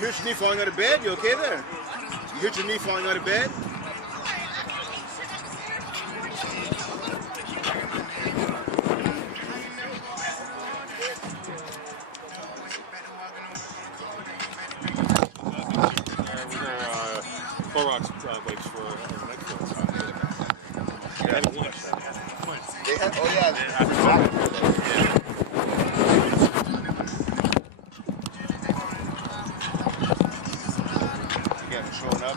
You hurt your knee falling out of bed? You okay there? You hurt your knee falling out of bed? Weights for They had, oh yeah. Again, showing up.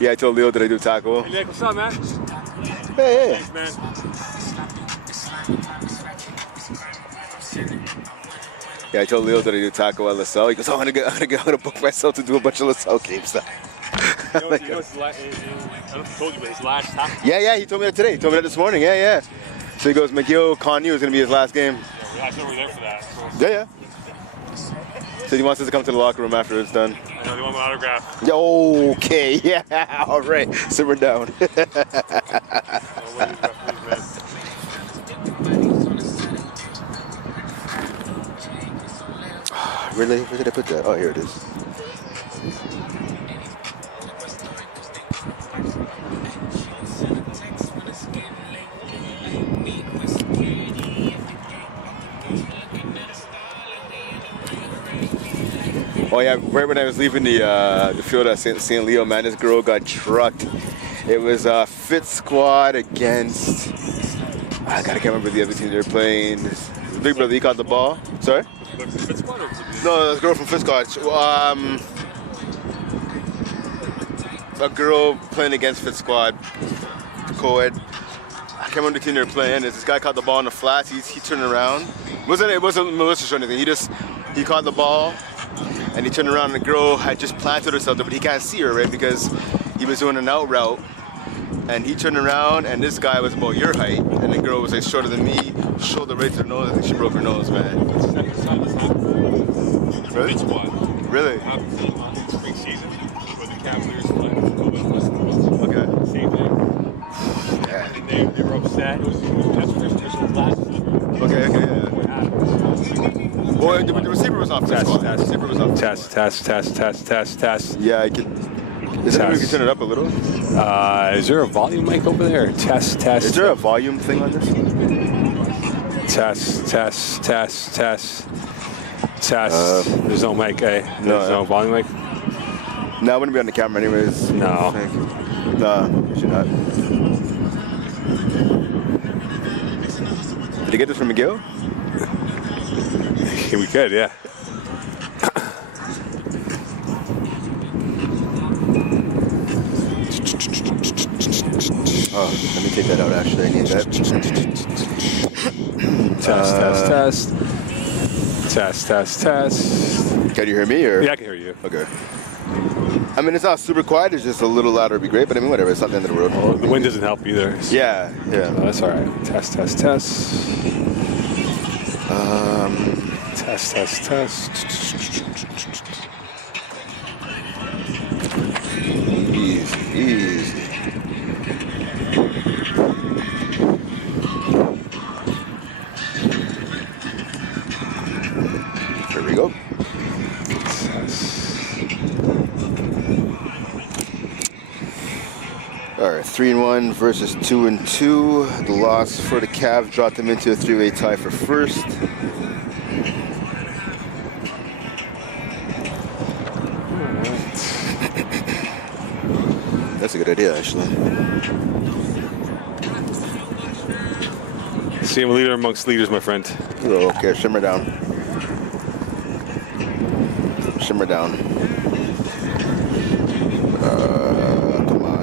Yeah, I told Leo that I do tackle. Hey Nick, what's up, man? Hey, hey. Thanks, man. Yeah, I told Leo that I do tackle at LaSalle. He goes, oh, I'm gonna book myself to do a bunch of LaSalle games. You know his I don't know if I told you, but his last tackle. Yeah, he told me that today. He told me that this morning. Yeah. So he goes, McGill Connu is gonna be his last game. Yeah, I said we're there for that. So. Yeah. So he wants us to come to the locker room after it's done. I know they want my autograph. Yeah, okay, yeah, all right. Simmer down. Really? Where did I put that? Oh, here it is. Oh yeah, right when I was leaving the field at St. Leo, man, this girl got trucked. It was Fit Squad against, I can't remember the other team they were playing. Big brother, he caught the ball. Sorry? Fit Squad or no, the girl from Fit Squad. A girl playing against Fit Squad, co-ed. I can't remember the team they were playing. This guy caught the ball on the flats. He turned around. It wasn't malicious or anything. He caught the ball. And he turned around and the girl had just planted herself there, but he can't see her, right? Because he was doing an out route. And he turned around and this guy was about your height. And the girl was like shorter than me, shoulder right to her nose. I think she broke her nose, man. Really? Really? Spring season where the Cavaliers played. Okay. Same thing. Yeah. And they were upset. It was that's first person last time. Okay, yeah. Well, the receiver was off. Test. The receiver was off. Test. Yeah, I can. Is there a way we can turn it up a little? Is there a volume mic over there? Test. Is there a volume thing on this? Test. There's no mic, eh? There's no volume mic? No, I wouldn't be on the camera anyways. No. No, usually not. Did you get this from McGill? We could, yeah. Oh, let me take that out, actually. I need that. Test. Can you hear me? Or? Yeah, I can hear you. Okay. I mean, it's not super quiet. It's just a little louder would be great. But I mean, whatever. It's not the end of the road. Well, the wind doesn't help either. So. Yeah. Oh, that's all right. Test. Test. Easy. There we go. All right, 3-1 versus 2-2. The loss for the Cavs dropped them into a 3-way tie for first. that's a good idea, actually. See, I'm a leader amongst leaders, my friend. Oh, okay, simmer down. Simmer down. Come on.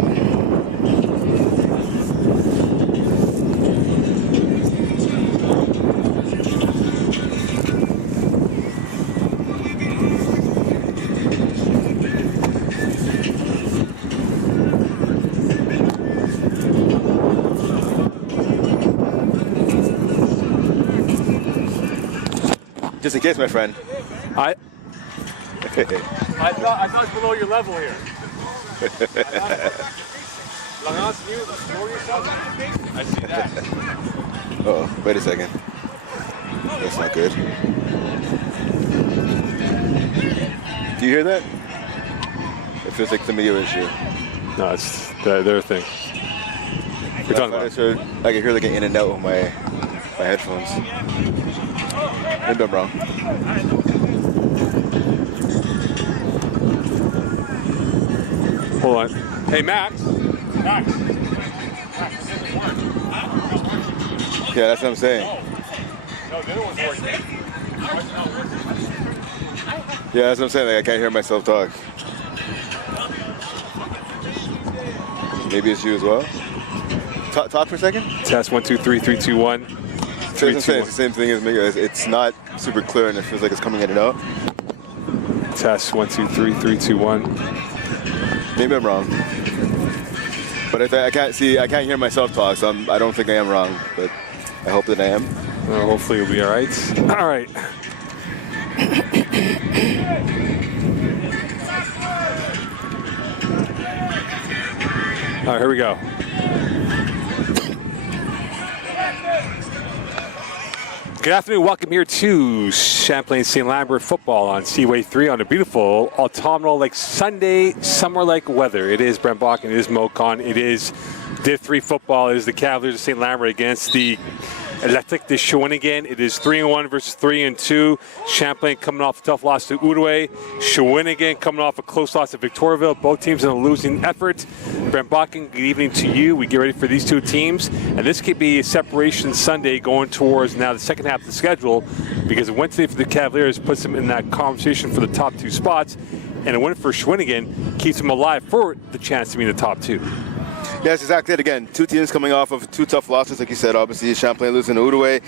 Just in case, my friend. I thought it's below your level here. I see that. Oh, wait a second. That's not good. Do you hear that? It feels like the video issue. No, it's their thing. We're talking about. I can hear like an in and out with my headphones. Maybe I'm wrong. Hold on. Hey, Max. Yeah, that's what I'm saying. No, the other one's working. Yeah, that's what I'm saying. Like, I can't hear myself talk. Maybe it's you as well. Talk for a second. Test 1 2 3 3 2 1. It's the same thing as me. It's not super clear and it feels like it's coming in and out. Test 1 2 3 3 2 1. Maybe I'm wrong. But I can't hear myself talk, so I don't think I am wrong. But I hope that I am. Well, hopefully it'll be all right. All right. All right, here we go. Good afternoon. Welcome here to Champlain St-Lambert football on Seaway 3 on a beautiful autumnal, like Sunday, summer-like weather. It is Brent Bach and it is Mocon. It is Div 3 football. It is the Cavaliers of St-Lambert against the Athletic de Shawinigan. It is 3-1 versus 3-2. Champlain coming off a tough loss to Outaouais. Shawinigan coming off a close loss to Victoriaville. Both teams in a losing effort. Brent Bakken, good evening to you. We get ready for these two teams. And this could be a separation Sunday going towards now the second half of the schedule, because a win today for the Cavaliers puts them in that conversation for the top two spots. And a win for Shawinigan keeps them alive for the chance to be in the top two. Yeah, that's exactly it. Again, two teams coming off of two tough losses, like you said. Obviously, Champlain losing to Outaouais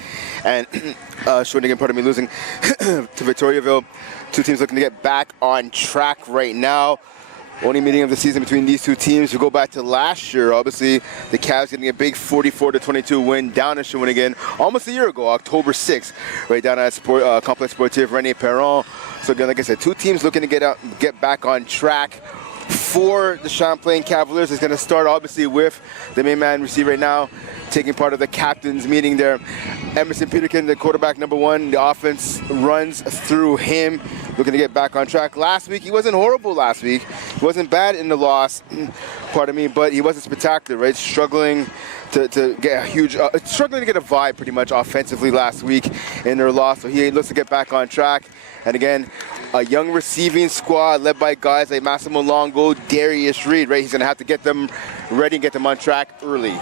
and Shawinigan, losing to Victoriaville. Two teams looking to get back on track right now. Only meeting of the season between these two teams. We go back to last year, obviously, the Cavs getting a big 44-22 win down in Shawinigan almost a year ago, October 6th, right down at Complex Sportif René Perron. So again, like I said, two teams looking to get back on track. For the Champlain Cavaliers, is going to start obviously with the main man receiver right now, taking part of the captain's meeting there. Emerson Peterkin, the quarterback number one. The offense runs through him, looking to get back on track. Last week, he wasn't horrible last week. He wasn't bad in the loss, but he wasn't spectacular, right? Struggling to get a huge, struggling to get a vibe pretty much offensively last week in their loss. So he looks to get back on track. And again, a young receiving squad led by guys like Massimo Longo, Darius Reed, right? He's going to have to get them ready and get them on track early.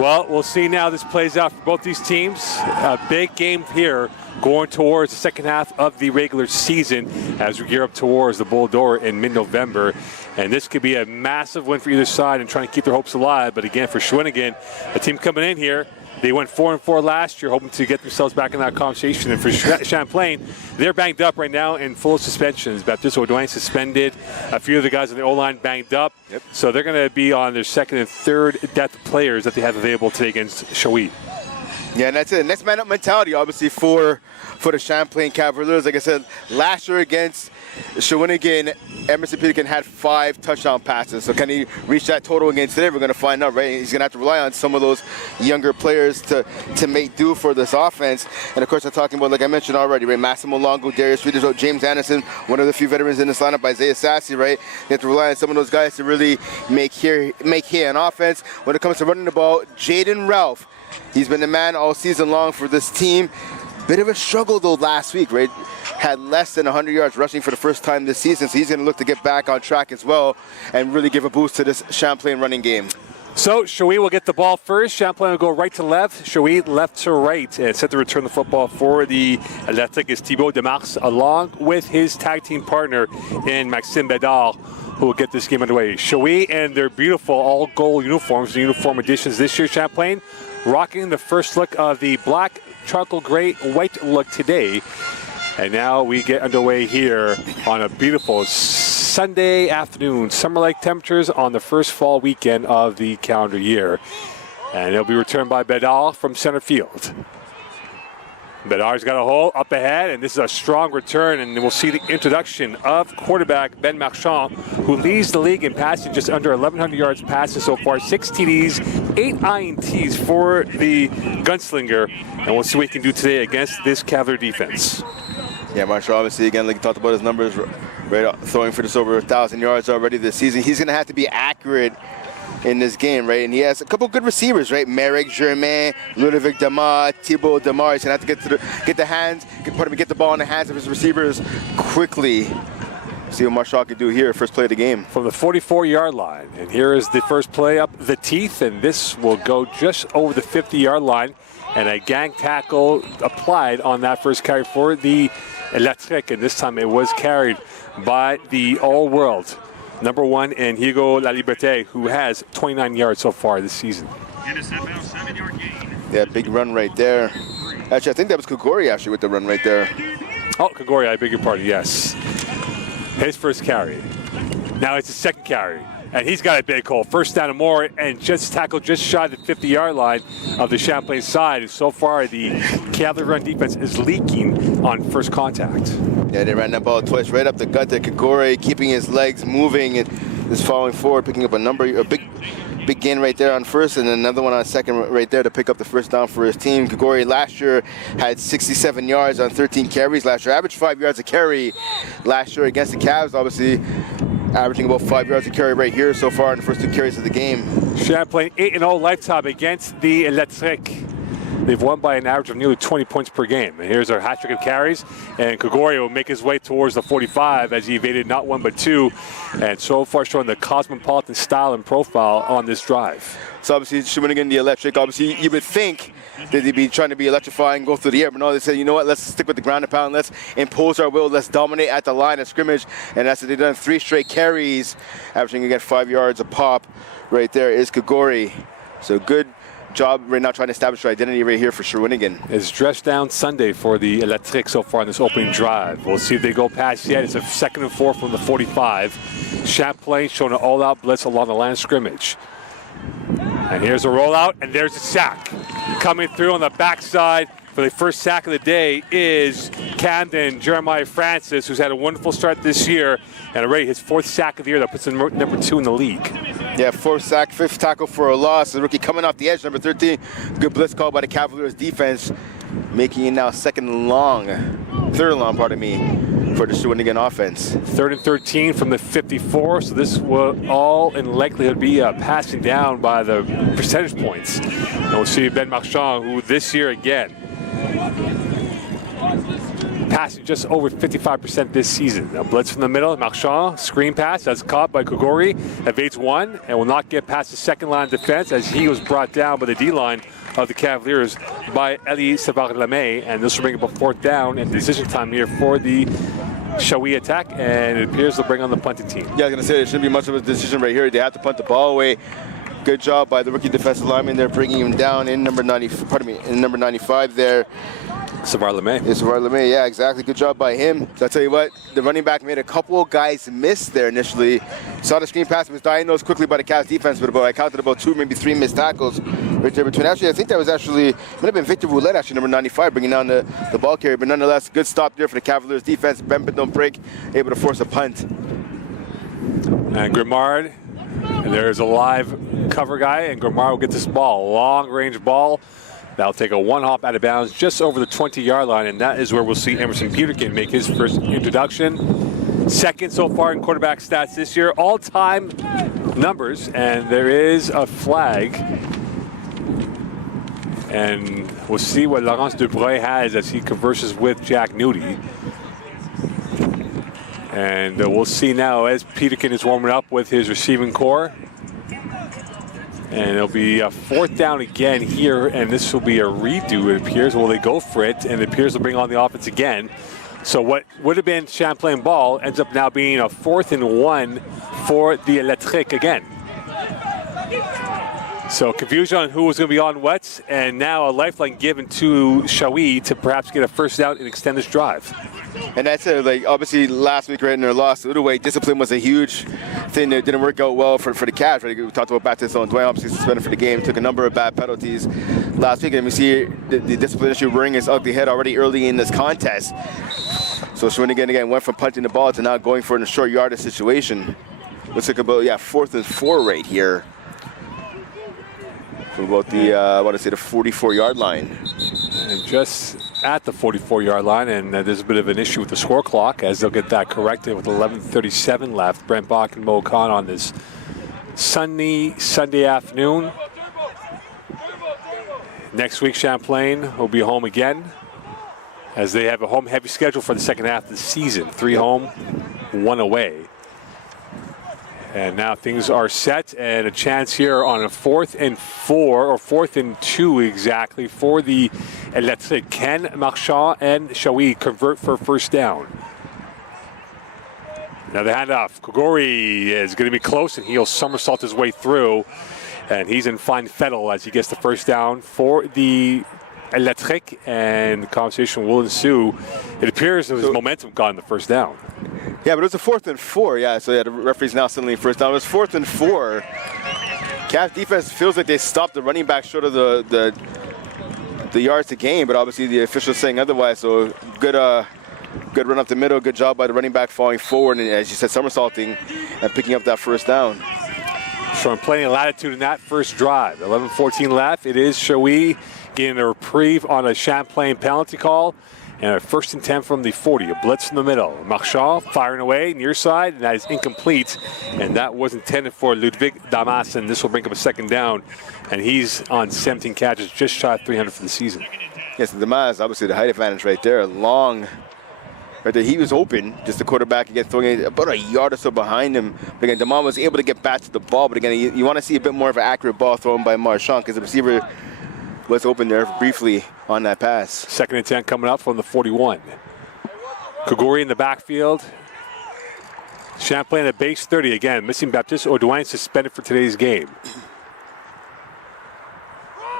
Well, we'll see now this plays out for both these teams. A big game here going towards the second half of the regular season as we gear up towards the Bull D'Or in mid-November. And this could be a massive win for either side and trying to keep their hopes alive. But again, for Shawinigan, a team coming in here, they went 4-4 last year, hoping to get themselves back in that conversation. And for Champlain, they're banged up right now in full suspensions. Baptiste Audouin suspended. A few of the guys on the O-line banged up. Yep. So they're going to be on their second and third depth players that they have available today against Shawi. Yeah, and that's it. Next man up mentality, obviously, for the Champlain Cavaliers. Like I said, last year against Shawinigan, Emerson Peterkin had 5 touchdown passes. So can he reach that total again today? We're going to find out, right? He's going to have to rely on some of those younger players to make do for this offense. And, of course, I'm talking about, like I mentioned already, right? Massimo Longo, Darius Reed, James Anderson, one of the few veterans in this lineup, Isaiah Sassy, right? They have to rely on some of those guys to really make here on offense. When it comes to running the ball, Jaden Ralph, he's been the man all season long for this team. Bit of a struggle though last week, right? Had less than 100 yards rushing for the first time this season, so he's going to look to get back on track as well and really give a boost to this Champlain running game. So Shawi will get the ball first. Champlain will go right to left. Shawi left to right, and set to return the football for the Athletic is Thibaut Demars, along with his tag team partner in Maxime Bédard, who will get this game underway. Shawi and their beautiful all-gold uniforms, the uniform editions this year, Champlain, rocking the first look of the black, charcoal gray, white look today. And now we get underway here on a beautiful Sunday afternoon. Summer-like temperatures on the first fall weekend of the calendar year. And it'll be returned by Bédard from center field. Bédard's got a hole up ahead, and this is a strong return, and we'll see the introduction of quarterback Ben Marchand, who leads the league in passing, just under 1,100 yards passing so far, 6 TDs, 8 INTs for the gunslinger, and we'll see what he can do today against this Cavalier defense. Yeah, Marshall, obviously, again, like you talked about his numbers, right, throwing for just over 1,000 yards already this season. He's going to have to be accurate in this game, right? And he has a couple good receivers, right? Merrick, Germain, Ludovic Demar, Thibaut Demar. He's going to have to get the ball in the hands of his receivers quickly. See what Marshall can do here, first play of the game. From the 44-yard line. And here is the first play up the teeth, and this will go just over the 50-yard line. And a gang tackle applied on that first carry for the Electric, and this time it was carried by the all-world number 1 in Hugo Laliberté, who has 29 yards so far this season. Yeah, big run right there. Actually, I think that was Kagori actually with the run right there. Oh, Kagori, I beg your pardon, yes. His first carry. Now it's his second carry. And he's got a big hole. First down and more, and just tackled just shy of the 50-yard line of the Champlain side. And so far, the Cavalier run defense is leaking on first contact. Yeah, they ran that ball twice right up the gut there. Kagore keeping his legs moving and is falling forward, picking up a big gain right there on first, and another one on second right there to pick up the first down for his team. Kagore last year had 67 yards on 13 carries last year. Averaged 5 yards a carry last year against the Cavs, obviously. Averaging about 5 yards a carry right here so far in the first 2 carries of the game. Champlain 8-0 lifetime against the Electric. They've won by an average of nearly 20 points per game. And here's our hat trick of carries. And Kagore will make his way towards the 45 as he evaded not 1 but 2. And so far showing the cosmopolitan style and profile on this drive. So obviously Shawinigan, the Electric, obviously you would think that they'd be trying to be electrifying, go through the air, but no, they said, you know what, let's stick with the ground and pound, let's impose our will, let's dominate at the line of scrimmage, and that's what they've done. 3 straight carries, averaging again 5 yards a pop. Right there is Kagore. So good job right now trying to establish their identity right here for Shawinigan. It's dressed down Sunday for the Electric so far in this opening drive. We'll see if they go past yet. It's a 2nd and 4 from the 45. Champlain showing an all-out blitz along the line of scrimmage. And here's a rollout, and there's a sack. Coming through on the backside for the first sack of the day is Camden Jeremiah Francis, who's had a wonderful start this year, and already his 4th sack of the year. That puts him number 2 in the league. Yeah, 4th sack, 5th tackle for a loss. The rookie coming off the edge, number 13. Good blitz call by the Cavaliers defense, making it now 3rd and long, for the Shawinigan offense. 3rd and 13 from the 54, so this will all in likelihood be passing down by the percentage points. And we'll see Ben Marchand, who this year again passing just over 55% this season. A blitz from the middle, Marchand, screen pass, that's caught by Kagore, evades 1, and will not get past the 2nd line of defense as he was brought down by the D-line of the Cavaliers by Elie Savard-Lemay, and this will bring up a 4th down and decision time here for the Shawi attack, and it appears they'll bring on the punting team. Yeah, I was going to say, there shouldn't be much of a decision right here. They have to punt the ball away. Good job by the rookie defensive lineman there, bringing him down in number 95 there. Savard-Lemay. Yeah, Savard-Lemay, yeah, exactly. Good job by him. So I'll tell you what, the running back made a couple of guys miss there initially. Saw the screen pass, was diagnosed quickly by the Cavs defense, but I counted about 2, maybe 3 missed tackles right there between. Actually, I think that was might have been Victor Roulette, actually, number 95, bringing down the ball carrier. But nonetheless, good stop there for the Cavaliers defense. Bend but don't break, able to force a punt. And Grimard, and there's a live cover guy, and Grimard will get this ball, long-range ball. That'll take a 1 hop out of bounds just over the 20-yard line, and that is where we'll see Emerson Peterkin make his first introduction. 2nd so far in quarterback stats this year, all-time numbers, and there is a flag. And we'll see what Laurence Dubreuil has as he converses with Jack Nudie. And we'll see now as Peterkin is warming up with his receiving core. And it'll be a 4th down again here, and this will be a redo, it appears. Will they go for it? And it appears they'll bring on the offense again. So what would have been Champlain ball ends up now being a 4th and 1 for the Electric again. So confusion on who was going to be on what, and now a lifeline given to Shawi to perhaps get a first down and extend this drive. And that's it. Like, obviously, last week, right in their loss to Uruguay, discipline was a huge thing that didn't work out well for the Cavs. Right? We talked about Baptiste Dwayne, obviously suspended for the game, took a number of bad penalties last week, and we see the discipline issue rearing its ugly head already early in this contest. So Shawinigan again went from punting the ball to now going for it in a short yardage situation. Looks like about 4th and 4 right here. From about the, I want to say the 44-yard line. And just at the 44-yard line, and there's a bit of an issue with the score clock as they'll get that corrected with 11:37 left. Brent Bach and Mo Khan on this sunny Sunday afternoon. Next week, Champlain will be home again as they have a home-heavy schedule for the second half of the season. 3 home, 1 away. And now things are set, and a chance here on a 4th and 4, or 4th and 2 exactly, for the Electric. Can Marchand and Shawi convert for first down? Now the handoff. Kogori is going to be close, and he'll somersault his way through. And he's in fine fettle as he gets the first down for the Electric, and the conversation will ensue. It appears there was momentum gone in the first down. Yeah, but it was a 4th and 4. Yeah, so the referee's now suddenly first down. It was 4th and 4. Cavs defense feels like they stopped the running back short of the yards to gain, but obviously the official's saying otherwise. So good run up the middle. Good job by the running back falling forward and, as you said, somersaulting and picking up that first down. Showing plenty of latitude in that first drive. 11:14 left. It is Shawi getting a reprieve on a Champlain penalty call. And a 1st and 10 from the 40. A blitz in the middle. Marchand firing away near side, and that is incomplete. And that was intended for Ludwig Damas, and this will bring up a 2nd down. And he's on 17 catches, just shy of 300 for the season. Yes, Damas, obviously the height advantage right there. Long. Right there, he was open, just the quarterback again throwing it about a yard or so behind him. But again, Damas was able to get back to the ball. But again, you want to see a bit more of an accurate ball thrown by Marchand, because the receiver was open there briefly on that pass. 2nd and 10 coming up from the 41. Kogori in the backfield. Champlain at base 30 again. Missing Baptiste Audouin suspended for today's game.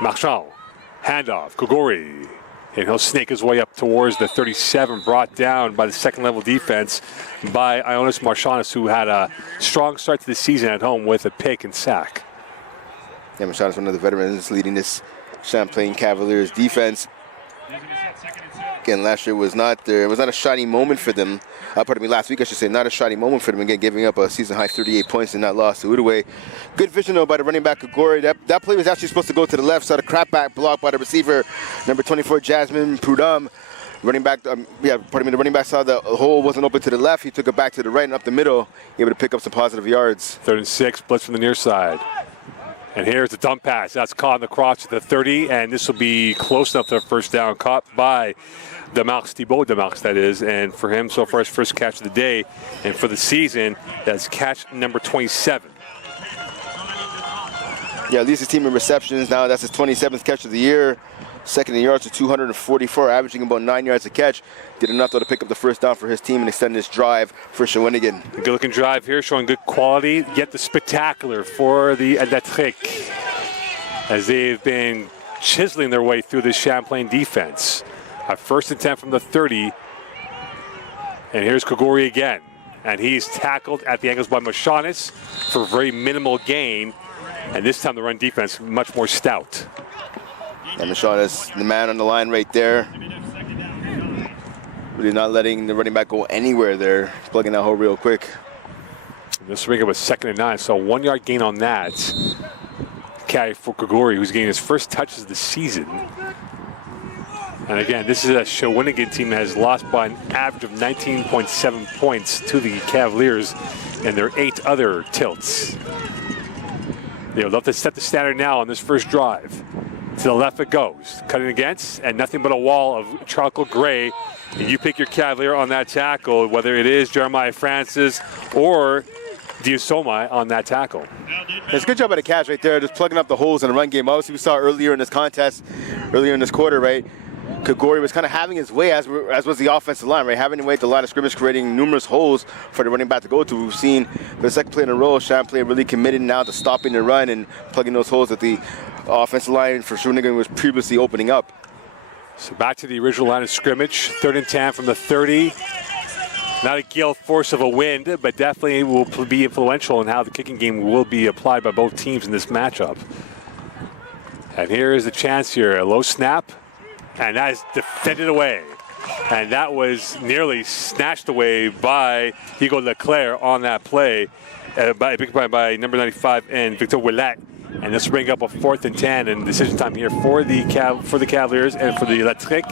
Marchand, handoff, Kogori. And he'll snake his way up towards the 37, brought down by the 2nd level defense by Ionis Marchand, who had a strong start to the season at home with a pick and sack. Yeah, Marchand is one of the veterans leading this Champlain Cavaliers defense. Again, last year was not a shiny moment for them. Last week I should say, not a shiny moment for them. Again, giving up a season-high 38 points in that loss to Uruguay. Good vision though by the running back Kogori. That play was actually supposed to go to the left. Saw the crap back block by the receiver, number 24, Jasmine Prudhomme. The running back saw the hole wasn't open to the left. He took it back to the right and up the middle, able to pick up some positive yards. 3rd and 6, blitz from the near side. And here's the dump pass. That's caught in the crotch at the 30, and this will be close enough to a first down, caught by Demarche, Thibault Demarche, that is. And for him, so far, his first catch of the day. And for the season, that's catch number 27. Yeah, leads his team in receptions now. That's his 27th catch of the year. 2nd in yards to 244, averaging about 9 yards a catch. Did enough though to pick up the first down for his team and extend this drive for Shawinigan. Good looking drive here, showing good quality, yet the spectacular for the Electric, as they've been chiseling their way through this Champlain defense. A 1st and 10 from the 30. And here's Kogori again. And he's tackled at the angles by Machanis for very minimal gain. And this time the run defense much more stout. And Machanis, the man on the line right there. Really not letting the running back go anywhere there. Plugging that hole real quick. This will make up a 2nd and 9, so a 1 yard gain on that. Carry for Kogori, who's getting his first touches of the season. And again, this is a Shawinigan team that has lost by an average of 19.7 points to the Cavaliers in their 8 other tilts. They would love to set the standard now on this first drive. To the left it goes. Cutting against, and nothing but a wall of charcoal gray. And you pick your Cavalier on that tackle, whether it is Jeremiah Francis or Diosoma on that tackle. It's a good job by the Cavs right there, just plugging up the holes in the run game. Obviously, we saw earlier in this contest, earlier in this quarter, right? Kagori was kind of having his way, as was the offensive line, right? Having to wait the line of scrimmage, creating numerous holes for the running back to go to. We've seen for the second play in a row, Champlain really committed now to stopping the run and plugging those holes that the offensive line for Shawinigan was previously opening up. So back to the original line of scrimmage, 3rd and 10 from the 30. Not a gale force of a wind, but definitely will be influential in how the kicking game will be applied by both teams in this matchup. And here is the chance here, a low snap. And that is defended away. And that was nearly snatched away by Hugo Leclerc on that play by number 95 and Victor Ouellet. And this will bring up a 4th and 10 and decision time here for the Cavaliers and for the Electric.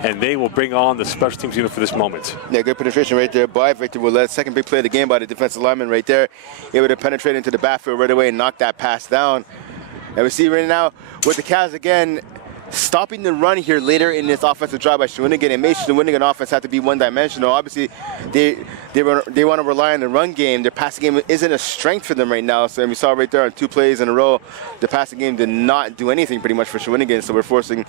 And they will bring on the special teams unit for this moment. Yeah, good penetration right there by Victor Ouellet. Second big play of the game by the defensive lineman right there. Able to penetrate into the backfield right away and knock that pass down. And we see right now with the Cavs again, stopping the run here later in this offensive drive by Shawinigan. It made Shawinigan offense have to be one-dimensional. Obviously, they want to rely on the run game. Their passing game isn't a strength for them right now. So we saw right there on 2 plays in a row, the passing game did not do anything pretty much for Shawinigan. So we're forcing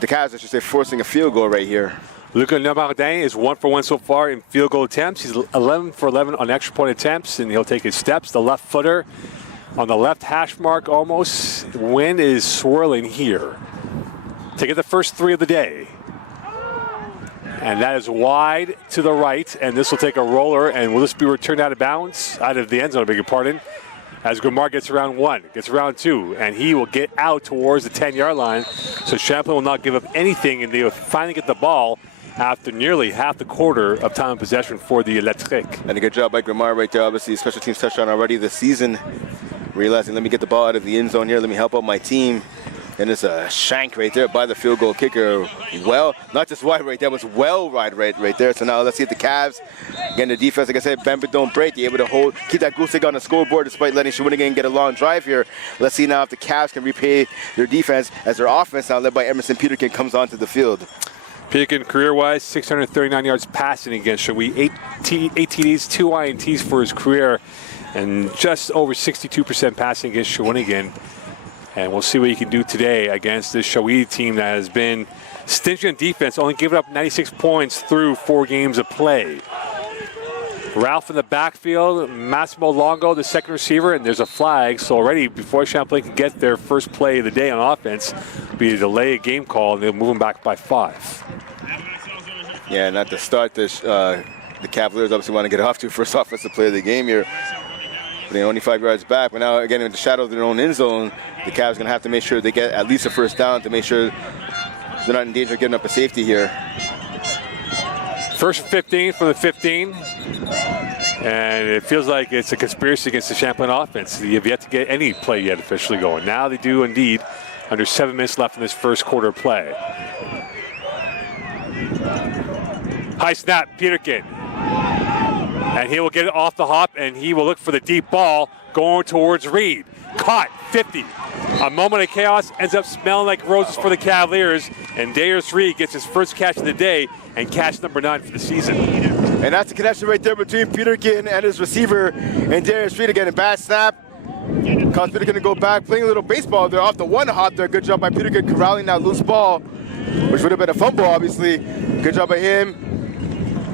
the Cavs, I should say, forcing a field goal right here. Luca Lemardin is 1 for 1 so far in field goal attempts. He's 11 for 11 on extra point attempts, and he'll take his steps. The left footer on the left hash mark almost. Wind is swirling here to get the first 3 of the day. And that is wide to the right, and this will take a roller, and will this be returned out of bounds, out of the end zone, I beg your pardon, as Gomar gets around 1, gets around 2, and he will get out towards the 10-yard line. So Champlain will not give up anything, and they will finally get the ball after nearly half the quarter of time of possession for the Electric. And a good job by Gomar right there. Obviously, special teams touchdown already this season. Realizing, let me get the ball out of the end zone here, let me help out my team. And it's a shank right there by the field goal kicker. Well, not just wide right there, was well wide right there. So now let's see if the Cavs, again, the defense, like I said, bend but don't break. They're able to keep that goose egg on the scoreboard despite letting Shawinigan get a long drive here. Let's see now if the Cavs can repay their defense as their offense, now led by Emerson Peterkin, comes onto the field. Peterkin, career-wise, 639 yards passing against Shawi, 8 TDs, 2 INTs for his career, and just over 62% passing against Shawinigan. And we'll see what he can do today against this Shawi team that has been stingy on defense, only giving up 96 points through 4 games of play. Ralph in the backfield, Massimo Longo, the second receiver, and there's a flag. So already before Champlain can get their first play of the day on offense, be a delay a game call, and they'll move them back by 5. Yeah, not to start this, the Cavaliers obviously want to get off to first offensive play of the game here. They're only 5 yards back, but now again in the shadow of their own end zone, the Cavs going to have to make sure they get at least a first down to make sure they're not in danger of getting up a safety here. First 15 from the 15, and it feels like it's a conspiracy against the Champlain offense. They have yet to get any play yet officially going. Now they do indeed, under 7 minutes left in this first quarter play. High snap, Peterkin. And he will get it off the hop, and he will look for the deep ball going towards Reed. Caught, 50. A moment of chaos ends up smelling like roses for the Cavaliers, and Darius Reed gets his first catch of the day and catch number 9 for the season. And that's the connection right there between Peterkin and his receiver, and Darius Reed again. A bad snap. Cause Peterkin to go back, playing a little baseball there off the 1 hop there. Good job by Peterkin corralling that loose ball, which would have been a fumble, obviously. Good job by him.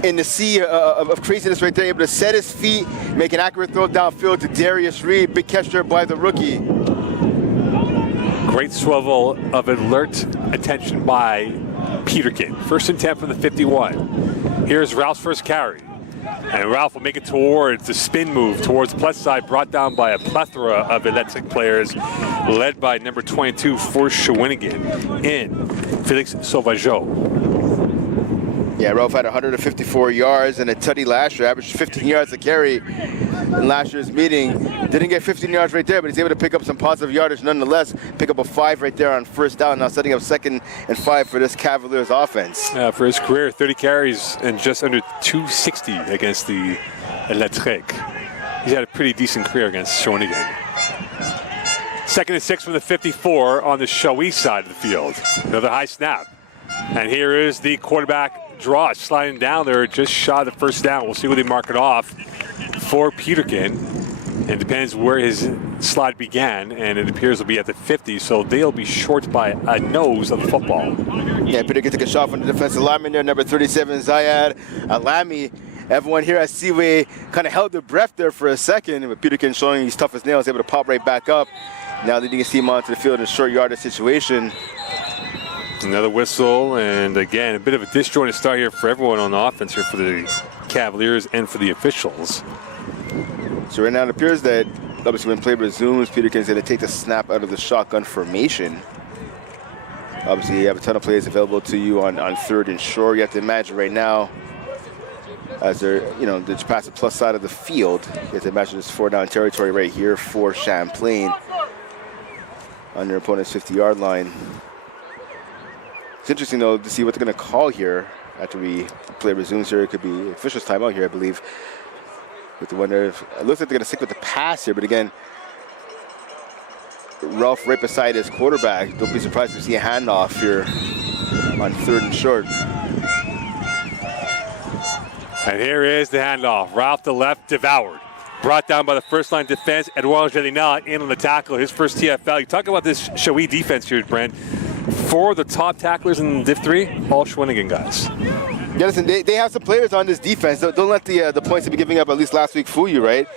In the sea of craziness right there, able to set his feet, make an accurate throw downfield to Darius Reed. Big catch there by the rookie. Great swivel of alert attention by Peterkin. First and 10 from the 51. Here's Ralph's first carry. And Ralph will make it towards the spin move, towards the plus side, brought down by a plethora of Electric players, led by number 22 for Shawinigan in Felix Sauvageau. Yeah, Ralph had 154 yards and a tutty last year, averaged 15 yards a carry in last year's meeting. Didn't get 15 yards right there, but he's able to pick up some positive yardage nonetheless. Pick up a 5 right there on first down, now setting up 2nd and 5 for this Cavaliers offense. For his career, 30 carries and just under 260 against the Electric. He's had a pretty decent career against Shawinigan. 2nd and 6 from the 54 on the Shawi side of the field. Another high snap. And here is the quarterback draw, sliding down there just shy of the first down. We'll see where they mark it off for Peterkin. It depends where his slide began, and it appears to be at the 50, so they'll be short by a nose of the football. Yeah, Peterkin took a shot from the defensive lineman there, number 37, Zayad Alami. Everyone here at Seaway kind of held their breath there for a second, but Peterkin showing he's tough as nails, able to pop right back up. Now leading his team onto the field in a short yardage situation. Another whistle, and again, a bit of a disjointed start here for everyone on the offense here for the Cavaliers and for the officials. So right now it appears that obviously when play resumes, Peterkin's going to take the snap out of the shotgun formation. Obviously you have a ton of plays available to you on 3rd and short. You have to imagine right now, as they're, they're just past the plus side of the field, you have to imagine this 4-down territory right here for Champlain on their opponent's 50-yard line. It's interesting though to see what they're going to call here after we play resumes here. It could be officials timeout here, I believe. With the wonder if it looks like they're going to stick with the pass here, but again, Ralph right beside his quarterback. Don't be surprised if we see a handoff here on 3rd and short. And here is the handoff. Ralph to left, devoured. Brought down by the first-line defense. Edouard Gelina in on the tackle, his first TFL. You talk about this Shawi defense here, Brent. 4 of the top tacklers in Div 3, all Shawinigan guys. Yeah, listen, they have some players on this defense. Don't let the points they've been giving up at least last week fool you, right?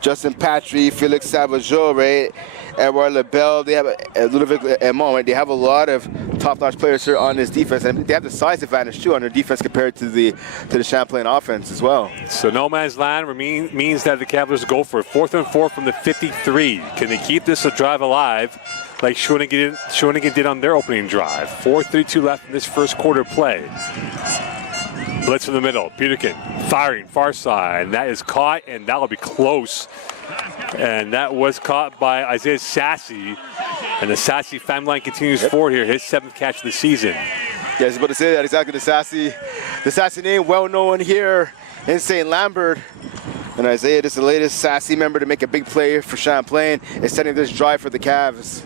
Justin Patry, Felix Savageau, right? Edouard LaBelle, they have a little bit Emon, right? They have a lot of top-notch players here on this defense, and they have the size advantage too on their defense compared to the Champlain offense as well. So no man's land means that the Cavaliers go for it. 4th and 4 from the 53. Can they keep this drive alive like Shawinigan did on their opening drive? 4:32 left in this first quarter play. Blitz in the middle. Peterkin firing far side. And that is caught, and that will be close. And that was caught by Isaiah Sassy. And the Sassy family line continues forward here. His 7th catch of the season. Yeah, I was about to say that exactly. The Sassy name, well known here in St-Lambert. And Isaiah, this is the latest Sassy member to make a big play for Champlain, is setting this drive for the Cavs.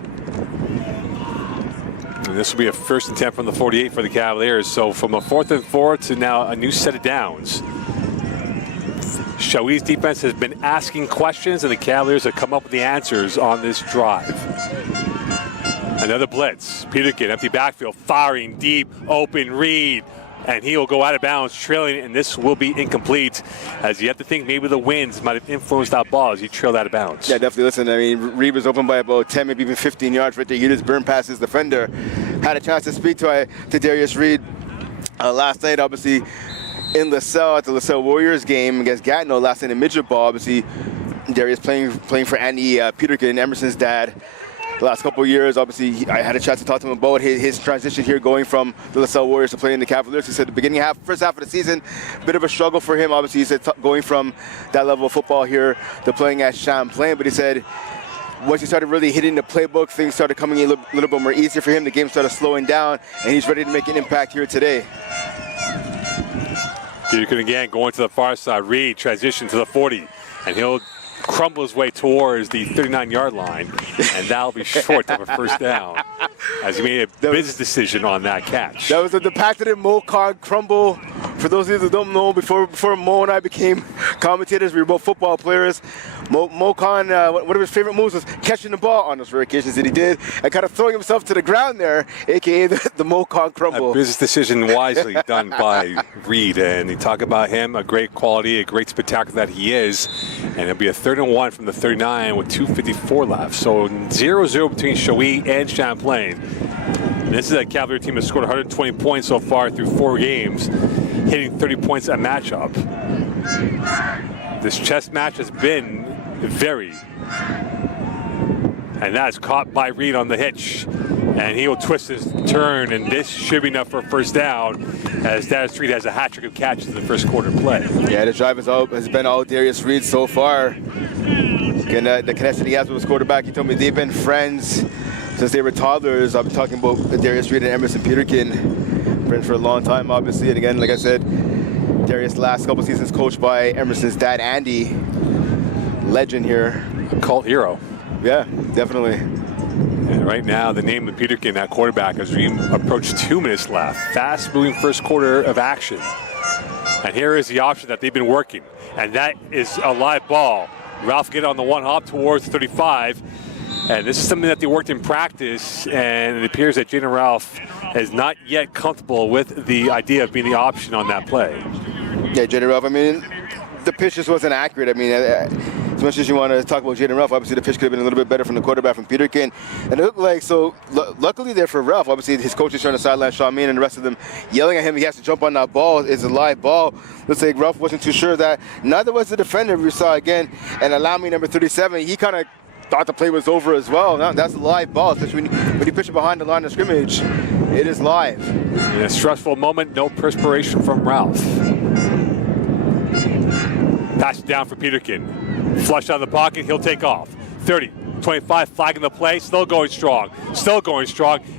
And this will be a 1st and 10 from the 48 for the Cavaliers. So from a 4th and 4 to now a new set of downs. Shawi's defense has been asking questions, and the Cavaliers have come up with the answers on this drive. Another blitz. Peterkin, empty backfield, firing deep, open read. And he will go out of bounds, trailing, and this will be incomplete. As you have to think maybe the winds might have influenced that ball as he trailed out of bounds. Yeah, definitely. Listen, I mean, Reed was open by about 10, maybe even 15 yards right there. He just burned past his defender. Had a chance to speak to Darius Reed last night, obviously, in LaSalle at the LaSalle Warriors game against Gatineau last night in midget ball. Obviously, Darius playing for Andy Peterkin, Emerson's dad. The last couple of years, obviously, I had a chance to talk to him about his transition here, going from the LaSalle Warriors to playing the Cavaliers. He said the first half of the season, a bit of a struggle for him. Obviously, he said going from that level of football here to playing at Champlain. But he said once he started really hitting the playbook, things started coming in a little bit more easier for him. The game started slowing down, and he's ready to make an impact here today. Peterkin again going to the far side. Reed transition to the 40, and he'll crumble his way towards the 39-yard line, and that'll be short of a 1st down as he made a business decision on that catch. That was the patented Mo Con crumble. For those of you that don't know, before Mo and I became commentators, we were both football players. Mo Con, one of his favorite moves was catching the ball on those rare occasions that he did and kind of throwing himself to the ground there, a.k.a. the Mo Con crumble. A business decision wisely done by Reed, and you talk about him, a great quality, a great spectacular that he is, and it'll be a 3rd and 1 from the 39 with 2:54 left. So 0-0 between Shawi and Champlain. And this is a Cavalier team that scored 120 points so far through 4 games, hitting 30 points a matchup. This chess match has been very, and that's caught by Reed on the hitch, and he will twist his turn, and this should be enough for a 1st down as Darius Reed has a hat trick of catches in the first quarter play. Yeah, the drive has been all Darius Reed so far. And the connection he has with his quarterback, he told me they've been friends since they were toddlers. I've been talking about Darius Reed and Emerson Peterkin, friends for a long time, obviously. And again, like I said, Darius last couple seasons coached by Emerson's dad, Andy. Legend here. A cult hero. Yeah, definitely. And right now, the name of Peterkin at quarterback as we approach 2 minutes left. Fast-moving first quarter of action. And here is the option that they've been working. And that is a live ball. Ralph get on the one hop towards 35. And this is something that they worked in practice. And it appears that Jaden Ralph is not yet comfortable with the idea of being the option on that play. Yeah, Jaden Ralph, I mean, the pitch just wasn't accurate. I mean, as much as you want to talk about Jaden Ralph, obviously the pitch could have been a little bit better from the quarterback from Peterkin. And it looked like, so luckily there for Ralph, obviously his coach is trying to sideline Shawinigan and the rest of them yelling at him. He has to jump on that ball. It's a live ball. Looks like Ralph wasn't too sure of that. Neither was the defender we saw again. And allow me number 37, he kind of thought the play was over as well. Now, that's a live ball, especially when you pitch it behind the line of scrimmage. It is live. In a stressful moment, no perspiration from Ralph. Pass it down for Peterkin. Flush out of the pocket, he'll take off. 30, 25, flagging the play, still going strong,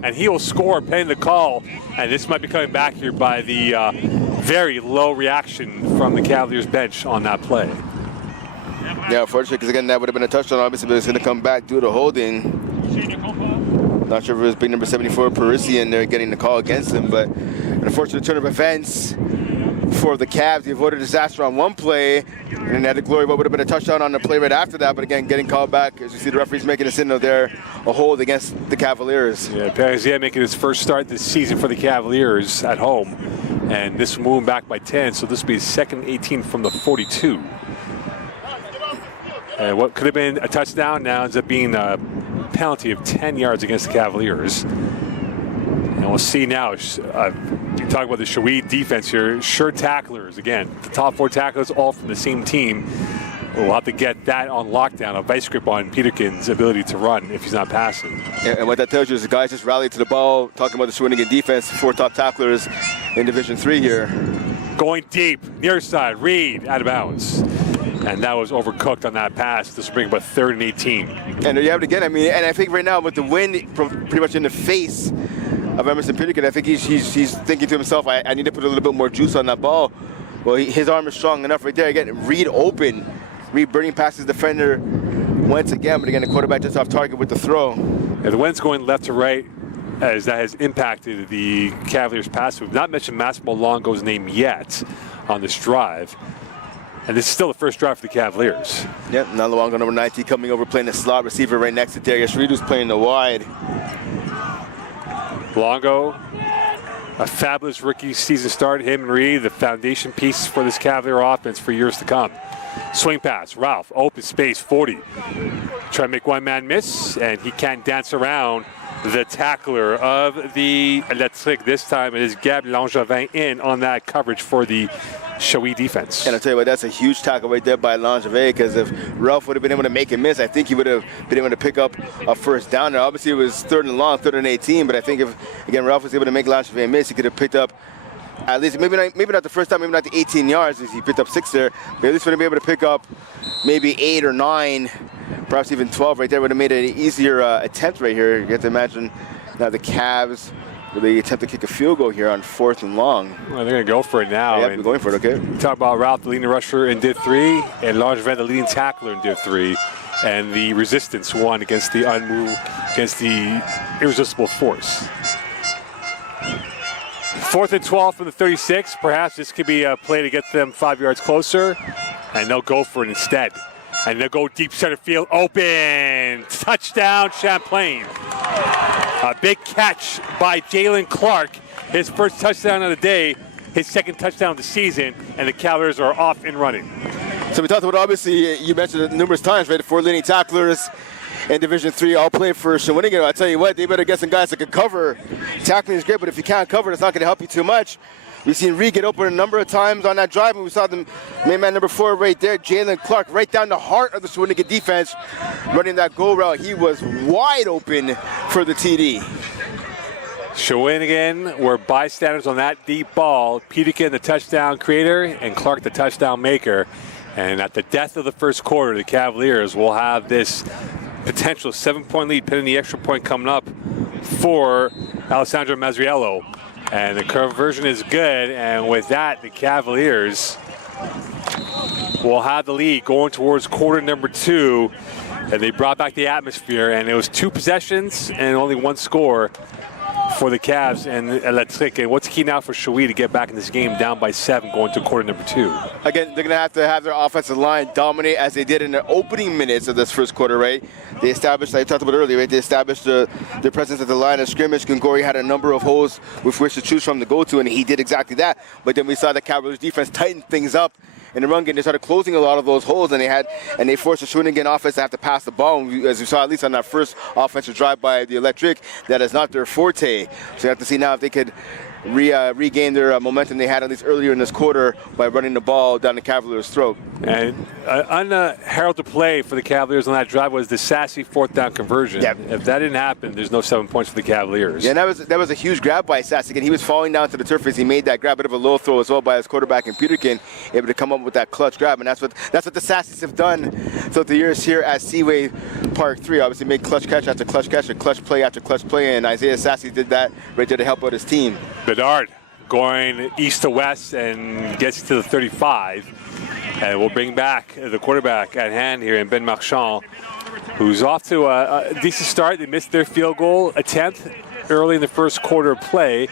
and he will score pending the call. And this might be coming back here by the very low reaction from the Cavaliers bench on that play. Yeah, unfortunately, because again, that would have been a touchdown, obviously, but it's going to come back due to holding. Not sure if it was big number 74, Parisian, there getting the call against him, but an unfortunate turn of events for the Cavs. They avoided disaster on one play, and had the glory of what would have been a touchdown on the play right after that, but again, getting called back, as you see the referees making a signal there, a hold against the Cavaliers. Yeah, Parisian making his first start this season for the Cavaliers at home, and this will move him back by 10, so this will be his second 18 from the 42. And what could have been a touchdown now ends up being a penalty of 10 yards against the Cavaliers. And we'll see now, you talk about the Shawinigan defense here, sure tacklers. Again, the top 4 tacklers all from the same team. We'll have to get that on lockdown, a vice grip on Peterkin's ability to run if he's not passing. Yeah, and what that tells you is the guys just rallied to the ball, talking about the Shawinigan defense, 4 top tacklers in Division 3 here. Going deep, near side, Reed out of bounds. And that was overcooked on that pass. This will bring about 3rd and 18. And there you have it again. I mean, and I think right now with the wind pretty much in the face of Emerson Peterkin, I think he's thinking to himself, I need to put a little bit more juice on that ball. Well, his arm is strong enough right there. Again, Reed open. Reed burning past his defender once again, but again, the quarterback just off target with the throw. Yeah, the wind's going left to right as that has impacted the Cavaliers' pass. We've not mentioned Massimo Longo's name yet on this drive. And this is still the first drive for the Cavaliers. Yep, now Luongo, number 19, coming over, playing the slot receiver right next to Darius Reed, who's playing the wide. Luongo, a fabulous rookie season start. Him and Reed, the foundation piece for this Cavalier offense for years to come. Swing pass, Ralph, open space, 40. Try to make one man miss, and he can't dance around the tackler of the Electric. This time it is Gab Langevin in on that coverage for the Shawinigan defense. And I'll tell you what, that's a huge tackle right there by Langevin, because if Ralph would have been able to make a miss, I think he would have been able to pick up a first down there. Obviously, it was 3rd and long, 3rd and 18, but I think if, again, Ralph was able to make Langevin miss, he could have picked up at least, maybe not the first time, maybe not the 18 yards, as he picked up 6 there, but at least would have been able to pick up maybe 8 or 9, perhaps even 12 right there. Would have made it an easier attempt right here. You have to imagine now the Cavs really attempt to kick a field goal here on 4th and long. Well, they're going to go for it now. Yeah, they're going for it, okay. Talk about Ralph, the leading rusher in Div 3, and Langevin, the leading tackler in Div 3, and the resistance won against the irresistible force. 4th and 12 from the 36. Perhaps this could be a play to get them 5 yards closer, and they'll go for it instead. And they'll go deep center field, open, touchdown Champlain. A big catch by Jalen Clark, his first touchdown of the day, his second touchdown of the season, and the Cavaliers are off and running. So we talked about, obviously, you mentioned it numerous times, right? The 4 leading tacklers in Division 3 all play for Shawinigan. I tell you what, they better get some guys that can cover. Tackling is great, but if you can't cover, it's not going to help you too much. We've seen Reed get open a number of times on that drive, and we saw the main man number 4 right there, Jalen Clark, right down the heart of the Shawinigan defense, running that goal route. He was wide open for the TD. Shawinigan were bystanders on that deep ball. Peterkin, the touchdown creator, and Clark, the touchdown maker. And at the death of the first quarter, the Cavaliers will have this potential 7-point lead, pinning the extra point coming up for Alessandro Mazriello. And the conversion is good, and with that, the Cavaliers will have the lead going towards quarter number 2. And they brought back the atmosphere, and it was 2 possessions and only 1 score for the Cavs and RSEQ. And what's key now for Shawinigan to get back in this game down by 7 going to quarter number 2? Again, they're going to have their offensive line dominate as they did in the opening minutes of this first quarter, right? They established, like I talked about earlier, right? They established their presence at the line of scrimmage. Gongori had a number of holes with which to choose from to go to, and he did exactly that. But then we saw the Cavaliers defense tighten things up in the run game. They started closing a lot of those holes, and they forced the Shawinigan offense to have to pass the ball. And as we saw, at least on that first offensive drive by the RSEQ, that is not their forte. So you have to see now if they could regain their momentum they had at least earlier in this quarter by running the ball down the Cavaliers' throat. And unheralded play for the Cavaliers on that drive was the sassy 4th down conversion. Yep. If that didn't happen, there's no 7 points for the Cavaliers. Yeah, that was a huge grab by Sassy. He was falling down to the turf as he made that grab, bit of a low throw as well by his quarterback in Peterkin, able to come up with that clutch grab. And that's what the Sassies have done throughout the years here at Seaway Park 3. Obviously made clutch catch after clutch catch and clutch play after clutch play, and Isaiah Sassy did that right there to help out his team. Bedard going east to west and gets to the 35. And we'll bring back the quarterback at hand here in Ben Marchand, who's off to a decent start. They missed their field goal attempt early in the first quarter of play.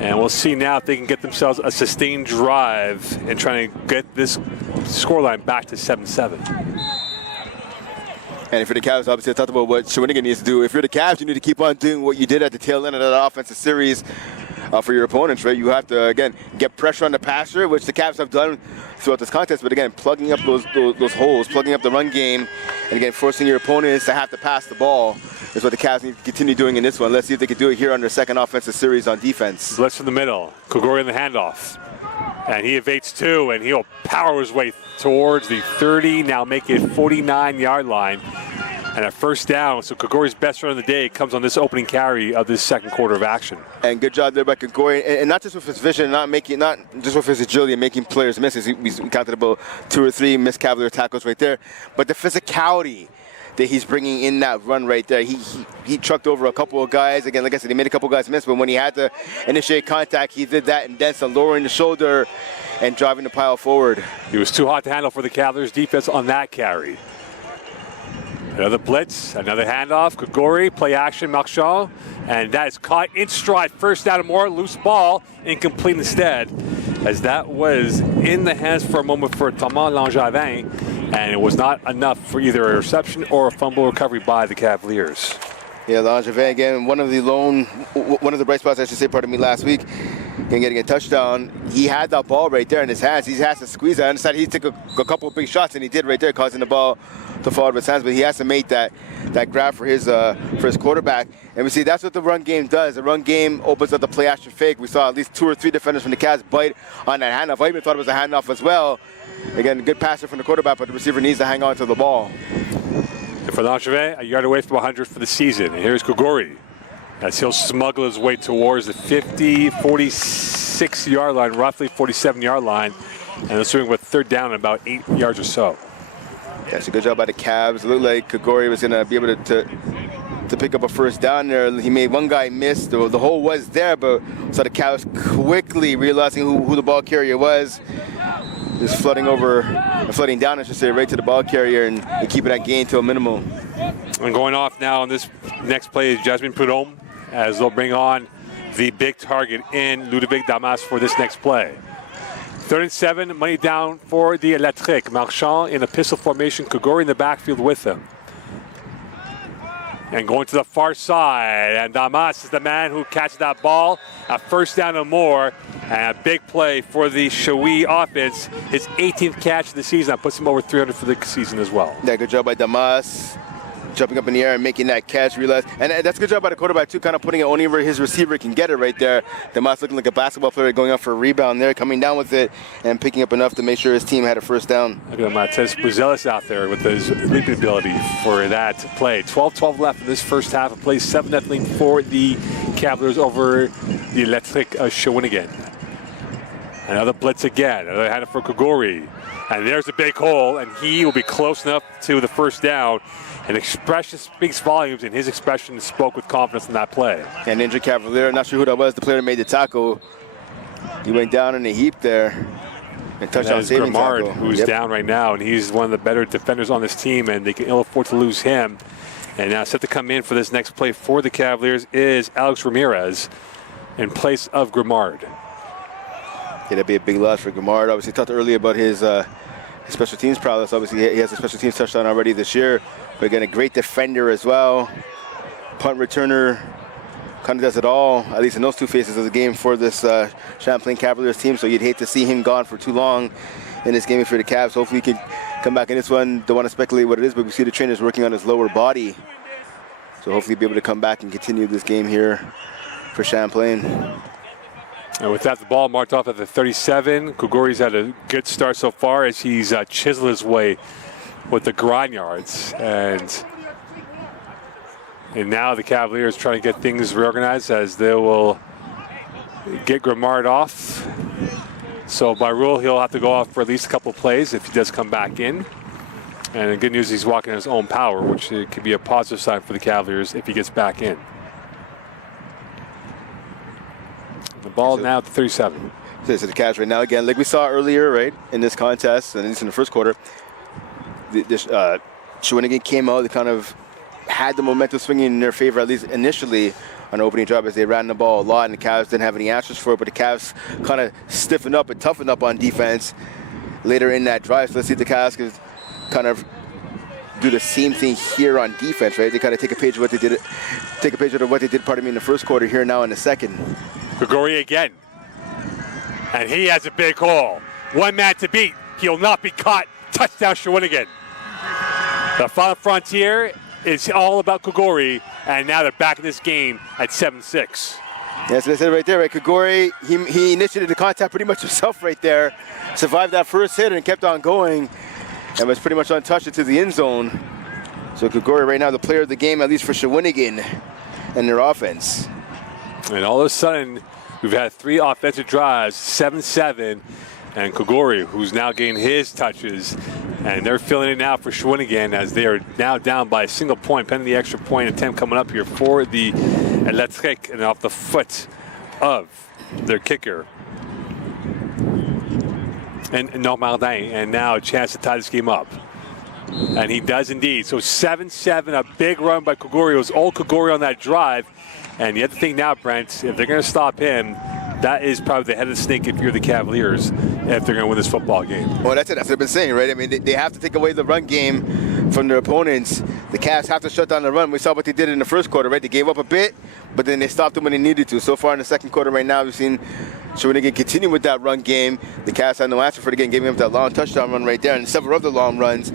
And we'll see now if they can get themselves a sustained drive and trying to get this scoreline back to 7-7. And if you're the Cavs, obviously I talked about what Shawinigan needs to do. If you're the Cavs, you need to keep on doing what you did at the tail end of that offensive series for your opponents, right? You have to, again, get pressure on the passer, which the Cavs have done throughout this contest. But again, plugging up those holes, plugging up the run game, and again, forcing your opponents to have to pass the ball is what the Cavs need to continue doing in this one. Let's see if they can do it here on their second offensive series on defense. Blitz from the middle. Kogori in the handoff. And he evades 2, and he'll power his way towards the 30, now make it 49-yard line. And a first down, so Kogori's best run of the day comes on this opening carry of this second quarter of action. And good job there by Kogori, and not just with his vision, not just with his agility and making players miss. We counted about 2 or 3 missed Cavalier tackles right there, but the physicality that he's bringing in that run right there. He trucked over a couple of guys. Again, like I said, he made a couple of guys miss, but when he had to initiate contact, he did that and then some, lowering the shoulder and driving the pile forward. He was too hot to handle for the Cavaliers defense on that carry. Another blitz, another handoff. Kogori, play action, Marchand. And that is caught in stride. First down and more, loose ball, incomplete instead. As that was in the hands for a moment for Thomas Langevin. And it was not enough for either a reception or a fumble recovery by the Cavaliers. Yeah, Langevin again, one of the bright spots, I should say, last week, getting a touchdown. He had that ball right there in his hands. He has to squeeze it. I understand he took a couple of big shots, and he did right there, causing the ball to fall out of his hands. But he has to make that grab for his quarterback. And we see that's what the run game does. The run game opens up the play action fake. We saw at least 2 or 3 defenders from the Cavs bite on that handoff. I even thought it was a handoff as well. Again, good passer from the quarterback, but the receiver needs to hang on to the ball. And for Langevin, a yard away from 100 for the season. And here's Kogori as he'll smuggle his way towards the 46-yard line, roughly 47-yard line. And assuming with third down and about 8 yards or so. Yeah, it's a good job by the Cavs. It looked like Kogori was going to be able to pick up a first down there. He made one guy miss. The hole was there, but so the Cavs quickly realizing who the ball carrier was. Just flooding down, I should say, right to the ball carrier and keeping that gain to a minimum. And going off now on this next play is Jasmine Prudhomme, as they'll bring on the big target in Ludovic Damas for this next play. 3rd and 7, money down for the RSEQ. Marchand in a pistol formation, Kogori in the backfield with him. And going to the far side, and Damas is the man who catches that ball. A first down and more, and a big play for the Shawi offense. His 18th catch of the season. That puts him over 300 for the season as well. Yeah, good job by Damas. Jumping up in the air and making that catch, and that's a good job by the quarterback too, kind of putting it only where his receiver can get it right there. Damas looking like a basketball player, going up for a rebound there, coming down with it and picking up enough to make sure his team had a first down. Look at Matez Buzelis out there with his leaping ability for that play. 12-12 left in this first half of play, 7-0 lead for the Cavaliers over the RSEQ Shawinigan. Another blitz again, another hand for Kogori. And there's a big hole, and he will be close enough to the first down. And expression speaks volumes, and his expression spoke with confidence in that play. And injured Cavalier, not sure who that was, the player that made the tackle. He went down in a heap there. And touchdown and saving Grimard, tackle. who's down right now, and he's one of the better defenders on this team, and they can ill afford to lose him. And now set to come in for this next play for the Cavaliers is Alex Ramirez in place of Grimard. Yeah, that'd be a big loss for Grimard. Obviously, talked earlier about his special teams prowess. Obviously, he has a special teams touchdown already this year. But again, a great defender as well. Punt returner, kind of does it all, at least in those two phases of the game for this Champlain Cavaliers team. So you'd hate to see him gone for too long in this game for the Cavs. Hopefully he can come back in this one. Don't want to speculate what it is, but we see the trainers working on his lower body. So hopefully be able to come back and continue this game here for Champlain. And with that, the ball marked off at the 37. Kugori's had a good start so far as he's chiseled his way with the grind yards. And now the Cavaliers trying to get things reorganized as they will get Grimard off. So by rule, he'll have to go off for at least a couple of plays if he does come back in. And the good news, he's walking in his own power, which could be a positive sign for the Cavaliers if he gets back in. The ball now at the 37. So the Cavs right now, again, like we saw earlier, right, in this contest, and at least in the first quarter, Shawinigan came out, they kind of had the momentum swinging in their favor, at least initially, on opening drive as they ran the ball a lot, and the Cavs didn't have any answers for it, but the Cavs kind of stiffened up and toughened up on defense later in that drive. So let's see if the Cavs can kind of do the same thing here on defense, right? They kind of take a page of what they did, in the first quarter here now in the second. Grigori again. And he has a big hole. One man to beat. He'll not be caught. Touchdown Shawinigan. The final frontier is all about Kugori, and now they're back in this game at 7-6. That's what I said right there, right? Kugori, he initiated the contact pretty much himself right there. Survived that first hit and kept on going and was pretty much untouched into the end zone. So Kugori right now the player of the game, at least for Shawinigan and their offense. And all of a sudden, we've had 3 offensive drives, 7-7, and Kugori, who's now getting his touches, and they're filling it now for Shawinigan as they are now down by a single point, pending the extra point attempt coming up here for the RSEQ, and off the foot of their kicker. And Normandin, and now a chance to tie this game up. And he does indeed. So 7-7, a big run by Kugori. It was all Kugori on that drive. And you have to think now, Brent, if they're going to stop him, that is probably the head of the snake if you're the Cavaliers, if they're going to win this football game. Well, that's it. That's what I've been saying, right? I mean, they have to take away the run game from their opponents. The Cavs have to shut down the run. We saw what they did in the first quarter, right? They gave up a bit, but then they stopped them when they needed to. So far in the second quarter right now, we've seen Shawinigan continue with that run game. The Cavs had no answer for the game, giving up that long touchdown run right there and several other long runs.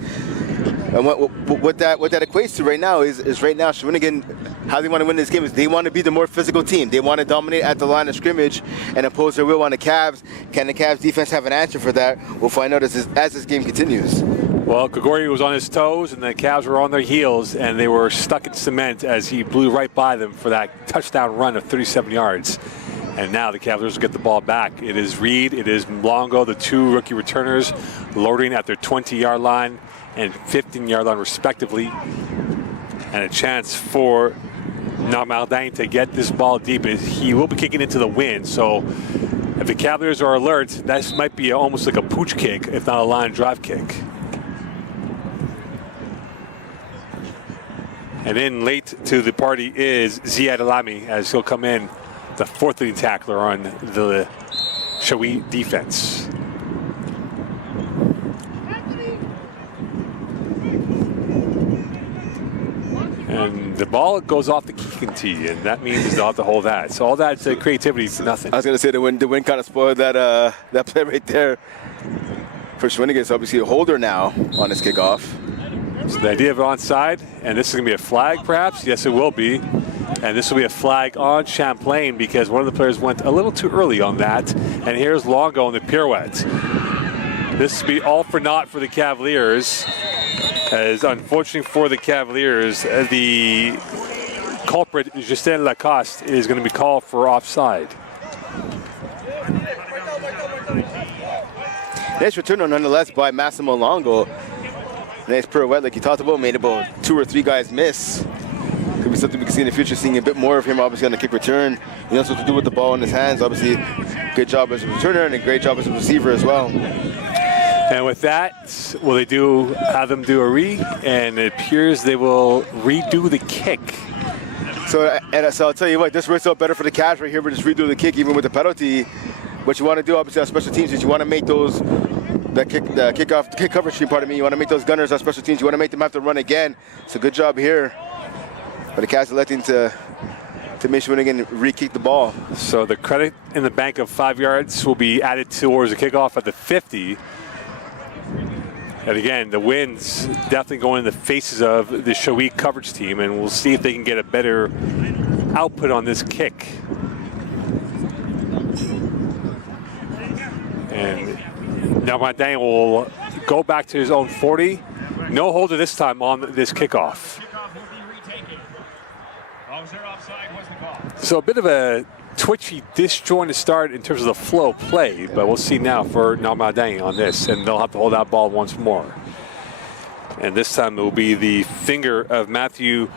And what that equates to right now is right now Shawinigan, how they want to win this game is they want to be the more physical team. They want to dominate at the line of scrimmage and impose their will on the Cavs. Can the Cavs defense have an answer for that? We'll find out as this game continues. Well, Kugori was on his toes and the Cavs were on their heels and they were stuck in cement as he blew right by them for that touchdown run of 37 yards. And now the Cavaliers will get the ball back. It is Reed, it is Mlongo, the 2 rookie returners, loading at their 20-yard line and 15-yard line respectively. And a chance for Normandin to get this ball deep. He will be kicking into the wind. So if the Cavaliers are alert, this might be almost like a pooch kick, if not a line drive kick. And in late to the party is Ziad Alami as he'll come in, the 4th leading tackler on the Shawi defense. And the ball goes off the kicking tee, and that means they'll have to hold that. So all that creativity is nothing. I was going to say the wind kind of spoiled that play right there for Shawinigan. It's obviously a holder now on his kickoff. So the idea of onside, and this is going to be a flag perhaps? Yes, it will be. And this will be a flag on Champlain because one of the players went a little too early on that. And here's Longo on the pirouette. This will be all for naught for the Cavaliers. As unfortunately for the Cavaliers, the culprit, Justin Lacoste, is going to be called for offside. Nice return nonetheless by Massimo Longo. Nice pirouette like you talked about, made about 2 or 3 guys miss. Could be something we can see in the future, seeing a bit more of him obviously on the kick return. He knows what to do with the ball in his hands. Obviously Good job as a returner and a great job as a receiver as well. And with that, will they have them do a and it appears they will redo the kick. So I'll tell you what, this works out better for the Cavs right here. We're just redoing the kick even with the penalty. What you want to do, obviously, on special teams is you want to make those, the kick coverage team, pardon me, you want to make those gunners on special teams, you want to make them have to run again. So good job here. But the Cavs electing to make Shawinigan re-kick the ball. So the credit in the bank of 5 yards will be added towards the kickoff at the 50. And again, the wind's definitely going in the faces of the Shawinigan coverage team, and we'll see if they can get a better output on this kick. And now Martin will go back to his own 40. No holder this time on this kickoff. So a bit of a twitchy, disjointed start in terms of the flow of play, but we'll see now for Namadang on this, and they'll have to hold that ball once more. And this time it will be the finger of Matthew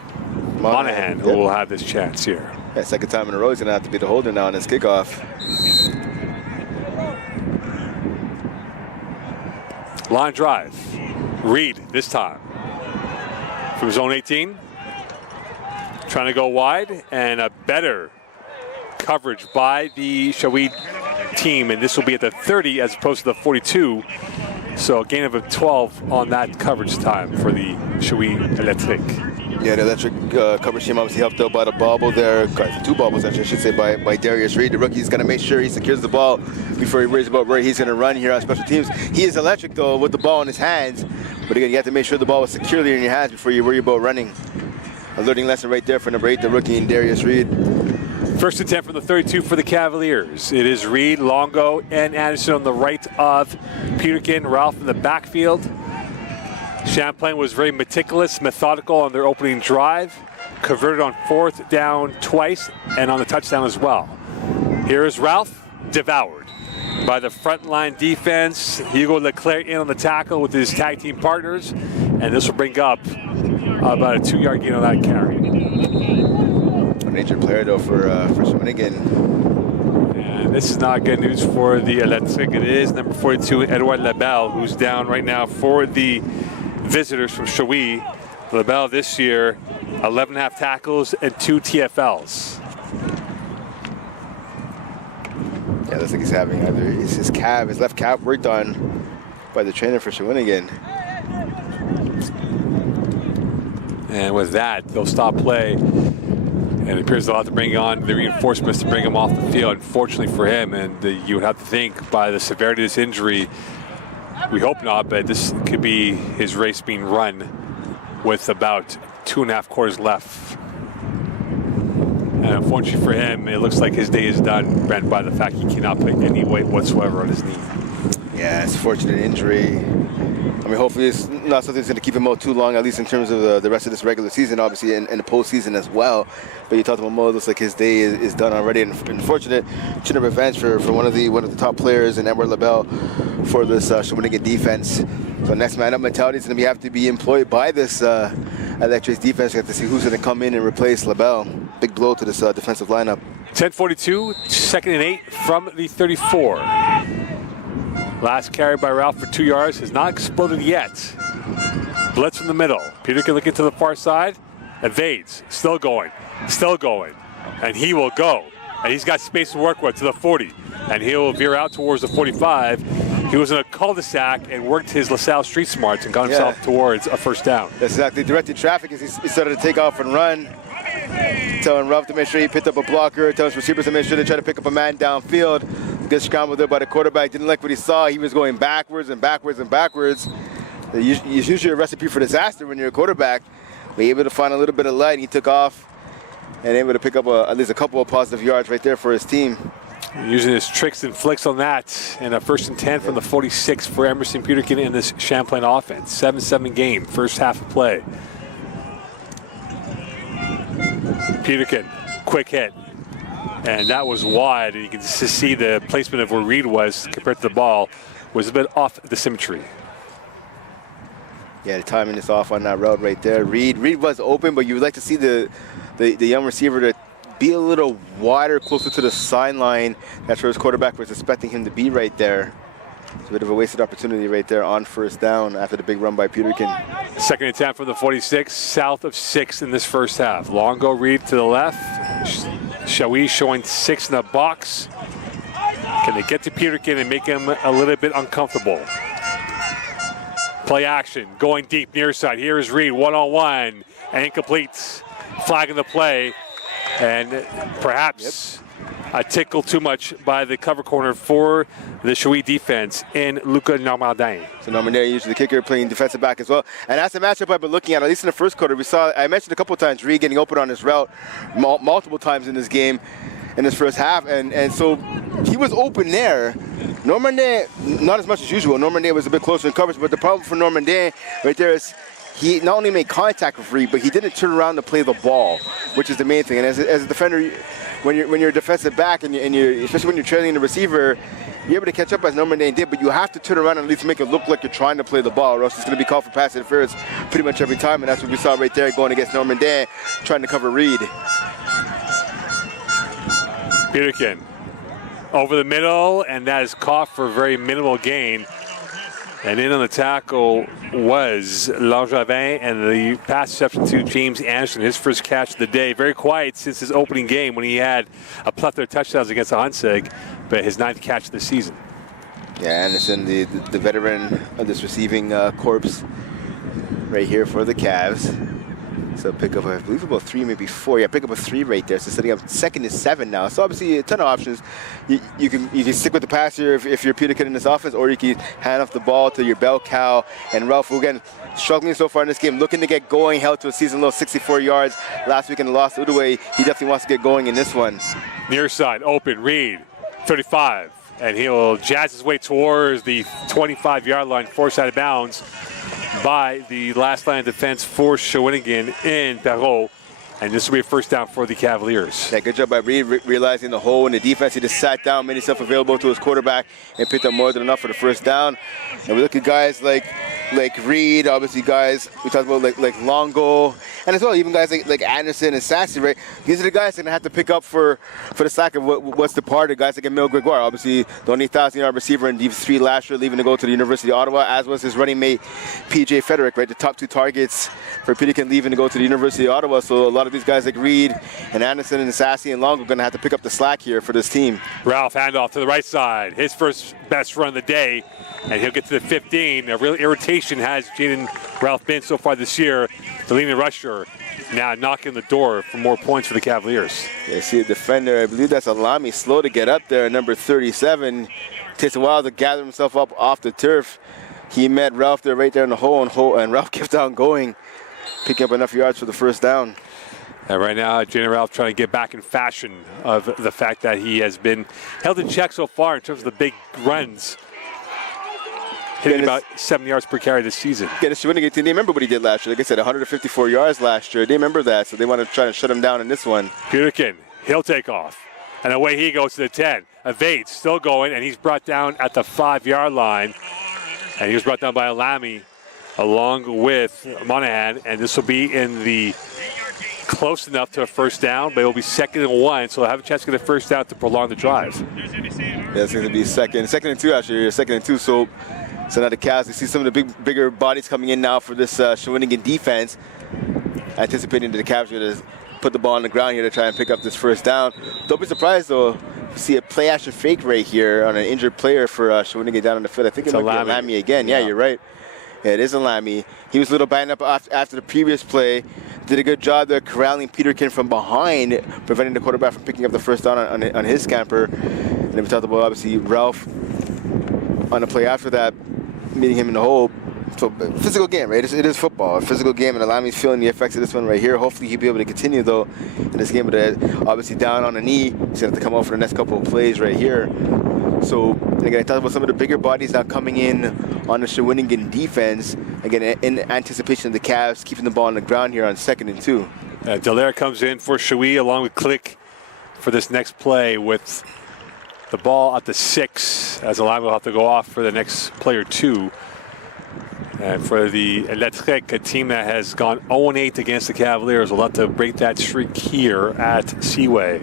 Monahan who will have this chance here. Yeah, second time in a row he's going to have to be the holder now on this kickoff. Line drive. Reed this time from zone 18. Trying to go wide, and a better coverage by the Shawinigan team, and this will be at the 30 as opposed to the 42. So a gain of a 12 on that coverage time for the Shawinigan Electric. Yeah, the Electric coverage team obviously helped out by the bobble there, 2 bobbles actually I should say, by Darius Reed. The rookie's got to make sure he secures the ball before he worries about where he's going to run here on special teams. He is electric though with the ball in his hands, but again you have to make sure the ball is securely in your hands before you worry about running. A learning lesson right there for number 8, the rookie, and Darius Reed. First and 10 from the 32 for the Cavaliers. It is Reed, Longo, and Anderson on the right of Peterkin, Ralph in the backfield. Champlain was very meticulous, methodical on their opening drive. Converted on 4th down twice, and on the touchdown as well. Here is Ralph, devoured by the frontline defense. Hugo Leclerc in on the tackle with his tag team partners, and this will bring up about a 2-yard gain on that carry. An injured player though for Shawinigan. And this is not good news for the Electric. It is number 42, Edouard Labelle, who's down right now for the visitors from Shawinigan. Labelle this year, 11.5 tackles and 2 TFLs. Yeah, looks like he's having either his left calf worked on by the trainer for Shawinigan. And with that, they'll stop play. And it appears they'll have to bring on the reinforcements to bring him off the field, unfortunately for him. And you would have to think by the severity of this injury, we hope not, but this could be his race being run with about 2.5 quarters left. And unfortunately for him, it looks like his day is done, Brent, by the fact he cannot pick any weight whatsoever on his knee. Yeah, it's a fortunate injury. I mean, hopefully it's not something that's going to keep him out too long, at least in terms of the rest of this regular season, obviously, and the postseason as well. But you talked about Mo, it looks like his day is done already. And unfortunate chin of revenge for one of the top players in Edouard Labelle for this Shawinigan defense. So next man up mentality is going to have to be employed by this Electric's defense. You have to see who's going to come in and replace Labelle. Big blow to this defensive lineup. 10:42, 2nd and 8 from the 34. Last carry by Ralph for 2 yards has not exploded yet. Blitz in the middle. Peterkin looking to the far side. Evades. Still going. And he will go. And he's got space to work with to the 40. And he will veer out towards the 45. He was in a cul-de-sac and worked his LaSalle street smarts and got himself towards a first down. That's exactly. Directed traffic as he started to take off and run. Telling Ralph to make sure he picked up a blocker. Telling his receivers to make sure they try to pick up a man downfield. Gets scrambled there by the quarterback. Didn't like what he saw. He was going backwards and backwards and backwards. It's usually a recipe for disaster when you're a quarterback. But able to find a little bit of light. He took off and able to pick up at least a couple of positive yards right there for his team. Using his tricks and flicks on that. And a 1st and 10 from the 46 for Emerson Peterkin in this Champlain offense. 7-7 game, first half of play. Peterkin, quick hit. And that was wide. And you can just see the placement of where Reed was compared to the ball was a bit off the symmetry. Yeah, the timing is off on that route right there. Reed was open, but you would like to see the young receiver to be a little wider, closer to the sideline. That's where his quarterback was expecting him to be right there. It's a bit of a wasted opportunity right there on first down after the big run by Peterkin. Second and 10 from the 46, south of 6 in this first half. Long go read to the left. Shawi showing 6 in the box. Can they get to Peterkin and make him a little bit uncomfortable? Play action, going deep near side. Here is Reed, one-on-one, and incomplete. Flagging the play, and perhaps a tickle too much by the cover corner for the Shawi defense in Luca Normandin. So Normandin, usually the kicker, playing defensive back as well. And that's a matchup I've been looking at least in the first quarter. We saw, I mentioned a couple of times, Reed getting open on his route multiple times in this game, in this first half. And so he was open there. Normandin, not as much as usual. Normandin was a bit closer in coverage, but the problem for Normandin right there is he not only made contact with Reed, but he didn't turn around to play the ball, which is the main thing. And as a defender, when you're a defensive back and you're, especially when you're trailing the receiver, you're able to catch up as Normandin did, but you have to turn around and at least make it look like you're trying to play the ball, or else it's going to be called for pass interference pretty much every time. And that's what we saw right there going against Normandin, trying to cover Reed. Peterkin over the middle, and that is caught for a very minimal gain. And in on the tackle was Langevin, and the pass reception to James Anderson, his first catch of the day. Very quiet since his opening game when he had a plethora of touchdowns against the Hunseg, but his 9th catch of the season. Yeah, Anderson, the veteran of this receiving corps right here for the Cavs. So pick up, I believe, about 3, maybe 4. Yeah, pick up a 3 right there. So setting up 2nd and 7 now. So obviously a ton of options. You can stick with the pass here if you're Peterkin in this offense, or you can hand off the ball to your bell cow. And Ralph, who again struggling so far in this game, looking to get going, held to a season low 64 yards last week and lost to Uruguay. He definitely wants to get going in this one. Near side, open, Reed, 35. And he'll jazz his way towards the 25-yard line, forced out of bounds by the last line of defense for Shawinigan in Perrault. And this will be a first down for the Cavaliers. Yeah, good job by Reed, realizing the hole in the defense. He just sat down, made himself available to his quarterback, and picked up more than enough for the first down. And we look at guys like Reed, obviously guys we talked about like Longo, and as well even guys like Anderson and Sassy, right? These are the guys that are gonna have to pick up for the slack of what's departed. Guys like Emile Gregoire, obviously the only 1,000-yard receiver in D3 last year, leaving to go to the University of Ottawa, as was his running mate PJ Frederick, right? The top 2 targets for Peterkin leaving to go to the University of Ottawa. So a lot of these guys like Reed and Anderson and Sassy and Longo are gonna have to pick up the slack here for this team. Ralph, handoff to the right side, his first best run of the day, and he'll get to the 15. A real irritation has Jaden Ralph been so far this year. The leading rusher now knocking the door for more points for the Cavaliers. Yeah, see a defender, I believe that's Alami, slow to get up there, number 37. Takes a while to gather himself up off the turf. He met Ralph there right there in the hole, and Ralph kept on going, picking up enough yards for the first down. And right now, Jaden Ralph trying to get back in fashion of the fact that he has been held in check so far in terms of the big runs. Hitting about 7 yards per carry this season. Yeah, the Shawinigan team, they remember what he did last year. Like I said, 154 yards last year. They remember that, so they want to try to shut him down in this one. Peterkin, he'll take off. And away he goes to the 10. Evades, still going, and he's brought down at the 5-yard line. And he was brought down by Alami along with Monahan. And this will be in the close enough to a first down, but it will be 2nd and 1, so they'll have a chance to get a first down to prolong the drive. Yeah, it's going to be 2nd and 2 actually. 2nd and 2, so now the Cavs, you see some of the bigger bodies coming in now for this Shawinigan defense, anticipating that the Cavs are going to put the ball on the ground here to try and pick up this first down. Don't be surprised though to see a play action fake right here on an injured player for Shawinigan down on the field. I think it might be Lamy again. Yeah, you're right. Yeah, it is a Lamy. He was a little banged up after the previous play. Did a good job there corralling Peterkin from behind, preventing the quarterback from picking up the first down on his scamper. And then we talked about obviously Ralph on the play after that, meeting him in the hole. So physical game, right? It is football, a physical game, and Alami's feeling the effects of this one right here. Hopefully he'll be able to continue though in this game, but obviously down on the knee. He's gonna have to come out for the next couple of plays right here. So again, I talked about some of the bigger bodies now coming in on the Shawinigan defense. Again, in anticipation of the Cavs keeping the ball on the ground here on 2nd and 2. Dallaire comes in for Shawi along with Click for this next play with the ball at the 6, as Alami will have to go off for the next player 2. And for the RSEQ, a team that has gone 0-8 against the Cavaliers, will have to break that streak here at Seaway.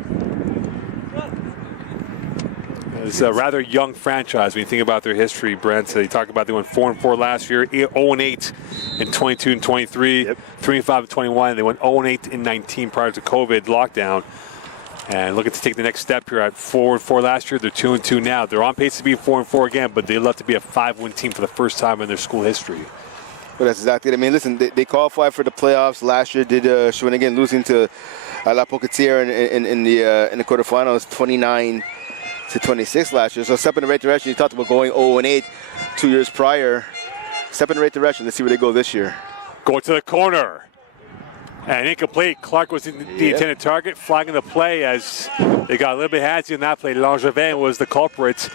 It's a rather young franchise when you think about their history, Brent. So you talk about they went 4-4 last year, 0-8 in 22 and 23, 3-5 and 21. They went 0-8 in 19 prior to COVID lockdown. And looking to take the next step here at 4-4 last year. They're 2-2 now. They're on pace to be 4-4 again, but they'd love to be a 5-win team for the first time in their school history. Well, that's exactly it. I mean, listen, they qualified for the playoffs last year. Did Shawinigan losing to La Pocatière in the quarterfinals, 29-26 last year. So step in the right direction. You talked about going 0-8 2 years prior. Step in the right direction. Let's see where they go this year. Go to the corner. And incomplete. Clark was the intended target, flagging the play as they got a little bit handsy in that play. Langevin was the culprit,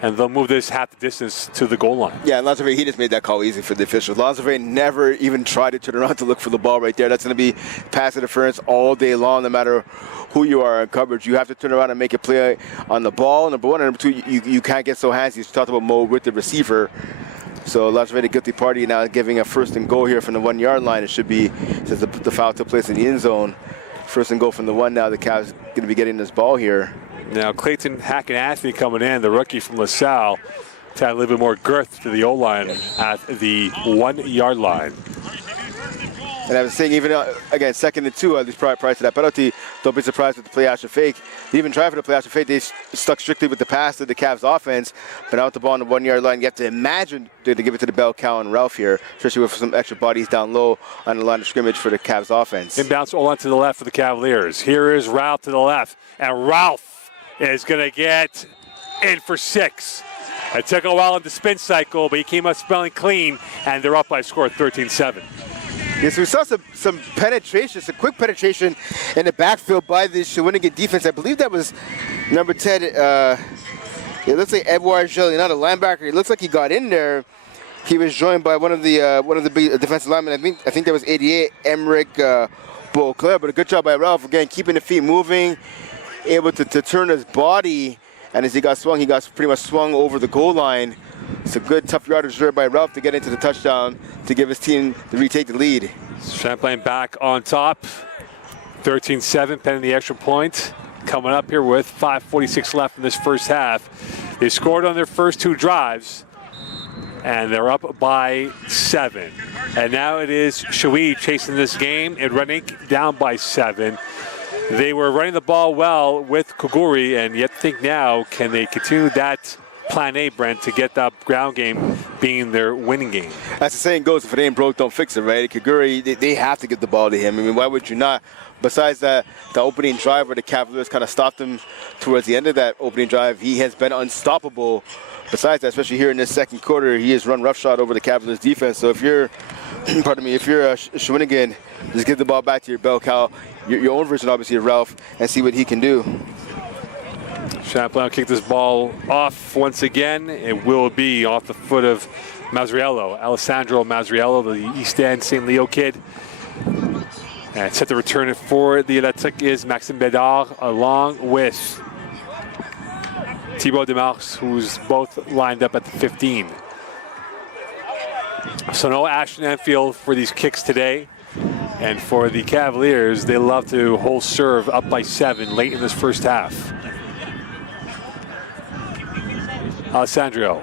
and they'll move this half the distance to the goal line. Yeah, Langevin, he just made that call easy for the officials. Langevin never even tried to turn around to look for the ball right there. That's going to be pass interference all day long, no matter who you are in coverage. You have to turn around and make a play on the ball. Number one, and number two, you can't get so handsy. You talked about Mo with the receiver. So Langevin, a guilty party, now giving a first and goal here from the 1 yard line. It should be, since the foul took place in the end zone, first and goal from the 1 now. The Cavs going to be getting this ball here. Now Clayton Hacken-Anthony coming in, the rookie from LaSalle, to add a little bit more girth to the O-line at the 1 yard line. And I was saying, even again, 2nd and 2, at least prior to that penalty, don't be surprised with the play action fake. They even tried for the play action fake. They stuck strictly with the pass to the Cavs offense, but out the ball on the 1 yard line. You have to imagine they give it to the Bell, Cal, and Ralph here, especially with some extra bodies down low on the line of scrimmage for the Cavs offense. Inbounds all on to the left for the Cavaliers. Here is Ralph to the left, and Ralph is going to get in for 6. It took a while in the spin cycle, but he came up smelling clean, and they're up by a score of 13-7. Yes, we saw some penetration, some quick penetration in the backfield by the Shawinigan defense. I believe that was number 10. It looks like Edouard Gelly, not a linebacker. It looks like he got in there. He was joined by one of the big defensive linemen. I think that was 88, Emmerich Beauclair. But a good job by Ralph, again, keeping the feet moving, able to turn his body. And as he got pretty much swung over the goal line. It's a good, tough yardage there by Ralph to get into the touchdown to give his team to retake the lead. Champlain back on top. 13-7, pending the extra point. Coming up here with 5:46 left in this first half. They scored on their first 2 drives, and they're up by 7. And now it is Shawi chasing this game, and running down by 7. They were running the ball well with Kuguri, and yet think now, can they continue that plan A, Brent, to get that ground game being their winning game? As the saying goes, if it ain't broke, don't fix it, right? Kuguri, they have to get the ball to him. I mean, why would you not? Besides the opening drive where the Cavaliers kind of stopped him towards the end of that opening drive, he has been unstoppable. Besides that, especially here in this second quarter, he has run roughshod over the Cavaliers defense. So if you're, pardon me, if you're Shawinigan, just give the ball back to your Bell Cal, your own version obviously of Ralph, and see what he can do. Champlain will kick this ball off once again. It will be off the foot of Mazriello, Alessandro Mazriello, the East End St. Leo kid. And set to return it for the RSEQ is Maxime Bédard, along with Thibaut Demars, who's both lined up at the 15. So no Ashton Enfield for these kicks today. And for the Cavaliers, they love to hold serve up by 7 late in this first half. Alessandro.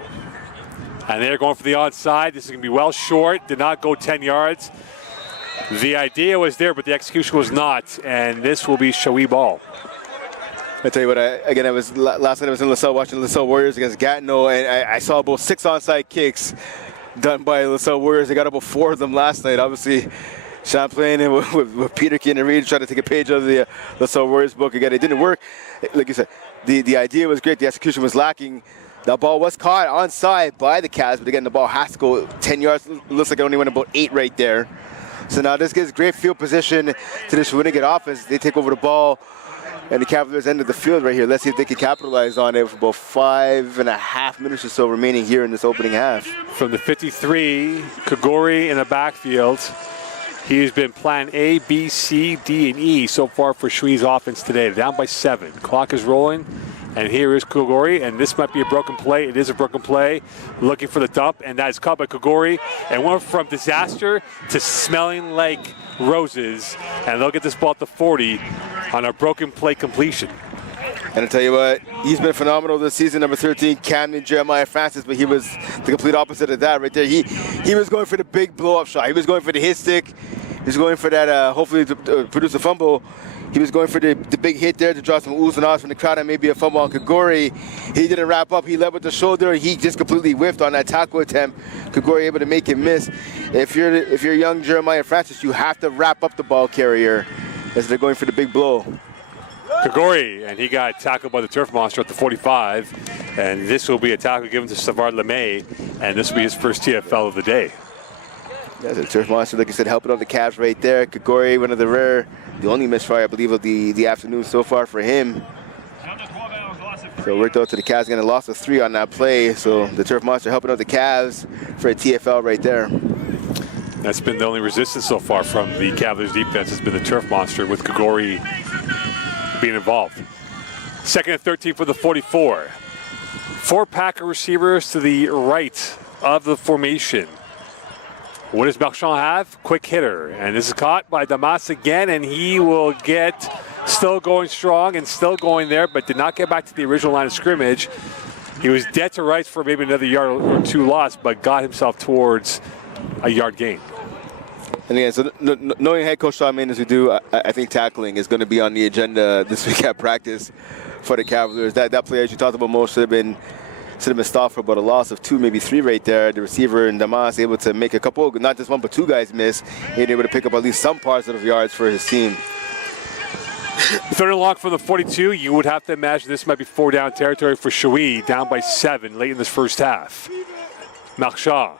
And they're going for the onside. This is going to be well short. Did not go 10 yards. The idea was there, but the execution was not. And this will be Shawi ball. I tell you what, last night I was in LaSalle watching LaSalle Warriors against Gatineau, and I saw about 6 onside kicks done by LaSalle Warriors. They got about 4 of them last night. Obviously, Champlain and with Peter Keen and Reed trying to take a page out of the LaSalle Warriors book. Again, it didn't work. Like you said, the idea was great. The execution was lacking. The ball was caught onside by the Cavs, but again, the ball has to go 10 yards. It looks like it only went about 8 right there. So now this gives great field position to the Shawinigan offense. They take over the ball, and the Cavaliers ended the field right here. Let's see if they can capitalize on it with about 5.5 minutes or so remaining here in this opening half. From the 53, Kagori in the backfield. He's been plan A, B, C, D, and E so far for Shawi's offense today. Down by 7. Clock is rolling. And here is Kogori, and this might be a broken play. It is a broken play. Looking for the dump, and that is caught by Kogori. And went from disaster to smelling like roses. And they'll get this ball to 40 on a broken play completion. And I tell you what, he's been phenomenal this season. Number 13, Camden Jeremiah Francis, but he was the complete opposite of that right there. He was going for the big blow-up shot. He was going for the hit stick. He was going for that, hopefully to produce a fumble. He was going for the big hit there to draw some oohs and ahs from the crowd and maybe a fumble on Kagori. He didn't wrap up. He led with the shoulder. He just completely whiffed on that tackle attempt. Kagori able to make him miss. If you're young Jeremiah Francis, you have to wrap up the ball carrier as they're going for the big blow. Kagori, and he got tackled by the Turf Monster at the 45. And this will be a tackle given to Savard LeMay, and this will be his first TFL of the day. Yeah, the Turf Monster, like I said, helping out the Cavs right there. Kagori, one of the only misfire, I believe, of the afternoon so far for him. So worked out to the Cavs, getting a loss of 3 on that play. So the Turf Monster helping out the Cavs for a TFL right there. That's been the only resistance so far from the Cavaliers defense has been the Turf Monster with Kagori being involved. Second and 13 for the 44. 4 Packer receivers to the right of the formation. What does Marchand have? Quick hitter. And this is caught by Damas again, and he will get still going strong and still going there, but did not get back to the original line of scrimmage. He was dead to rights for maybe another yard or 2 lost, but got himself towards a yard gain. And again, so knowing head coach Sean Main as we do, I think tackling is going to be on the agenda this week at practice for the Cavaliers. That play, as you talked about, most should have been stopped for about a loss of 2, maybe 3 right there. The receiver and Damas able to make a couple, not just 1, but 2 guys miss, and able to pick up at least some parts of the yards for his team. Third and long from the 42. You would have to imagine this might be 4 down territory for Shawi, down by 7 late in this first half. Marchand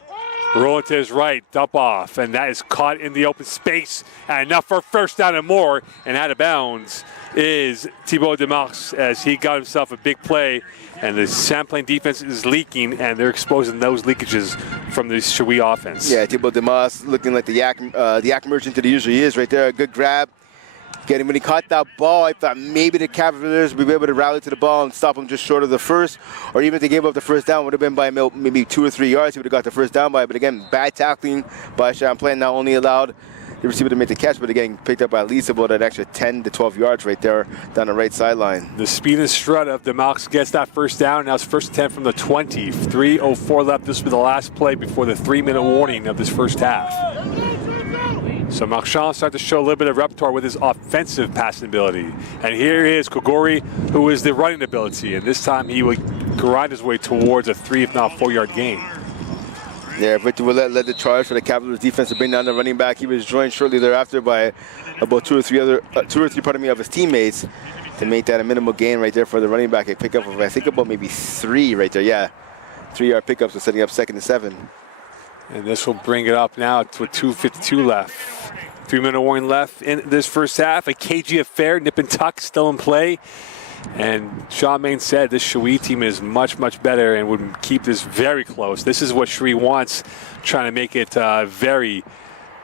rolling to his right, dump off, and that is caught in the open space, and enough for first down and more, and out of bounds is Thibaut Demarche as he got himself a big play, and the Champlain defense is leaking, and they're exposing those leakages from the Shawi offense. Yeah, Thibaut Demarche looking like the yak merchant that he usually is right there. A good grab. When he caught that ball, I thought maybe the Cavaliers would be able to rally to the ball and stop him just short of the first, or even if they gave up the first down, would have been by maybe 2 or 3 yards. He would have got the first down by. But again, bad tackling by Champlain not only allowed the receiver to make the catch, but again, picked up at least about an extra 10 to 12 yards right there down the right sideline. The speed and strut of Demarche gets that first down. Now it's first and 10 from the 20. 3:04 left. This will be the last play before the 3-minute warning of this first half. So Marchand started to show a little bit of repertoire with his offensive passing ability. And here is Kogori, who is the running ability. And this time he would grind his way towards a 3, if not 4-yard gain. Yeah, Victor Willett led the charge for the Cavaliers defense to bring down the running back. He was joined shortly thereafter by about 2 or 3 of his teammates to make that a minimal gain right there for the running back. A pickup of, I think, about maybe 3 right there. Yeah, 3-yard pickups were setting up 2nd and 7. And this will bring it up now to 2:52 left. 3-minute warning left in this first half. A cagey affair, nip and tuck still in play. And Sean Main said this Shawi team is much, much better and would keep this very close. This is what Shawi wants, trying to make it a very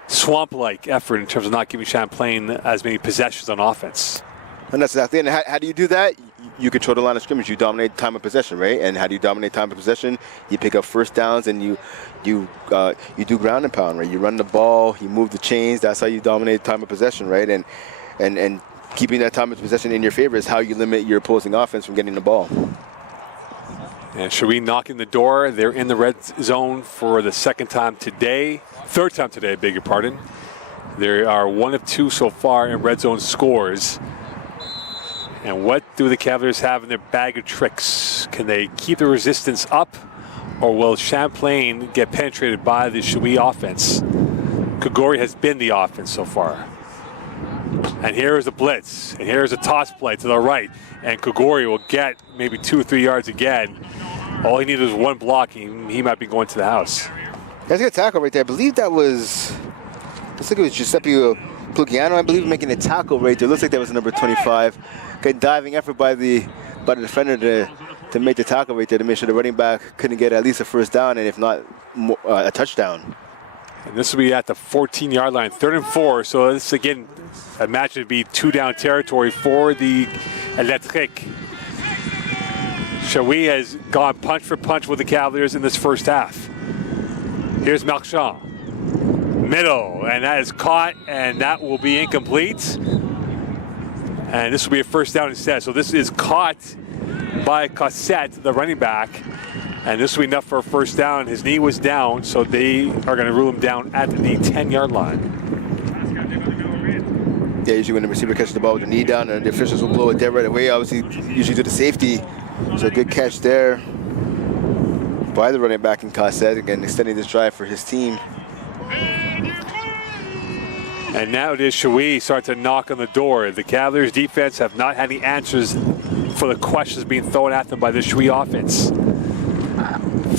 swamp-like effort in terms of not giving Champlain as many possessions on offense. And that's exactly it. And how do you do that? You control the line of scrimmage. You dominate time of possession, right? And how do you dominate time of possession? You pick up first downs and you do ground and pound, right? You run the ball, you move the chains. That's how you dominate time of possession, right? And keeping that time of possession in your favor is how you limit your opposing offense from getting the ball. And Shawi knocking the door. They're in the red zone for the third time today, I beg your pardon. There are 1 of 2 so far in red zone scores. And what do the Cavaliers have in their bag of tricks? Can they keep the resistance up, or will Champlain get penetrated by the Shawi offense? Kagori has been the offense so far. And here is a blitz, and here is a toss play to the right, and Kagori will get maybe 2 or 3 yards again. All he needed was 1 block, and he might be going to the house. That's a good tackle right there. I believe that was, looks like it was Giuseppe Plugiano, I believe, making a tackle right there. Looks like that was number 25. Good diving effort by the defender to make the tackle right there to make sure the running back couldn't get at least a first down, and if not, a touchdown. And this will be at the 14-yard line, 3rd and 4. So this, again, I imagine it'd be 2 down territory for the Electric. Shawinigan has gone punch for punch with the Cavaliers in this first half. Here's Marchand. Middle, and that is caught, and that will be incomplete. And this will be a first down instead. So this is caught by Cossette, the running back. And this will be enough for a first down. His knee was down, so they are going to rule him down at the 10-yard line. Yeah, usually when the receiver catches the ball with the knee down, and the officials will blow it dead right away. Obviously, usually to the safety. So a good catch there by the running back in Cossette, again, extending this drive for his team. And now it is Shawinigan start to knock on the door. The Cavaliers defense have not had any answers for the questions being thrown at them by the Shawinigan offense.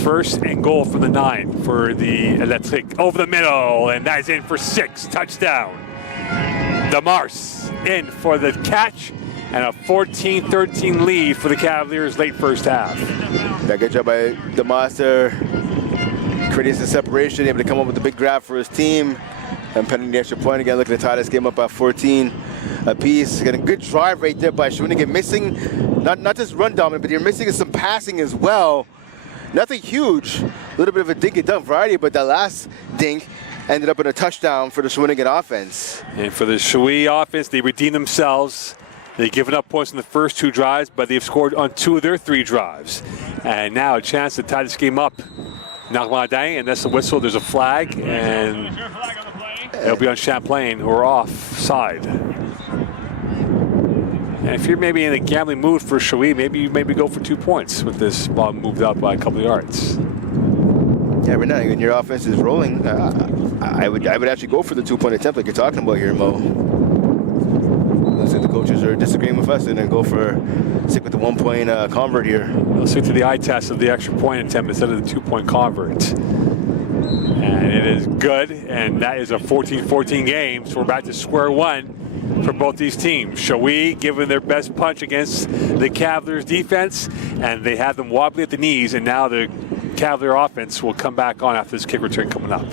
First and goal from the 9 for the RSEQ. Over the middle, and that is in for 6. Touchdown. DeMars in for the catch, and a 14-13 lead for the Cavaliers late first half. Yeah, good job by DeMars there, creating some separation, able to come up with a big grab for his team. And pending the extra point again, looking to tie this game up by 14 apiece. Getting a good drive right there by Shawinigan, missing not just run dominant, but you're missing some passing as well. Nothing huge, a little bit of a dink and dunk variety, but that last dink ended up in a touchdown for the Shawinigan offense. And for the Shawinigan offense, they redeemed themselves. They've given up points in the first 2 drives, but they've scored on 2 of their 3 drives. And now a chance to tie this game up. Narmadin, and that's the whistle. There's a flag, and it'll be on Champlain, who are offside. And if you're maybe in a gambling mood for Shawinigan, maybe go for 2 points with this ball moved out by a couple of yards. Yeah, right now when your offense is rolling, I would actually go for the 2-point attempt like you're talking about here, Mo. Looks like the coaches are disagreeing with us, and then stick with the 1-point convert here. We'll stick to the eye test of the extra point attempt instead of the 2-point convert. And it is good, and that is a 14-14 game, so we're back to square one for both these teams. Shawinigan giving their best punch against the Cavaliers defense, and they have them wobbly at the knees, and now the Cavalier offense will come back on after this kick return coming up.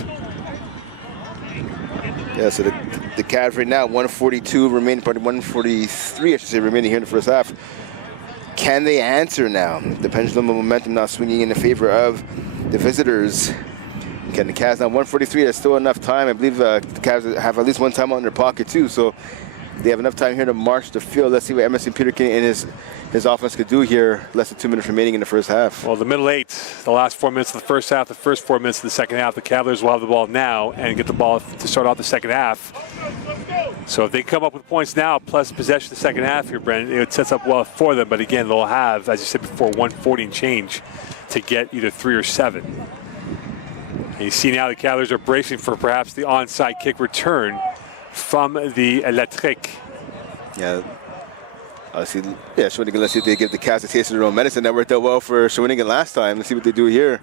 Yeah, so the Cavs right now, 142 remaining, probably 143, I should say, remaining here in the first half. Can they answer now? The pendulum of momentum now swinging in the favor of the visitors. Can the Cavs now 143? That's still enough time. I believe the Cavs have at least one timeout in their pocket too, so they have enough time here to march the field. Let's see what Emerson Peterkin and his offense could do here. Less than 2 minutes remaining in the first half. Well, the middle 8, the last 4 minutes of the first half, the first 4 minutes of the second half, the Cavaliers will have the ball now and get the ball to start off the second half. So if they come up with points now, plus possession the second half here, Brendan, it sets up well for them. But again, they'll have, as you said before, 140 and change to get either 3 or 7. And you see now the Cavaliers are bracing for perhaps the onside kick return from the RSEQ. Yeah. Shawinigan, let's see if they give the Cavs a taste of their own medicine. That worked out well for Shawinigan last time. Let's see what they do here.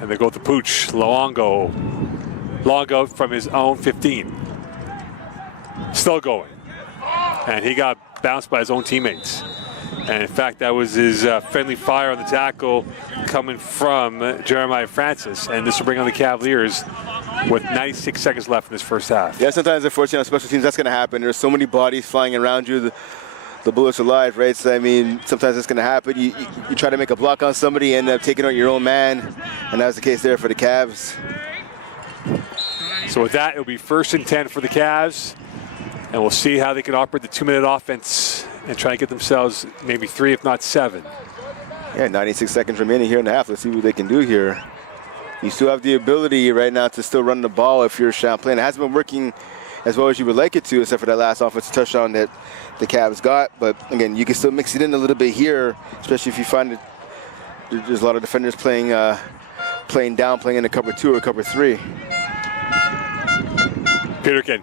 And they go to Pooch. Longo from his own 15. Still going. And he got bounced by his own teammates. And in fact, that was his friendly fire on the tackle coming from Jeremiah Francis. And this will bring on the Cavaliers with 96 seconds left in this first half. Yeah, sometimes, unfortunately, on special teams, that's going to happen. There's so many bodies flying around you. The bullets are live, right? So, I mean, sometimes it's going to happen. You try to make a block on somebody, end up taking out your own man. And that was the case there for the Cavs. So with that, it'll be 1st and 10 for the Cavs. And we'll see how they can operate the 2-minute offense and try to get themselves maybe 3, if not 7. Yeah, 96 seconds remaining here in the half. Let's see what they can do here. You still have the ability right now to still run the ball if you're Champlain. It hasn't been working as well as you would like it to, except for that last offensive touchdown that the Cavs got. But again, you can still mix it in a little bit here, especially if you find that there's a lot of defenders playing down, playing in a cover 2 or cover 3. Peterkin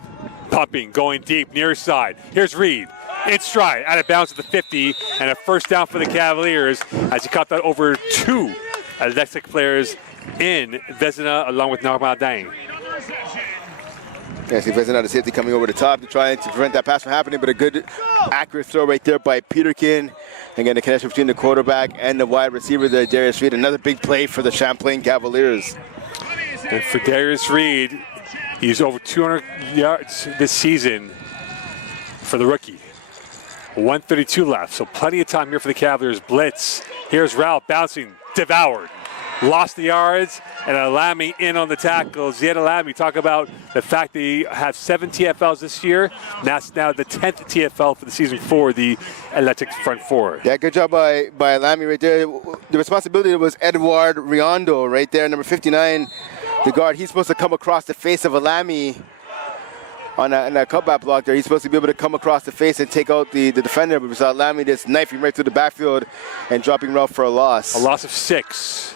pumping, going deep, near side. Here's Reed. In stride, out of bounds at the 50, and a first down for the Cavaliers as he caught that over 2 RSEQ players in Vezina along with Narmadin. Yeah, see Vezina, the safety, coming over the top to try to prevent that pass from happening, but a good, accurate throw right there by Peterkin. Again, the connection between the quarterback and the wide receiver there, Darius Reed. Another big play for the Champlain Cavaliers. And for Darius Reed, he's over 200 yards this season for the rookie. 1:32 left, so plenty of time here for the Cavaliers. Blitz. Here's Ralph bouncing, devoured. Lost the yards, and Alami in on the tackles. Yet Alami, talk about the fact that he has 7 TFLs this year. That's now the 10th TFL for the season for the Electric front four. Yeah, good job by Alami right there. The responsibility was Edward Riondo right there, number 59, the guard. He's supposed to come across the face of Alami on that cutback block there. He's supposed to be able to come across the face and take out the defender, but we saw Alami just knife him right through the backfield and dropping Ralph for a loss. A loss of 6.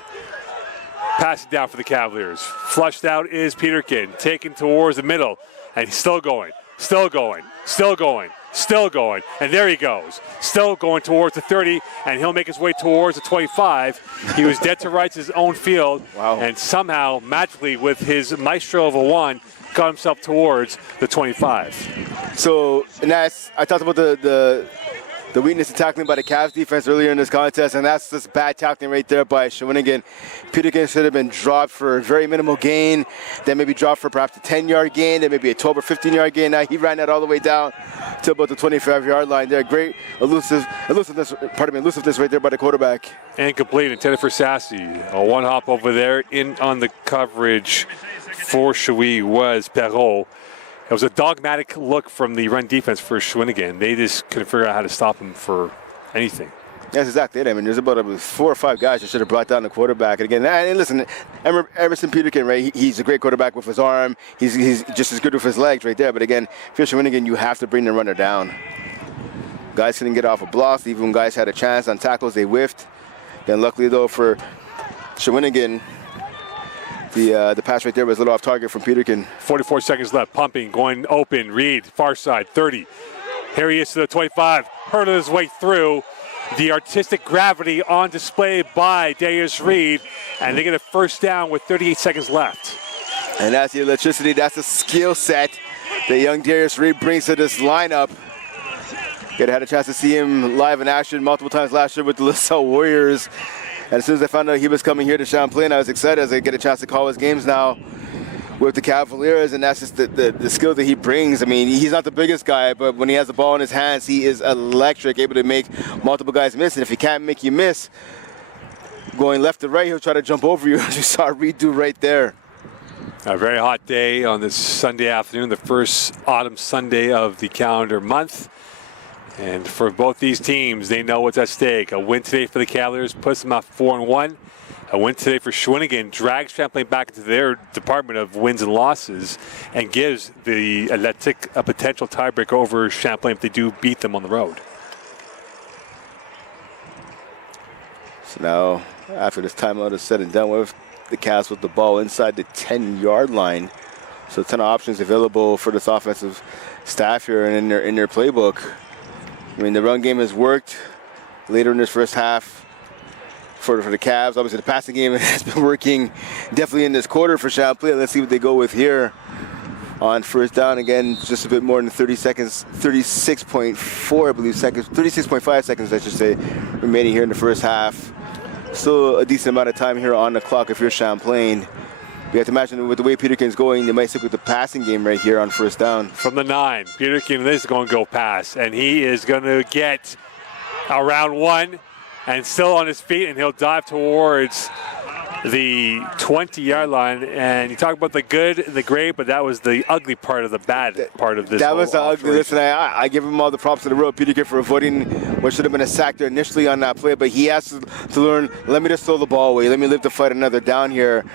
Pass it down for the Cavaliers. Flushed out is Peterkin, taken towards the middle, and he's still going, still going, still going, still going, and there he goes. Still going towards the 30, and he'll make his way towards the 25. He was dead to rights his own field, wow. And somehow, magically, with his maestro of a wand, got himself towards the 25. So, and that's, I talked about the weakness in tackling by the Cavs defense earlier in this contest, and that's just bad tackling right there by Shawinigan. Peterkin should have been dropped for a very minimal gain, then maybe dropped for perhaps a 10-yard gain, then maybe a 12 or 15-yard gain. Now he ran that all the way down to about the 25-yard line there. Great elusiveness right there by the quarterback. Incomplete, intended for Sassy. A one hop over there. In on the coverage for Shawi was Perrault. It was a dogmatic look from the run defense for Shawinigan. They just couldn't figure out how to stop him for anything. That's exactly it. I mean, there's about 4 or 5 guys that should have brought down the quarterback. And again, and listen, Emerson Peterkin, right? He's a great quarterback with his arm. He's just as good with his legs right there. But again, if you're Shawinigan, you have to bring the runner down. Guys couldn't get off of blocks. Even when guys had a chance on tackles, they whiffed. And luckily, though, for Shawinigan, the pass right there was a little off target from Peterkin. 44 seconds left. Pumping, going open. Reed, far side, 30. Here he is to the 25. Hurdled his way through. The artistic gravity on display by Darius Reed. And they get a first down with 38 seconds left. And that's the electricity. That's the skill set that young Darius Reed brings to this lineup. Had a chance to see him live in action multiple times last year with the LaSalle Warriors. And as soon as I found out he was coming here to Champlain, I was excited as I get a chance to call his games now with the Cavaliers, and that's just the skill that he brings. I mean, he's not the biggest guy, but when he has the ball in his hands, he is electric, able to make multiple guys miss. And if he can't make you miss, going left to right, he'll try to jump over you, as you saw Reed do right there. A very hot day on this Sunday afternoon, the first autumn Sunday of the calendar month. And for both these teams, they know what's at stake. A win today for the Cavaliers puts them at 4-1. A win today for Shawinigan drags Champlain back into their department of wins and losses and gives the Athletic a potential tiebreaker over Champlain if they do beat them on the road. So now, after this timeout is said and done with, the Cavs with the ball inside the 10-yard line. So a ton of options available for this offensive staff here and in their playbook. I mean, the run game has worked later in this first half for the Cavs. Obviously, the passing game has been working definitely in this quarter for Champlain. Let's see what they go with here on first down. Again, just a bit more than 30 seconds, 36.4, I believe, seconds, 36.5 seconds, I should say, remaining here in the first half. Still a decent amount of time here on the clock if you're Champlain. You have to imagine with the way Peterkin's going, they might stick with the passing game right here on first down. From the 9, Peterkin is going to go pass, and he is going to get around 1 and still on his feet, and he'll dive towards the 20-yard line. And you talk about the good and the great, but that was the ugly part of the bad part of this. That was the operation. ugly. Listen, I give him all the props in the world, Peterkin, for avoiding what should have been a sack there initially on that play, but he has to learn, let me just throw the ball away. Let me live to fight another down here.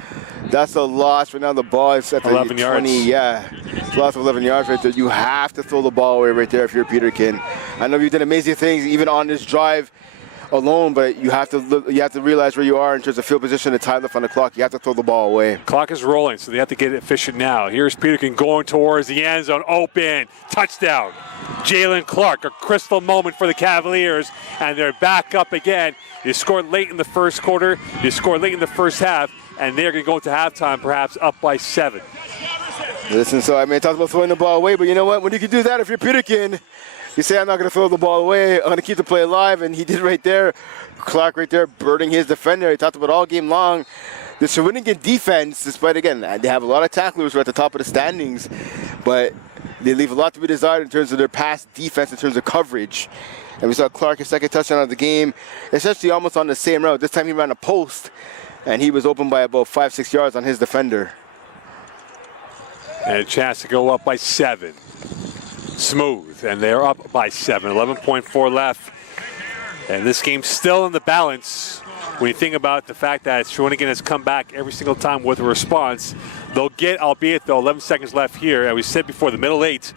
That's a loss. Right now the ball is at the 11 20. yards. Yeah, it's a loss of 11 yards right there. You have to throw the ball away right there if you're Peterkin. I know you've done amazing things even on this drive alone, but you have to realize where you are in terms of field position and time left on the clock. You have to throw the ball away. Clock is rolling, so they have to get it efficient now. Here's Peterkin going towards the end zone, open, touchdown. Jalen Clark, a crystal moment for the Cavaliers, and they're back up again. You scored late in the first quarter, you scored late in the first half, and they're going to go into halftime perhaps up by 7. Listen, so I mean, I talked about throwing the ball away, but you know what? When you can do that, if you're Peterkin, you say, I'm not going to throw the ball away. I'm going to keep the play alive, and he did right there. Clark right there, birding his defender. He talked about all game long. The Shawinigan defense, despite, again, they have a lot of tacklers who are at the top of the standings, but they leave a lot to be desired in terms of their pass defense, in terms of coverage. And we saw Clark, his second touchdown of the game, essentially almost on the same route. This time he ran a post, and he was open by about 5-6 yards on his defender. And a chance to go up by 7. Smooth, and they're up by 7. 11.4 left. And this game's still in the balance. When you think about the fact that Shawinigan has come back every single time with a response, they'll get, albeit though, 11 seconds left here. And we said before, the middle 8,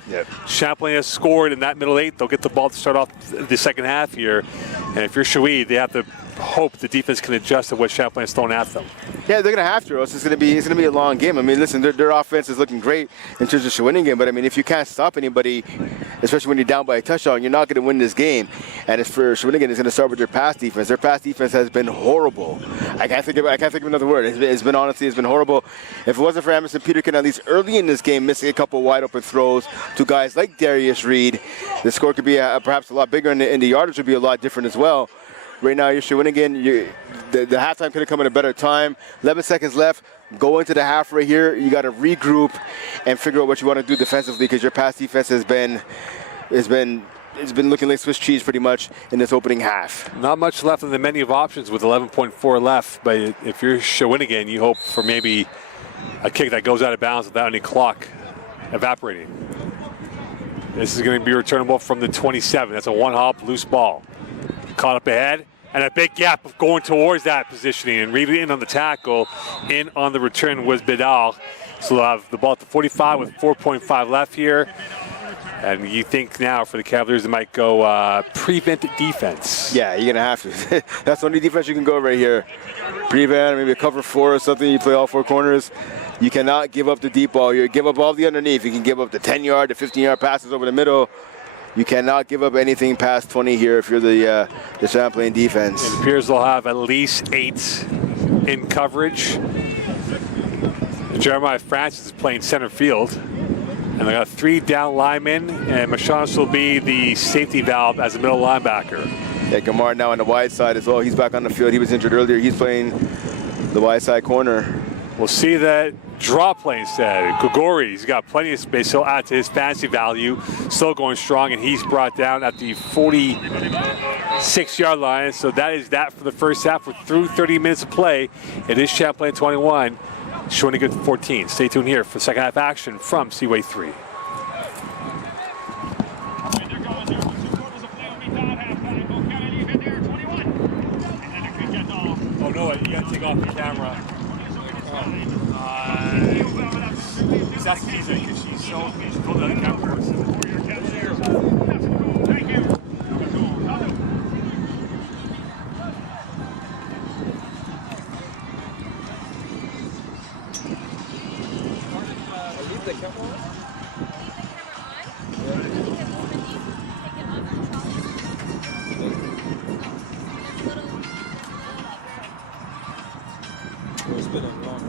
Champlain has scored in that middle 8. They'll get the ball to start off the second half here. And if you're Shawee, they have to hope the defense can adjust to what Champlain has thrown at them. Yeah, they're going to have to, or else it's going to be a long game. I mean, listen, their offense is looking great in terms of Shawinigan, but I mean, if you can't stop anybody, especially when you're down by a touchdown, you're not going to win this game. And as for Shawinigan, it's going to start with their pass defense. Their pass defense has been horrible. I can't think of another word. It's been horrible. If it wasn't for Emerson Peterkin, at least early in this game, missing a couple wide open throws to guys like Darius Reed, the score could be perhaps a lot bigger, and the yardage would be a lot different as well. Right now, you're Shawinigan. The halftime could have come at a better time. 11 seconds left. Go into the half right here. You got to regroup and figure out what you want to do defensively, because your pass defense has been looking like Swiss cheese pretty much in this opening half. Not much left in the menu of options with 11.4 left. But if you're Shawinigan, you hope for maybe a kick that goes out of bounds without any clock evaporating. This is going to be returnable from the 27. That's a one-hop loose ball. Caught up ahead, and a big gap of going towards that positioning, and Reed in on the tackle. In on the return was Bidal. So they'll have the ball at the 45 with 4.5 left here. And you think now for the Cavaliers, they might go prevent defense. Yeah, you're going to have to. That's the only defense you can go right here. Prevent, maybe a cover 4 or something. You play all 4 corners. You cannot give up the deep ball. You give up all the underneath. You can give up the 10-yard, the 15-yard passes over the middle. You cannot give up anything past 20 here if you're the Champlain defense. It appears they'll have at least 8 in coverage. Jeremiah Francis is playing center field. And they got 3 down linemen, and Machance will be the safety valve as a middle linebacker. Yeah, Gamar now on the wide side as well. He's back on the field. He was injured earlier. He's playing the wide side corner. We'll see that draw play instead. Gogori's got plenty of space. He'll add to his fantasy value. Still going strong, and he's brought down at the 46-yard line. So that is that for the first half. We're through 30 minutes of play. It is Champlain 21, Shawinigan 14. Stay tuned here for second half action from Seaway 3. Oh no, you gotta take off the camera. That's the reason, because she's so she's pulled out the camera. Thank you. Leave the camera on? It's been a long.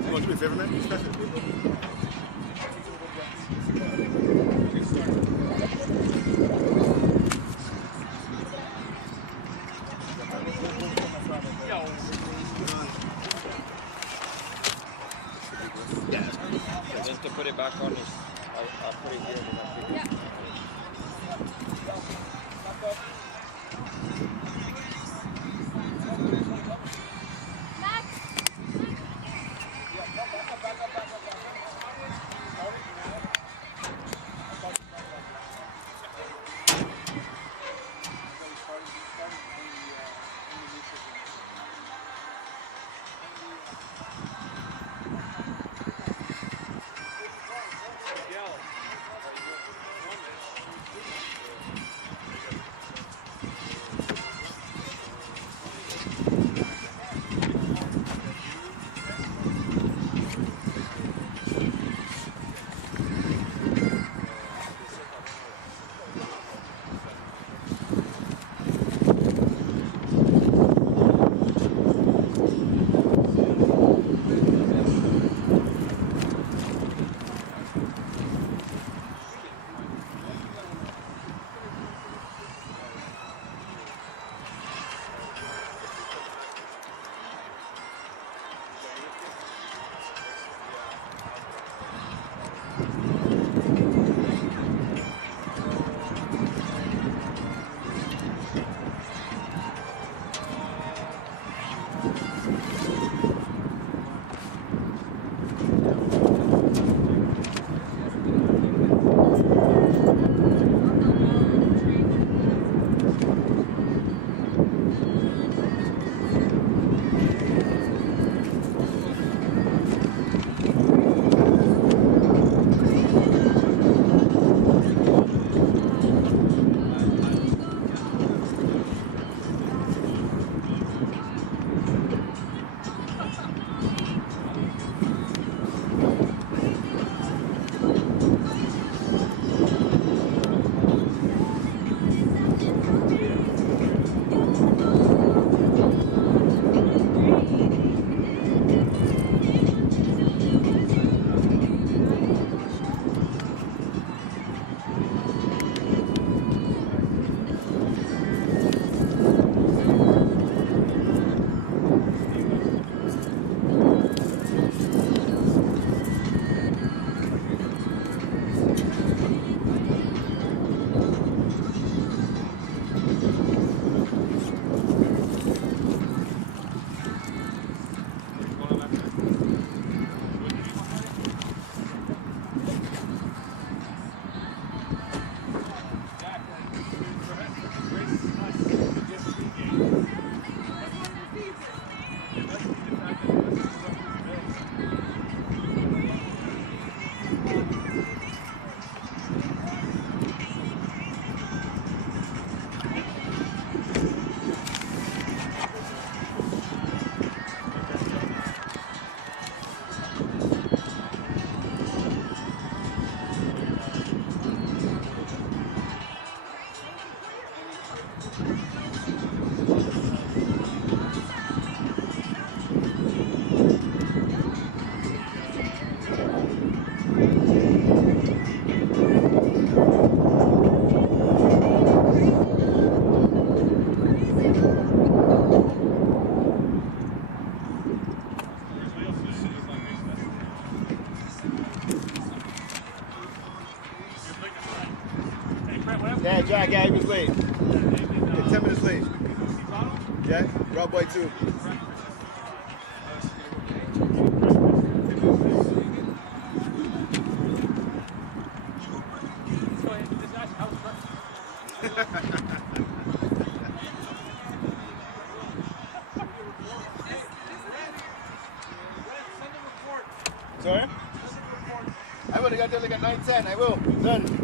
You want to do me a favor, man? Just to put it back on, I'll put it here. Yeah. Yeah, Jack, yeah, he was late. Yeah, 10 minutes late. Yeah, Rob Boy too. Sorry? I would have got there like at 9:10. I will. Done.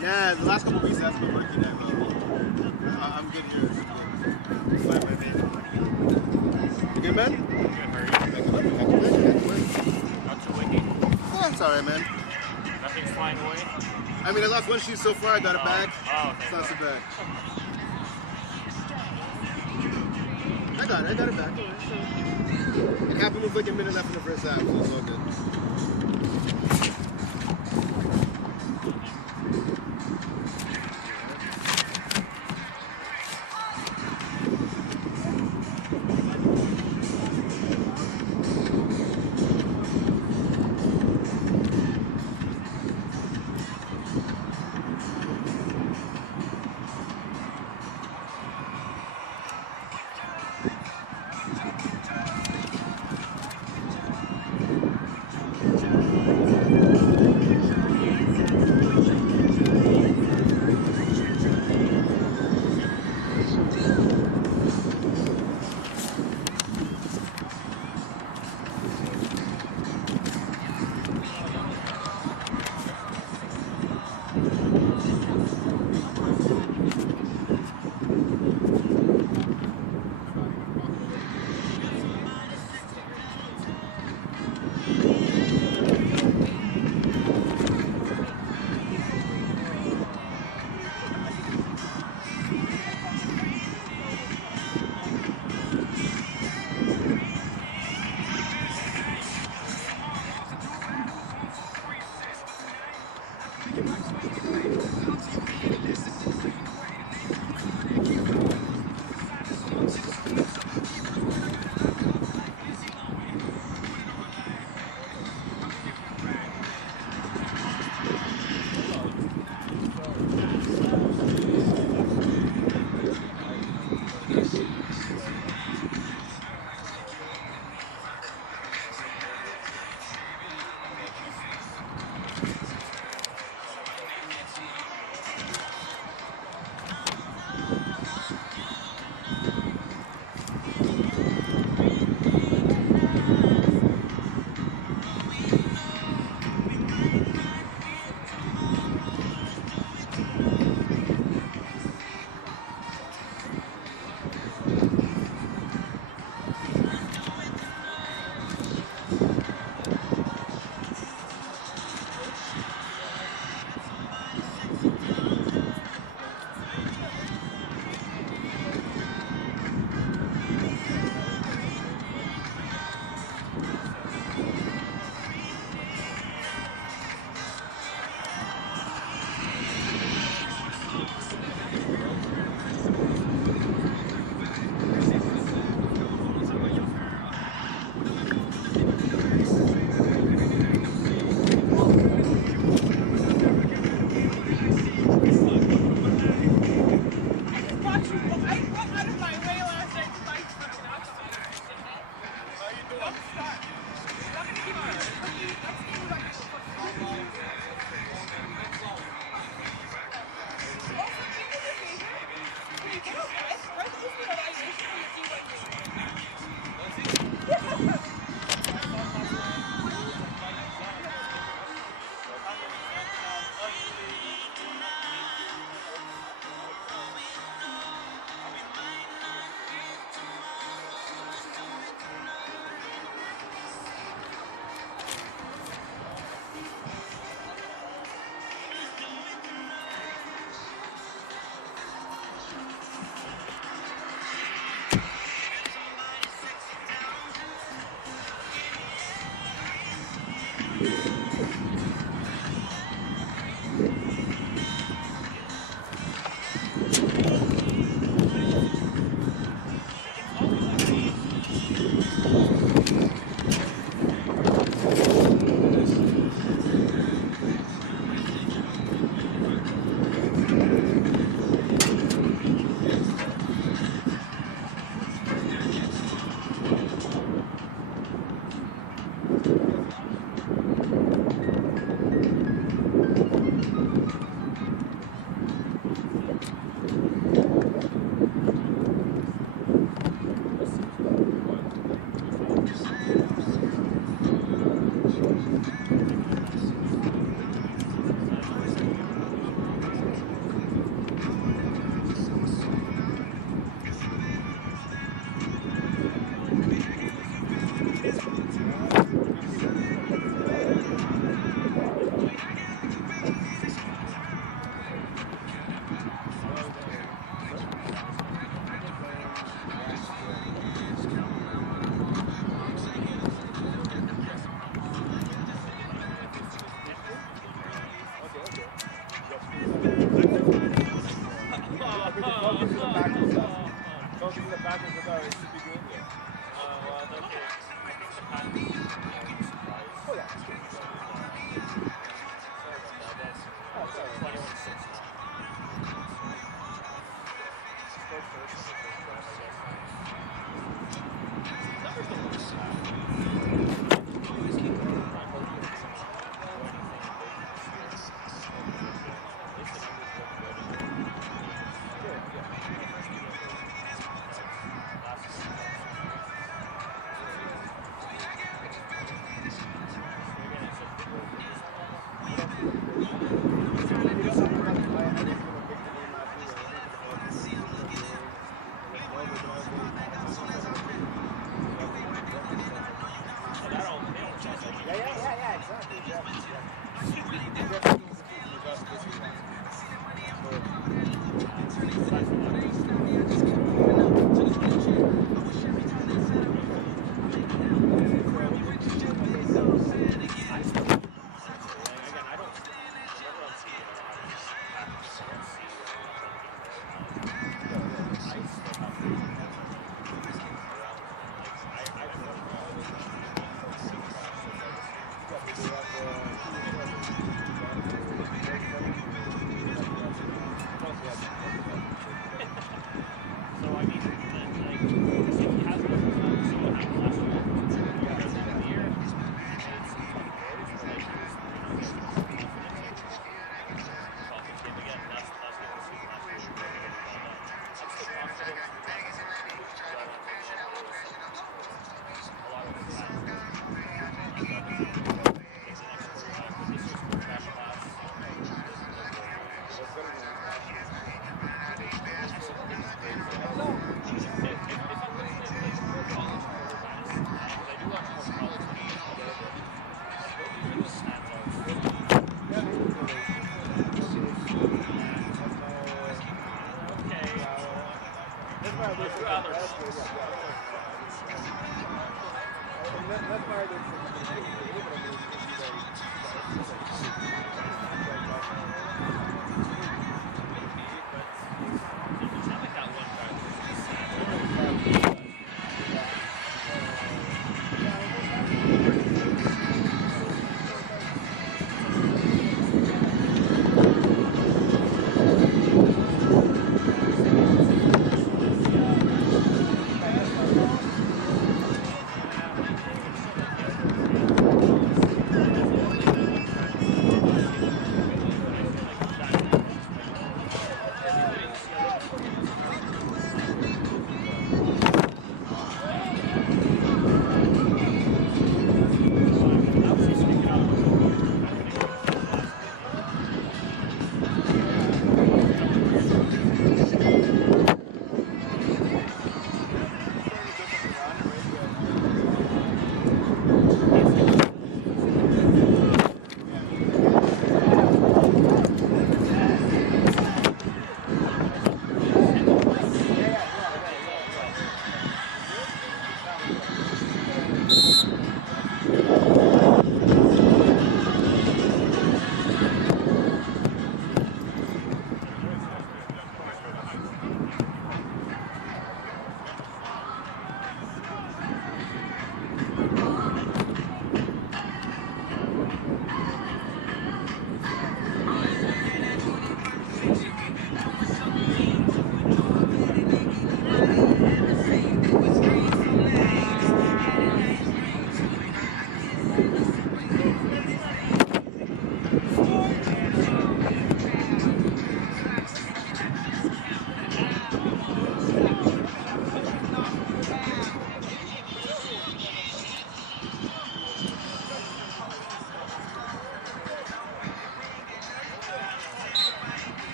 Yeah, the last couple of weeks I've been working at I'm good here. It's fine, my man. You good, man? Good, how are you? Not too windy? Yeah, it's alright, man. Nothing's flying away? I mean, I lost one shoe so far, I got it back. Oh, It's not so bad. I got it back. Don't worry. It happened with like a minute left in the first half, so it's all good.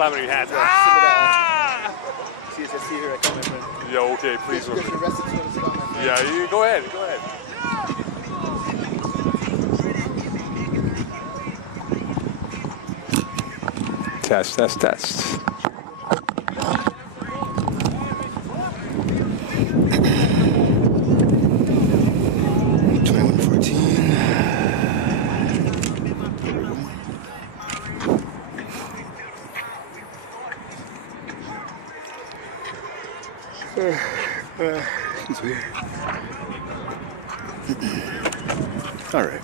Slamming your hands. See here, I come, my friend. Yeah, okay, please. Get your arrested to the spot, my friend. Yeah, you go ahead. Test. 21-14. It's weird. All right.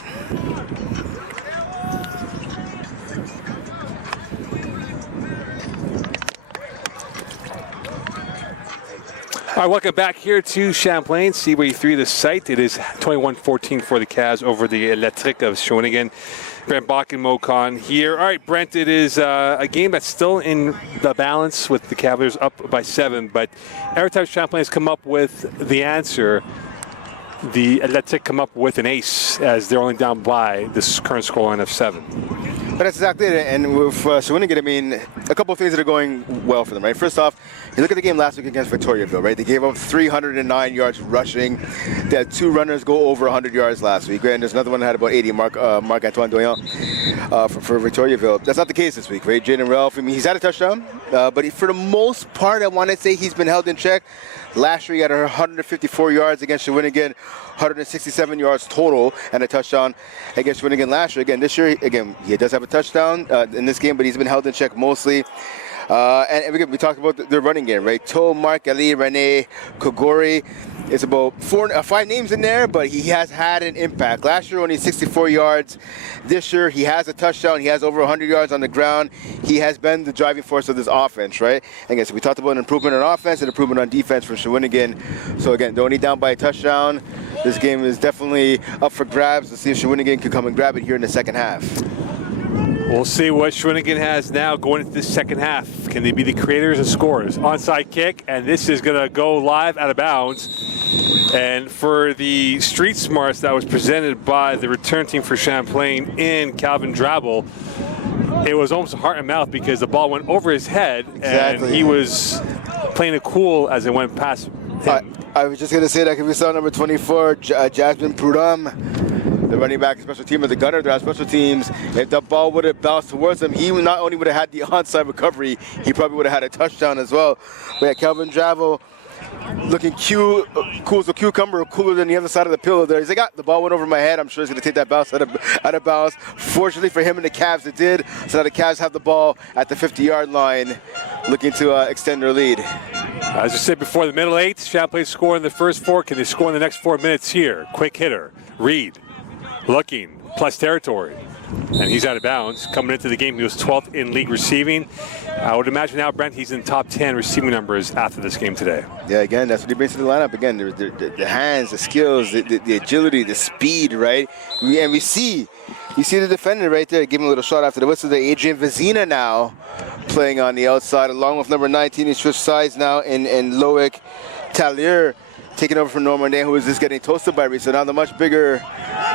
All right, welcome back here to Champlain, Seaway 3, the site. It is 21-14 for the Cavs over the RSEQ of Shawinigan. Brent Bach and Mo Khan here. All right, Brent, it is a game that's still in the balance with the Cavaliers up by 7, but every time Champlain has come up with the answer, the RSEQ come up with an ace as they're only down by this current scoreline of 7. But that's exactly it. And with Shawinigan, I mean, a couple of things that are going well for them, right? First off, you look at the game last week against Victoriaville, right? They gave up 309 yards rushing. They had 2 runners go over 100 yards last week. And there's another one that had about 80, Marc-Antoine Doyon for Victoriaville. That's not the case this week, right? Jaden Ralph, I mean, he's had a touchdown, but for the most part, I want to say he's been held in check. Last year, he had 154 yards against Shawinigan, 167 yards total, and a touchdown against Shawinigan last year. Again, this year, again, he does have a touchdown in this game, but he's been held in check mostly. And we talked about the running game, right? To, Mark, Ali, Rene, Kogori. It's about 5 names in there, but he has had an impact. Last year, only 64 yards. This year, he has a touchdown. He has over 100 yards on the ground. He has been the driving force of this offense, right? And again, so we talked about an improvement on offense and improvement on defense for Shawinigan. So again, they're only down by a touchdown. This game is definitely up for grabs. Let's see if Shawinigan can come and grab it here in the second half. We'll see what Shawinigan has now going into the second half. Can they be the creators and scorers? Onside kick, and this is going to go live out of bounds. And for the street smarts that was presented by the return team for Champlain in Calvin Drabble, it was almost a heart and mouth because the ball went over his head, and he was playing it cool as it went past him. I was just going to say that because we saw number 24, Jasmine Prudhomme, the running back, special team of the gunner. They're on special teams. If the ball would have bounced towards him, he not only would have had the onside recovery, he probably would have had a touchdown as well. But yeah, Calvin Drabble looking cool as a cucumber, cooler than the other side of the pillow there. He's like, the ball went over my head. I'm sure he's going to take that bounce out of bounds. Fortunately for him and the Cavs, it did. So now the Cavs have the ball at the 50-yard line, looking to extend their lead. As I said before, the middle 8, Champlain scored in the first 4. Can they score in the next 4 minutes here? Quick hitter, Reed, looking, plus territory. And he's out of bounds. Coming into the game, he was 12th in league receiving. I would imagine now, Brent, he's in top 10 receiving numbers after this game today. Yeah, again, that's what he brings to the lineup. Again, the hands, the skills, the agility, the speed, right? And you see the defender right there, giving a little shot after the whistle. The Adrian Vizina now playing on the outside, along with number 19. He switched sides now in Loic Tallier, taking over from Normandin, who was just getting toasted by Reed. So now the much bigger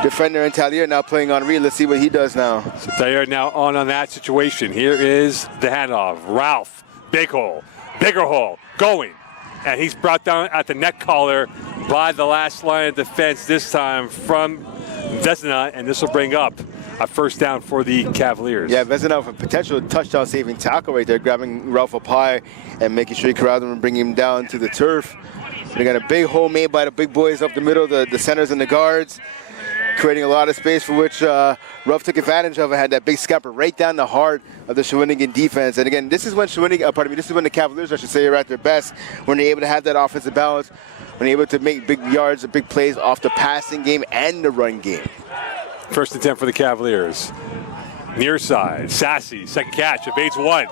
defender in Tallier now playing on Reed. Let's see what he does now. So Tallier now on that situation. Here is the handoff. Ralph, bigger hole, going. And he's brought down at the neck collar by the last line of defense, this time from Vezina, and this will bring up a first down for the Cavaliers. Yeah, Vezina with a potential touchdown-saving tackle right there, grabbing Ralph up high and making sure he corralled him and bring him down to the turf. They got a big hole made by the big boys up the middle, the centers and the guards, creating a lot of space for which Ruff took advantage of and had that big scamper right down the heart of the Shawinigan defense. And again, this is when this is when the Cavaliers, I should say, are at their best, when they're able to have that offensive balance, when they're able to make big yards and big plays off the passing game and the run game. First and 10 for the Cavaliers. Near side, Sassy, second catch, evades 1,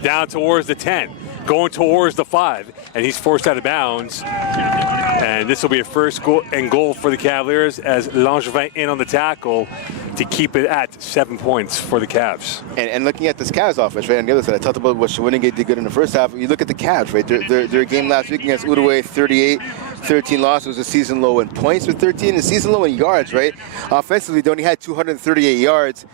down towards the 10. Going towards the 5, and he's forced out of bounds. And this will be a first goal for the Cavaliers as Langevin in on the tackle to keep it at 7 points for the Cavs. And looking at this Cavs offense, right on the other side, I talked about what Shawinigan did good in the first half. You look at the Cavs, right? Their game last week against Outaouais, 38-13 loss, was a season low in points with 13, and season low in yards, right? Offensively, they only had 238 yards.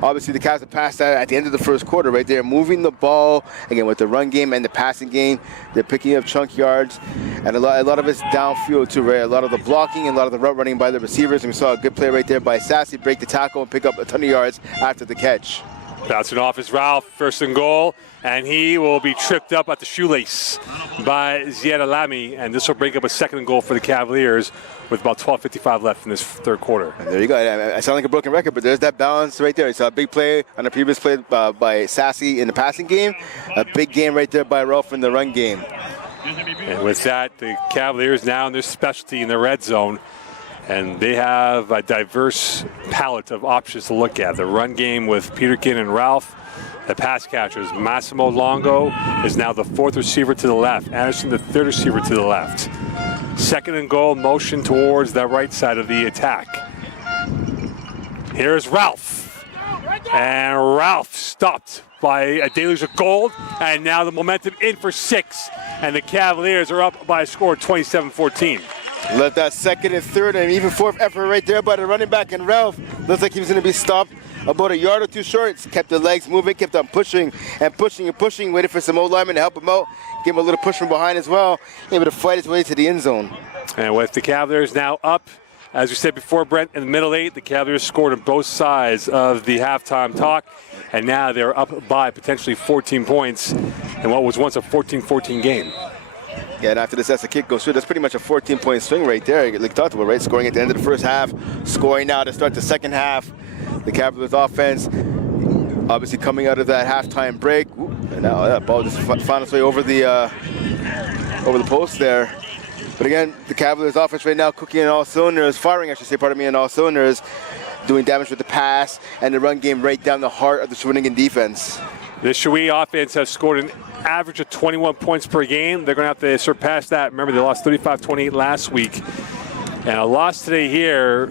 Obviously, the Cavs have passed that at the end of the first quarter, right? They're moving the ball, again, with the run game and the passing game. They're picking up chunk yards, and a lot of it's downfield, too, right? A lot of the blocking and a lot of the route running by the receivers. And we saw a good play right there by Sassy, break the tackle and pick up a ton of yards after the catch. Bouncing off is Ralph, first and goal, and he will be tripped up at the shoelace by Ziad Alami, and this will bring up a second goal for the Cavaliers with about 12:55 left in this third quarter. And there you go. I sound like a broken record, but there's that balance right there. It's a big play on the previous play by Sassy in the passing game, a big game right there by Ralph in the run game. And with that, the Cavaliers now in their specialty in the red zone. And they have a diverse palette of options to look at. The run game with Peterkin and Ralph. The pass catchers, Massimo Longo is now the 4th receiver to the left. Anderson, the 3rd receiver to the left. Second and goal, motion towards the right side of the attack. Here's Ralph. And Ralph stopped by a deluge of gold. And now the momentum in for 6. And the Cavaliers are up by a score of 27-14. Let that second and third and even fourth effort right there by the running back and Ralph. Looks like he was going to be stopped about a yard or two short. Kept the legs moving, kept on pushing and pushing and pushing, waiting for some old linemen to help him out. Give him a little push from behind as well. Able to fight his way to the end zone. And with the Cavaliers now up, as we said before, Brent, in the middle 8, the Cavaliers scored on both sides of the halftime talk. And now they're up by potentially 14 points in what was once a 14-14 game. Yeah, and after this, that's a kick goes through. That's pretty much a 14-point swing right there. Like talked about, right? Scoring at the end of the first half, scoring now to start the second half. The Cavaliers offense, obviously coming out of that halftime break. And now that ball just found its way over the post there. But again, the Cavaliers offense right now cooking in all cylinders, firing, I should say, in all cylinders, doing damage with the pass and the run game right down the heart of the Shawinigan defense. The Shawi offense has scored an average of 21 points per game. They're going to have to surpass that. Remember, they lost 35-28 last week. And a loss today here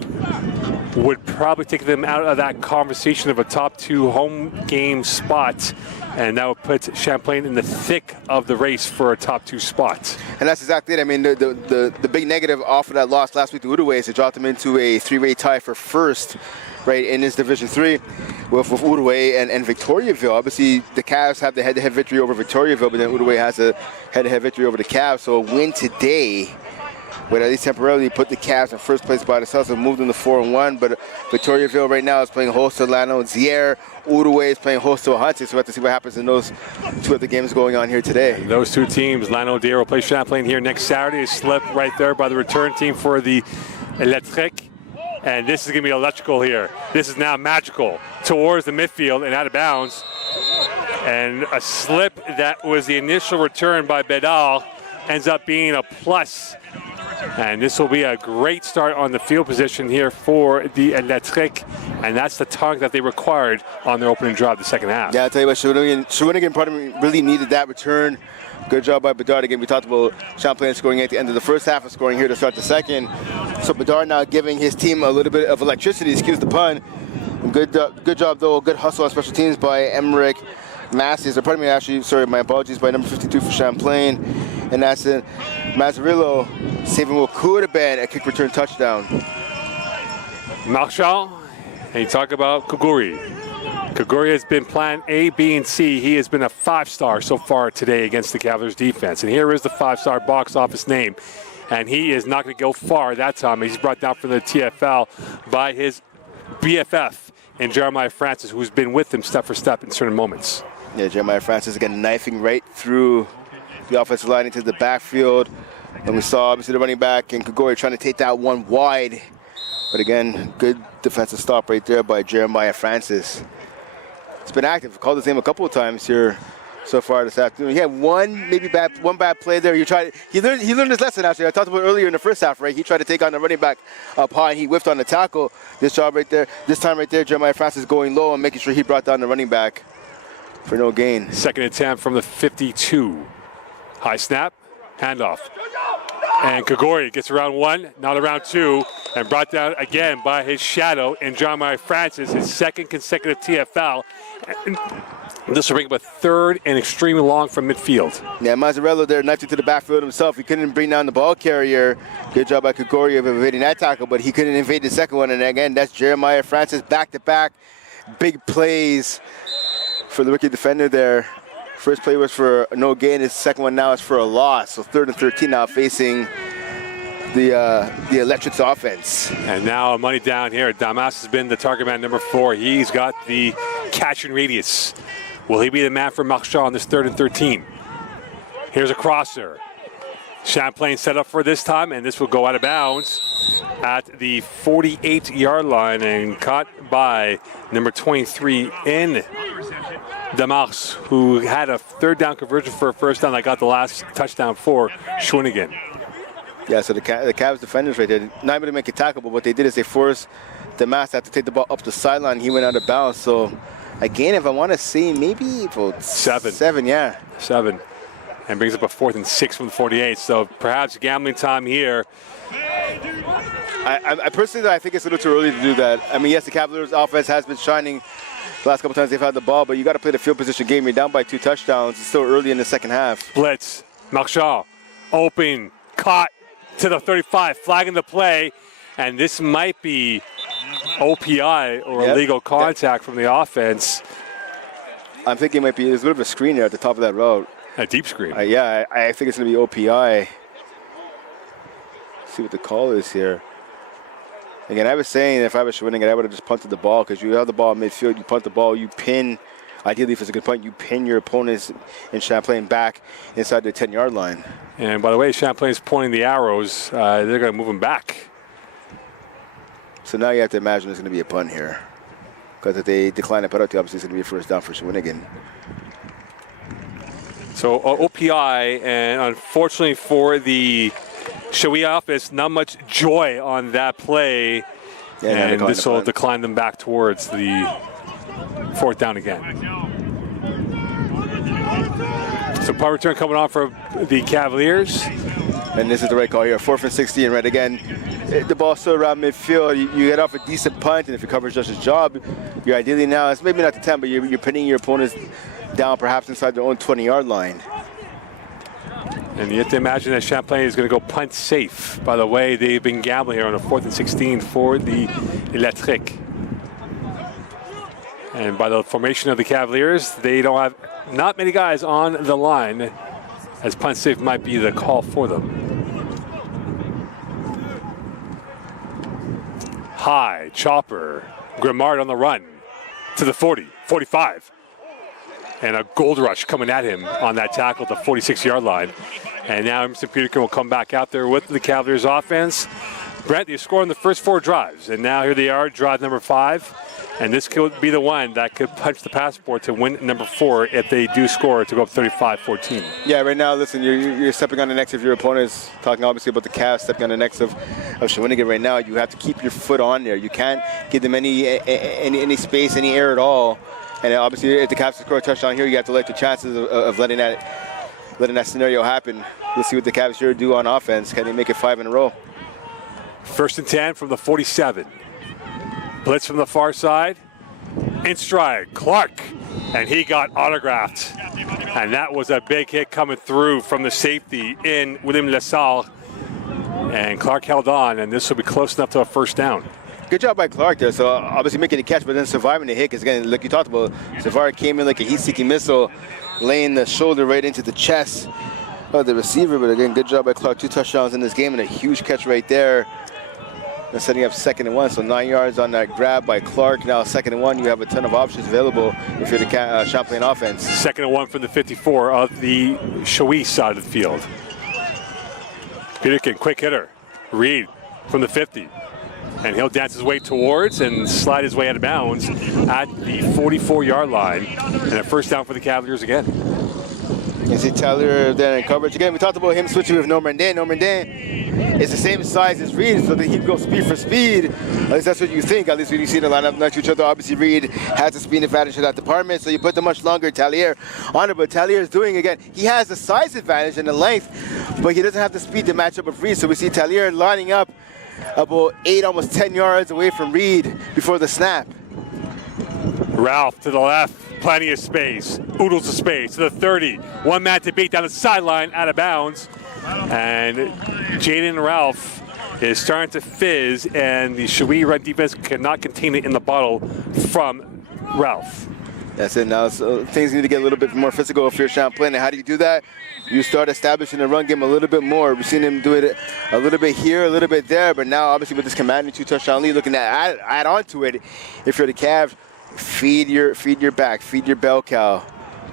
would probably take them out of that conversation of a top 2 home game spot. And that would put Champlain in the thick of the race for a top 2 spot. And that's exactly it. I mean, the big negative off of that loss last week to Outaouais is it dropped them into a 3-way tie for first, right, in this Division 3 with Outaouais and Victoriaville. Obviously, the Cavs have the head-to-head victory over Victoriaville, but then Outaouais has a head-to-head victory over the Cavs. So a win today would at least temporarily put the Cavs in first place by themselves and move them to 4-1. But Victoriaville right now is playing host to Llano Zier. Outaouais is playing host to Ahuntsic, so we have to see what happens in those 2 other games going on here today. Those 2 teams, Llano Zier will play Champlain here next Saturday. A slip right there by the return team for the RSEQ. And this is going to be electrical here. This is now magical towards the midfield and out of bounds. And a slip that was the initial return by Bedard ends up being a plus. And this will be a great start on the field position here for the RSEQ. And that's the target that they required on their opening drive the second half. Yeah, I'll tell you what, Shawinigan probably really needed that return. Good job by Bedard. Again, we talked about Champlain scoring at the end of the first half and scoring here to start the second. So Bedard now giving his team a little bit of electricity, excuse the pun. Good job, though. Good hustle on special teams by Emmerich Masses. Or pardon me, actually, sorry, my apologies, by number 52 for Champlain. And that's it. Mazzarillo saving what could have been a kick return touchdown. Marshall, and you talk about Kuguri. Kuguri has been plan A, B, and C. He has been a 5-star so far today against the Cavaliers defense. And here is the 5-star box office name. And he is not going to go far that time. He's brought down from the TFL by his BFF in Jeremiah Francis, who's been with him step for step in certain moments. Yeah, Jeremiah Francis again knifing right through the offensive line into the backfield. And we saw obviously the running back and Kuguri trying to take that one wide. But again, good defensive stop right there by Jeremiah Francis. It's been active. Called his name a couple of times here so far this afternoon. He had one bad play there. He learned his lesson actually. I talked about it earlier in the first half, right? He tried to take on the running back up high. He whiffed on the tackle. This time right there, Jeremiah Francis going low and making sure he brought down the running back for no gain. Second attempt from the 52. High snap, handoff. And Kagori gets around 1, not around 2, and brought down again by his shadow in Jeremiah Francis, his second consecutive TFL. And this will bring up a third and extremely long from midfield. Yeah, Mazzarello there knifed into the backfield himself. He couldn't bring down the ball carrier. Good job by Kagori of evading that tackle, but he couldn't evade the second one. And again, that's Jeremiah Francis back-to-back. Big plays for the rookie defender there. First play was for no gain. His second one now is for a loss. So 3rd and 13 now facing the Electrics offense. And now money down here. Damas has been the target man number 4. He's got the catching radius. Will he be the man for Marchand on this 3rd and 13? Here's a crosser. Champlain set up for this time, and this will go out of bounds at the 48-yard line and caught by number 23 in Damas, who had a 3rd down conversion for a 1st down that got the last touchdown for Shawinigan. Yeah, so the Cavs defenders right there, not able to make a tackle, but what they did is they forced Damas to have to take the ball up the sideline. He went out of bounds. So again, if I want to say maybe about 7, yeah. 7. And brings up a 4th and 6 from the 48. So perhaps gambling time here. I personally, I think it's a little too early to do that. I mean, yes, the Cavaliers offense has been shining the last couple times they've had the ball, but you got to play the field position game. You're down by 2 touchdowns. It's still early in the second half. Blitz. Marchand. Open. Caught to the 35. Flagging the play. And this might be OPI or illegal contact from the offense. I'm thinking it might be, there's a bit of a screen there at the top of that route. A deep screen. Yeah, I think it's going to be OPI. Let's see what the call is here. Again, I was saying if I was Shawinigan, I would have just punted the ball because you have the ball in midfield, you punt the ball, you pin. Ideally, if it's a good punt, you pin your opponents in Champlain back inside the 10-yard line. And by the way, Champlain's pointing the arrows. They're going to move them back. So now you have to imagine there's going to be a punt here. Because if they decline a penalty, obviously it's going to be a 1st down for Shawinigan. So OPI, and unfortunately for the Shawi office, not much joy on that play. Yeah, and this will decline them back towards the fourth down again. So punt return coming on for the Cavaliers. And this is the right call here, 4th and 16, right? Again, the ball's still around midfield. You get off a decent punt, and if your coverage does its job, you're ideally now, it's maybe not the 10, but you're pinning your opponents down perhaps inside their own 20-yard line. And you have to imagine that Champlain is going to go punt safe. By the way, they've been gambling here on a 4th and 16 for the RSEQ. And by the formation of the Cavaliers, they don't have not many guys on the line, as punt safe might be the call for them. High, chopper, Grimard on the run to the 40, 45. And a gold rush coming at him on that tackle at the 46-yard line. And now Emerson Peterkin will come back out there with the Cavaliers offense. Brent, they scored in the first 4 drives. And now here they are, drive number 5. And this could be the one that could punch the passport to win number 4 if they do score to go up 35-14. Yeah, right now, listen, you're stepping on the necks of your opponents. Talking obviously about the Cavs stepping on the necks of Shawinigan right now. You have to keep your foot on there. You can't give them any space, any air at all. And obviously, if the Cavs score a touchdown here, you have to let the chances of letting that scenario happen. Let's see what the Cavs here do on offense. Can they make it 5 in a row? 1st and 10 from the 47. Blitz from the far side. In stride, Clark. And he got autographed. And that was a big hit coming through from the safety in William LaSalle. And Clark held on, and this will be close enough to a 1st down. Good job by Clark there. So obviously making the catch, but then surviving the hit. Because again, like you talked about, Savard came in like a heat-seeking missile, laying the shoulder right into the chest of the receiver. But again, good job by Clark. 2 touchdowns in this game and a huge catch right there. And setting up 2nd and 1. So 9 yards on that grab by Clark. Now 2nd and 1. You have a ton of options available if you're the Champlain offense. 2nd and 1 from the 54 of the Shawi side of the field. Peterkin, quick hitter. Reed from the 50. And he'll dance his way towards and slide his way out of bounds at the 44-yard line. And a 1st down for the Cavaliers again. You see Tyler there in coverage. Again, we talked about him switching with Normandin. Normandin is the same size as Reed, so that he'd go speed for speed. At least that's what you think, at least when you see the lineup next to each other. Obviously, Reed has the speed advantage in that department, so you put the much longer Talier on it. But Talier is doing, again, he has the size advantage and the length, but he doesn't have the speed to match up with Reed. So we see Talier lining up about 8, almost 10 yards away from Reed before the snap. Ralph to the left, plenty of space. Oodles of space to the 30. 1 man to beat down the sideline, out of bounds. And Jaden Ralph is starting to fizz, and the Shawi run defense cannot contain it in the bottle from Ralph. That's it now. So things need to get a little bit more physical if you're Champlain. And how do you do that? You start establishing the run game a little bit more. We've seen him do it a little bit here, a little bit there, but now obviously with this commanding 2-touchdown lead, looking to add on to it. If you're the Cavs, feed your back, feed your bell cow.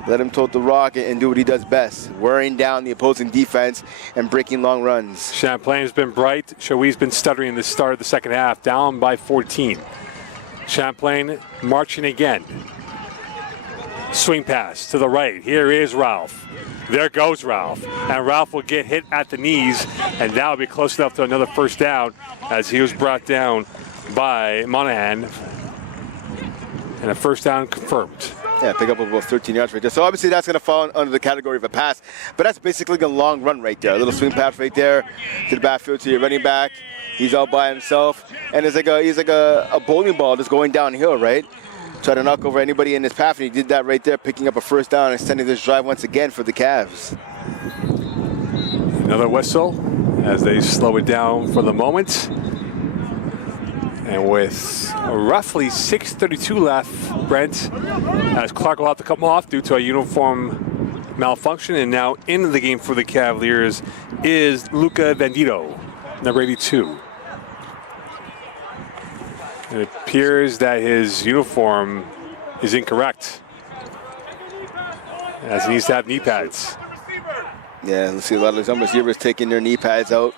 Let him tote the rock and do what he does best, wearing down the opposing defense and breaking long runs. Champlain has been bright. Shawi's been stuttering in the start of the 2nd half, down by 14. Champlain marching again. Swing pass to the right. Here is Ralph. There goes Ralph. And Ralph will get hit at the knees, and that will be close enough to another 1st down as he was brought down by Monahan. And a 1st down confirmed. Yeah, pick up about 13 yards right there. So obviously that's going to fall under the category of a pass, but that's basically a long run right there. A little swing pass right there to the backfield to your running back. He's all by himself, and he's like a bowling ball just going downhill, right? Try to knock over anybody in his path, and he did that right there, picking up a 1st down and extending this drive once again for the Cavs. Another whistle as they slow it down for the moment. And with roughly 6:32 left, Brent, as Clark will have to come off due to a uniform malfunction, and now in the game for the Cavaliers is Luca Vendito, number 82. It appears that his uniform is incorrect, as he needs to have knee pads. Yeah, let's see a lot of these receivers taking their knee pads out.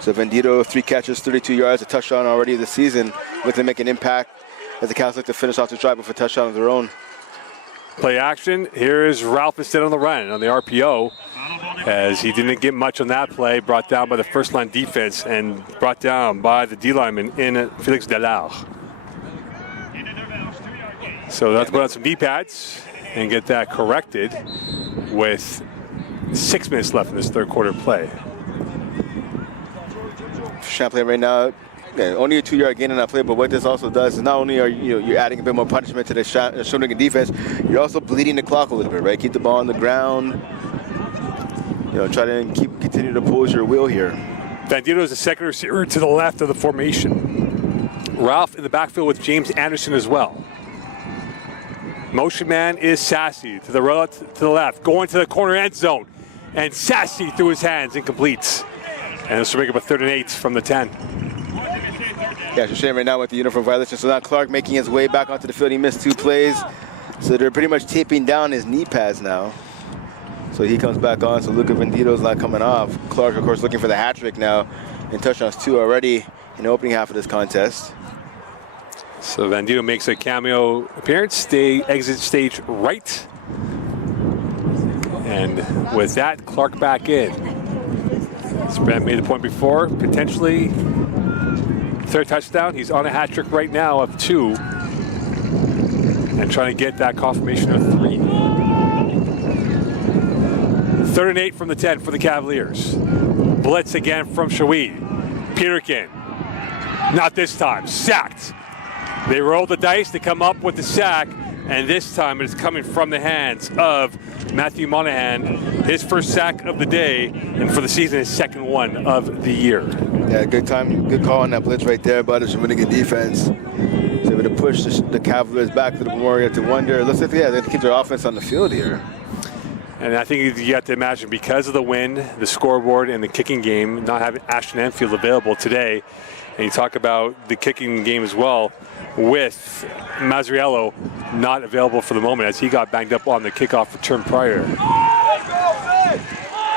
So Vendito, 3 catches, 32 yards, a touchdown already this season. Looking to make an impact as the Cavs look to finish off the drive with a touchdown of their own. Play action. Here is Ralph instead on the run on the RPO, as he didn't get much on that play. Brought down by the first line defense and brought down by the D lineman in Felix Delard. So let's put on some knee pads and get that corrected with 6 minutes left in this third quarter play. Champlain right now, only a 2-yard gain on that play, but what this also does is not only are you're adding a bit more punishment to the Shawinigan defense, you're also bleeding the clock a little bit, right? Keep the ball on the ground. Try to continue to pose your will here. Bandito is the second receiver to the left of the formation. Ralph in the backfield with James Anderson as well. Motion man is Sassy to the left, going to the corner end zone, and Sassy through his hands, incomplete. And this will make up a 3rd and 8 from the 10. Yeah, it's a shame right now with the uniform violation. So now Clark making his way back onto the field. He missed 2 plays. So they're pretty much taping down his knee pads now. So he comes back on. So Luca Vendito's not coming off. Clark, of course, looking for the hat trick now. And touchdowns 2 already in the opening half of this contest. So Vendito makes a cameo appearance. They exit stage right. And with that, Clark back in. Brad made the point before, potentially 3rd touchdown. He's on a hat trick right now of 2 and trying to get that confirmation of 3. 3rd and 8 from the 10 for the Cavaliers. Blitz again from Shawinigan. Peterkin, not this time, sacked. They roll the dice to come up with the sack, and this time it's coming from the hands of Matthew Monahan, his first sack of the day, and for the season, his 2nd one of the year. Yeah, good call on that blitz right there by the Shawinigan defense. So able to push the Cavaliers back to the Memorial to wonder. Looks like, they keep their offense on the field here. And I think you have to imagine, because of the wind, the scoreboard, and the kicking game, not having Ashton Enfield available today, and you talk about the kicking game as well, with Mazzariello not available for the moment as he got banged up on the kickoff return prior.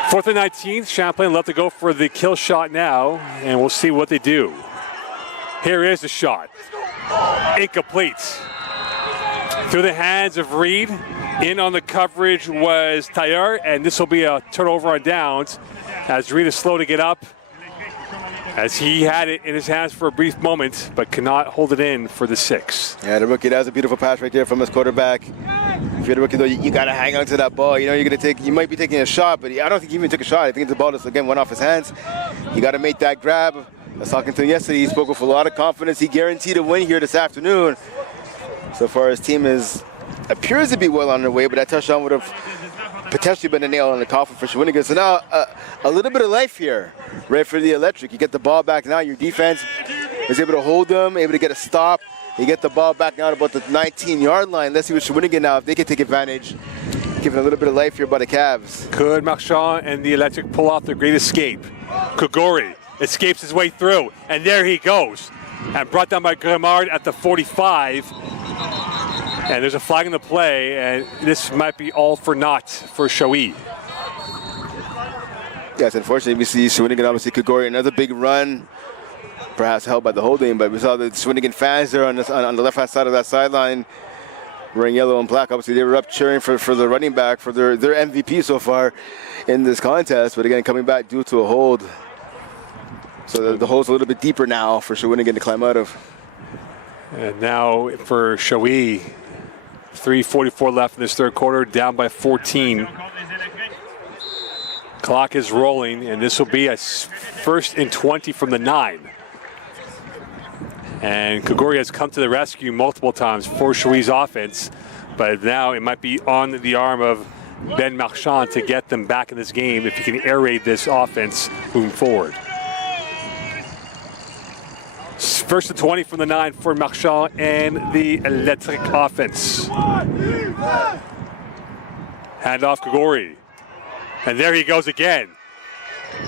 4th and 19, Champlain left to go for the kill shot now, and we'll see what they do. Here is the shot. Incomplete. Through the hands of Reed. In on the coverage was Taylor, and this will be a turnover on downs as Reed is slow to get up, as he had it in his hands for a brief moment, but cannot hold it in for the 6. Yeah, the rookie, that was a beautiful pass right there from his quarterback. If you're the rookie, though, you got to hang on to that ball. You might be taking a shot, but I don't think he even took a shot. I think the ball just, again, went off his hands. You got to make that grab. I was talking to him yesterday. He spoke with a lot of confidence. He guaranteed a win here this afternoon. So far, his team appears to be well on their way, but that touchdown would have potentially been a nail on the coffin for Shawinigan. So now a little bit of life here, right, for the Electric. You get the ball back now. Your defense is able to hold them, able to get a stop. You get the ball back now at about the 19-yard line. Let's see what Shawinigan now, if they can take advantage, giving a little bit of life here by the Cavs. Could Marchand and the Electric pull off their great escape? Kogori escapes his way through, and there he goes. And brought down by Grimard at the 45. And there's a flag in the play, and this might be all for naught for Shawi. Yes, unfortunately, we see Shawinigan, obviously, Kogori, another big run, perhaps held by the holding, but we saw the Shawinigan fans there on the left-hand side of that sideline wearing yellow and black. Obviously, they were up cheering for the running back, for their MVP so far in this contest, but again, coming back due to a hold. So the hole's a little bit deeper now for Shawinigan to climb out of. And now for Shawi, 3:44 left in this third quarter, down by 14. Clock is rolling, and this will be a 1st and 20 from the 9. And Kogori has come to the rescue multiple times for Shawi's offense, but now it might be on the arm of Ben Marchand to get them back in this game if he can air raid this offense moving forward. 1st and 20 from the 9 for Marchand and the Electric offense. Handoff Kogori. And there he goes again.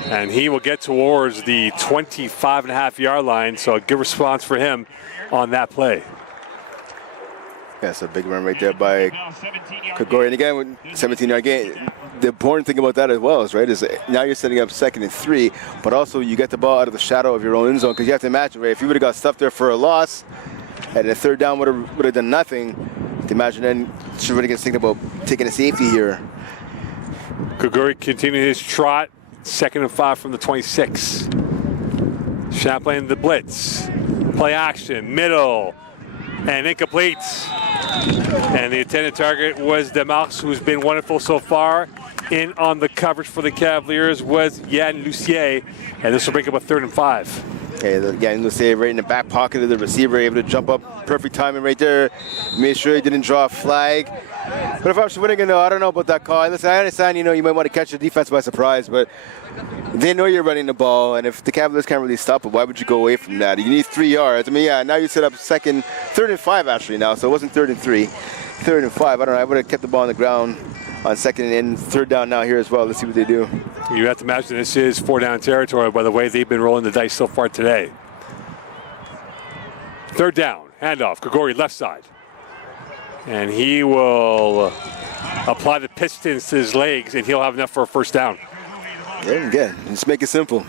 And he will get towards the 25.5-yard line, so a good response for him on that play. That's a big run right there by Kogori. And again, with 17-yard gain, the important thing about that as well is, right, is now you're setting up 2nd and 3, but also you get the ball out of the shadow of your own end zone, because you have to imagine, right, if you would have got stuffed there for a loss, and the 3rd down would have done nothing, Imagine then Shawinigan's thinking about taking a safety here. Kuguri continuing his trot. 2nd and 5 from the 26. Champlain the blitz. Play action, middle, and incomplete. And the intended target was Demarche, who's been wonderful so far. In on the coverage for the Cavaliers was Yann Lucier, and this will bring up a 3rd and 5. Okay, Yann Lucier right in the back pocket of the receiver, able to jump up. Perfect timing right there. Made sure he didn't draw a flag. But if I'm Shawinigan, I don't know about that call. Listen, I understand, you might want to catch the defense by surprise, but they know you're running the ball, and if the Cavaliers can't really stop it, why would you go away from that? You need 3 yards. I mean, yeah, now you set up 3rd and 5 actually now, so it wasn't 3rd and 3. 3rd and 5. I don't know. I would have kept the ball on the ground on 2nd and 3rd down now here as well. Let's see what they do. You have to imagine this is 4-down territory by the way they've been rolling the dice so far today. 3rd down, handoff, Grigori left side. And he will apply the pistons to his legs, and he'll have enough for a 1st down. Yeah, again, just make it simple.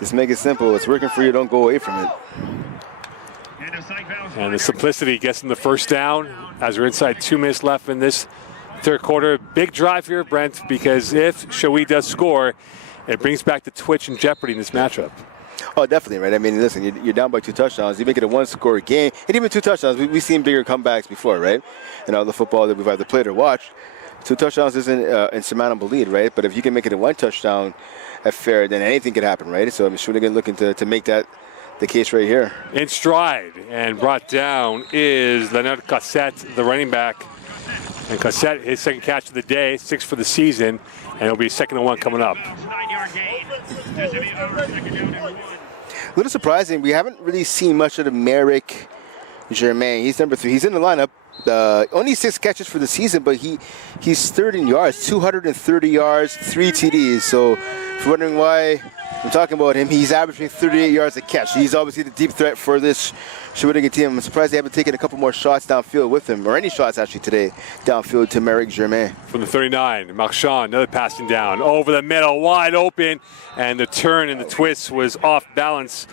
Just make it simple. It's working for you. Don't go away from it. And the simplicity gets him the 1st down as we're inside 2 minutes left in this 3rd quarter. Big drive here, Brent, because if Shawi does score, it brings back the twitch and jeopardy in this matchup. Oh, definitely, right? I mean, listen, you're down by 2 touchdowns. You make it a 1-score game, and even 2 touchdowns. We've seen bigger comebacks before, right? In all the football that we've either played or watched. 2 touchdowns isn't an insurmountable lead, right? But if you can make it a 1 touchdown affair, then anything could happen, right? So I'm Shawinigan looking to make that the case right here. In stride and brought down is Leonard Cossette, the running back. And Cossette, his 2nd catch of the day, 6 for the season, and it'll be a 2nd and 1 coming up. A little surprising. We haven't really seen much of the Merrick Germain. He's number 3. He's in the lineup. Only 6 catches for the season, but he's 3rd in yards, 230 yards, 3 TDs. So if you're wondering why I'm talking about him, he's averaging 38 yards a catch. He's obviously the deep threat for this Shawinigan team. I'm surprised they haven't taken a couple more shots downfield with him, or any shots actually today downfield to Merrick Germain. From the 39, Marchand, another passing down over the middle, wide open, and the turn and the twist was off balance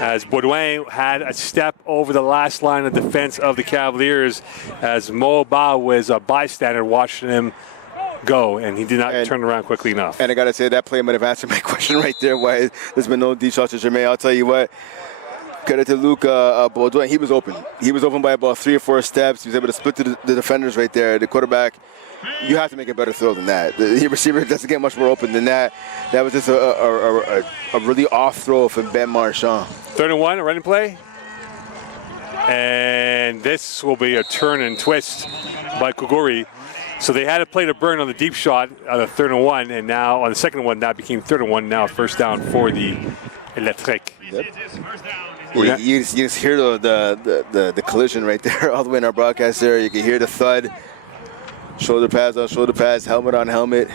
as Baudouin had a step over the last line of defense of the Cavaliers as Mo Ba was a bystander watching him go, and he did not turn around quickly enough. And I got to say, that play might have answered my question right there, why there's been no deep shots to Germain. I'll tell you what, credit to Luc Baudouin. He was open. He was open by about 3 or 4 steps. He was able to split the defenders right there. The quarterback, you have to make a better throw than that. The receiver doesn't get much more open than that. That was just a really off throw from Ben Marchand. 3rd and 1, a running play. And this will be a turn and twist by Kuguri. So they had to play to burn on the deep shot on the 3rd and 1, and now on the 2nd and 1, that became 3rd and 1. Now 1st down for the Electric. Yep. You just hear the collision right there all the way in our broadcast there. You can hear the thud. Shoulder pads on shoulder pads, helmet on helmet.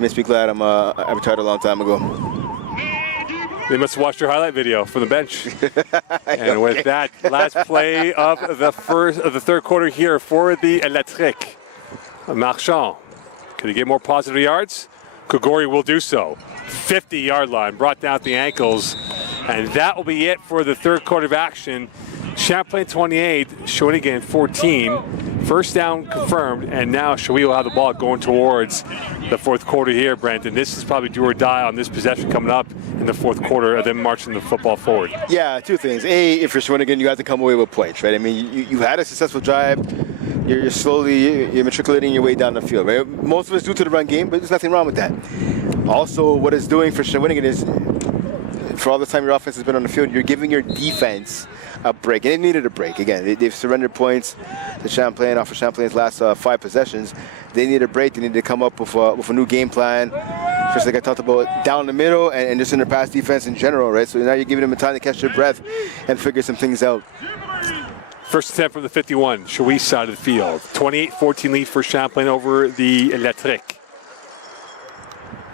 Makes me glad I retired a long time ago. They must have watched your highlight video from the bench. And with that, last play of the 3rd quarter here for the Electric. Marchand, could he get more positive yards? Kuguri will do so. 50-yard line, brought down at the ankles. And that will be it for the 3rd quarter of action. Champlain 28, Shawinigan 14. 1st down confirmed, and now Shawi will have the ball going towards the 4th quarter here, Brent. And this is probably do or die on this possession coming up in the 4th quarter of them marching the football forward. Yeah, 2 things. A, if you're Shawinigan, you have to come away with points, right? I mean, you had a successful drive. You're slowly matriculating your way down the field, right? Most of it's due to the run game, but there's nothing wrong with that. Also, what it's doing for Shawinigan is, for all the time your offense has been on the field, you're giving your defense a break. And it needed a break. Again, they've surrendered points to Champlain off of Champlain's last 5 possessions. They need a break. They need to come up with a new game plan. Just like I talked about, down the middle and just in their pass defense in general, right? So now you're giving them a time to catch their breath and figure some things out. 1st attempt from the 51, Shawi side of the field. 28-14 lead for Champlain over the Electric.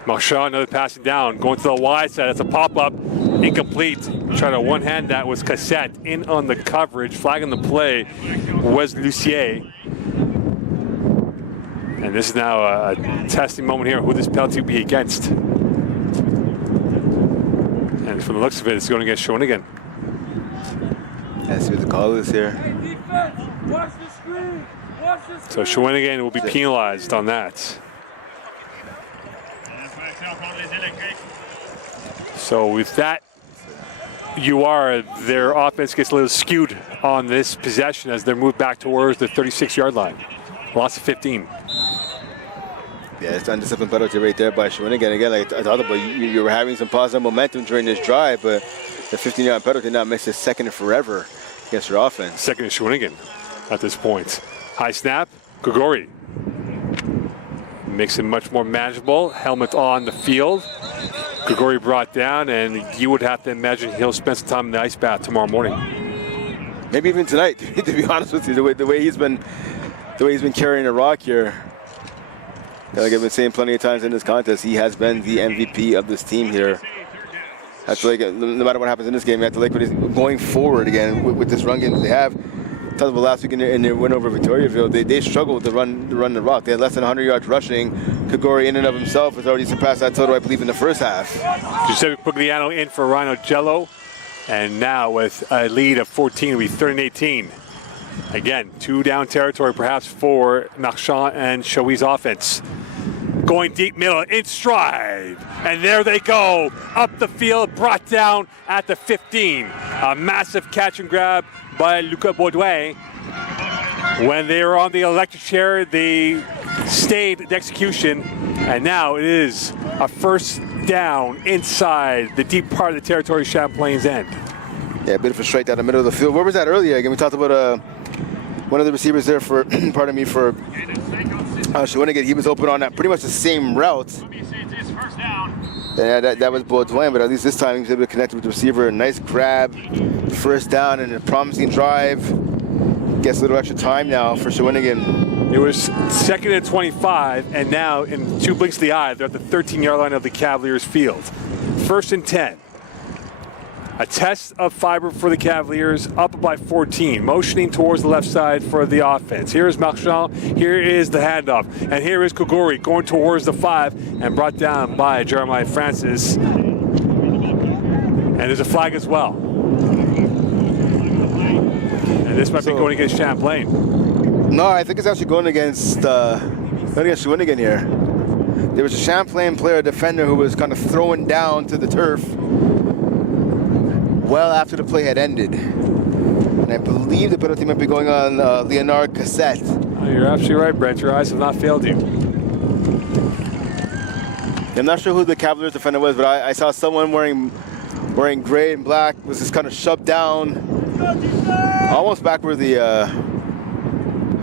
Marchand, another passing down, going to the wide side. That's a pop-up, incomplete. Trying to one-hand that was Cassette in on the coverage. Flagging the play was Lucier. And this is now a testing moment here. Who this penalty will be against? And from the looks of it, it's going against Shawinigan. Let's see what the call is here. So Shawinigan will be penalized on that. So with that, their offense gets a little skewed on this possession as they're moved back towards the 36-yard line. Loss of 15. Yeah, it's undisciplined penalty right there by Shawinigan. Again, like I talked about, you were having some positive momentum during this drive, but the 15-yard penalty did not miss a second in forever against your offense. Second in Shawinigan at this point. High snap, Grigori. Makes it much more manageable. Helmet on the field. Grigori brought down, and you would have to imagine he'll spend some time in the ice bath tomorrow morning. Maybe even tonight, to be honest with you, the way he's been carrying the rock here. Like I've been saying plenty of times in this contest, he has been the MVP of this team here. I feel like no matter what happens in this game, you have to like what he's going forward again with this run game that they have. Talked about last week in their win over Victoriaville, they struggled to run the rock. They had less than 100 yards rushing. Grigori in and of himself has already surpassed that total, I believe, in the first half. Giuseppe Pugliano in for Rhino Jello. And now with a lead of 14, it'll be 13-18. Again, 2 down territory perhaps for Marchand and Shawie's offense. Going deep middle in stride. And there they go. Up the field, brought down at the 15. A massive catch and grab by Luca Baudouin. When they were on the electric chair, they stayed the execution. And now it is a first down inside the deep part of the territory, Champlain's end. Yeah, a bit of a strike down the middle of the field. Where was that earlier? Again, we talked about one of the receivers there for, pardon me, for Shawinigan. He was open on that pretty much the same route. Yeah, that was Baudouin, but at least this time he was able to connect with the receiver. A nice grab, first down, and a promising drive. Gets a little extra time now for Shawinigan. It was 2nd and 25, and now in 2 blinks of the eye, they're at the 13-yard line of the Cavaliers field. 1st and 10. A test of fiber for the Cavaliers, up by 14, motioning towards the left side for the offense. Here is Marchand, here is the handoff, and here is Grigori going towards the 5 and brought down by Jeremiah Francis. And there's a flag as well. And this might be going against Champlain. No, I think it's actually going against Shawinigan here. There was a Champlain player, defender, who was kind of thrown down to the turf well after the play had ended. And I believe the penalty might be going on Leonard Cassette. Oh, you're absolutely right, Brent. Your eyes have not failed you. I'm not sure who the Cavaliers defender was, but I saw someone wearing gray and black, was just kind of shoved down, almost back where the,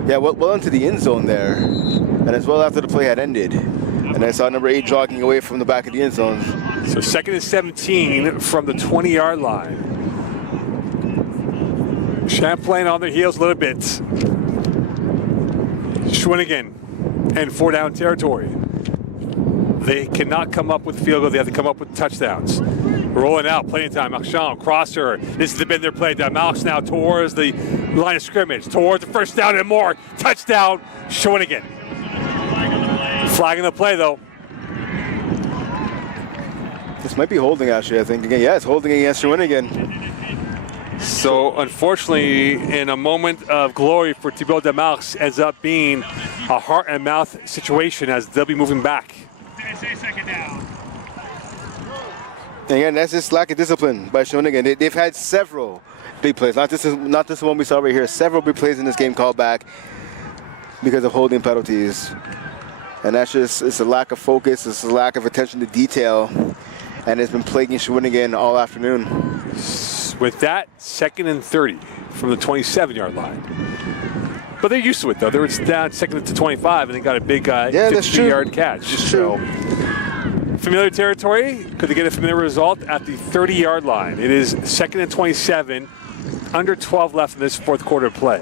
well into the end zone there. And as well after the play had ended. And I saw number 8 jogging away from the back of the end zone. So 2nd and 17 from the 20-yard line. Champlain on their heels a little bit. Shawinigan in 4-down territory. They cannot come up with field goals. They have to come up with touchdowns. Rolling out, plenty of time. Marchand, crosser. This has been their play. Mouse now towards the line of scrimmage, towards the first down and more. Touchdown, Shawinigan. Flagging the play, though. This might be holding, actually, I think. Again, yeah, it's holding against Shawinigan. So, unfortunately, in a moment of glory for Thibaut Demarche, ends up being a heart and mouth situation as they'll be moving back. And again, that's just lack of discipline by Shawinigan. They've had several big plays. Not this one we saw right here. Several big plays in this game called back because of holding penalties. And that's just, it's a lack of focus, it's a lack of attention to detail, and it's been plaguing Shawinigan all afternoon. With that, 2nd and 30 from the 27-yard line. But they're used to it, though. They were down 2nd to 25, and they got a big 50-yard catch. So, familiar territory. Could they get a familiar result at the 30-yard line? It is 2nd and 27, under 12 left in this 4th quarter play.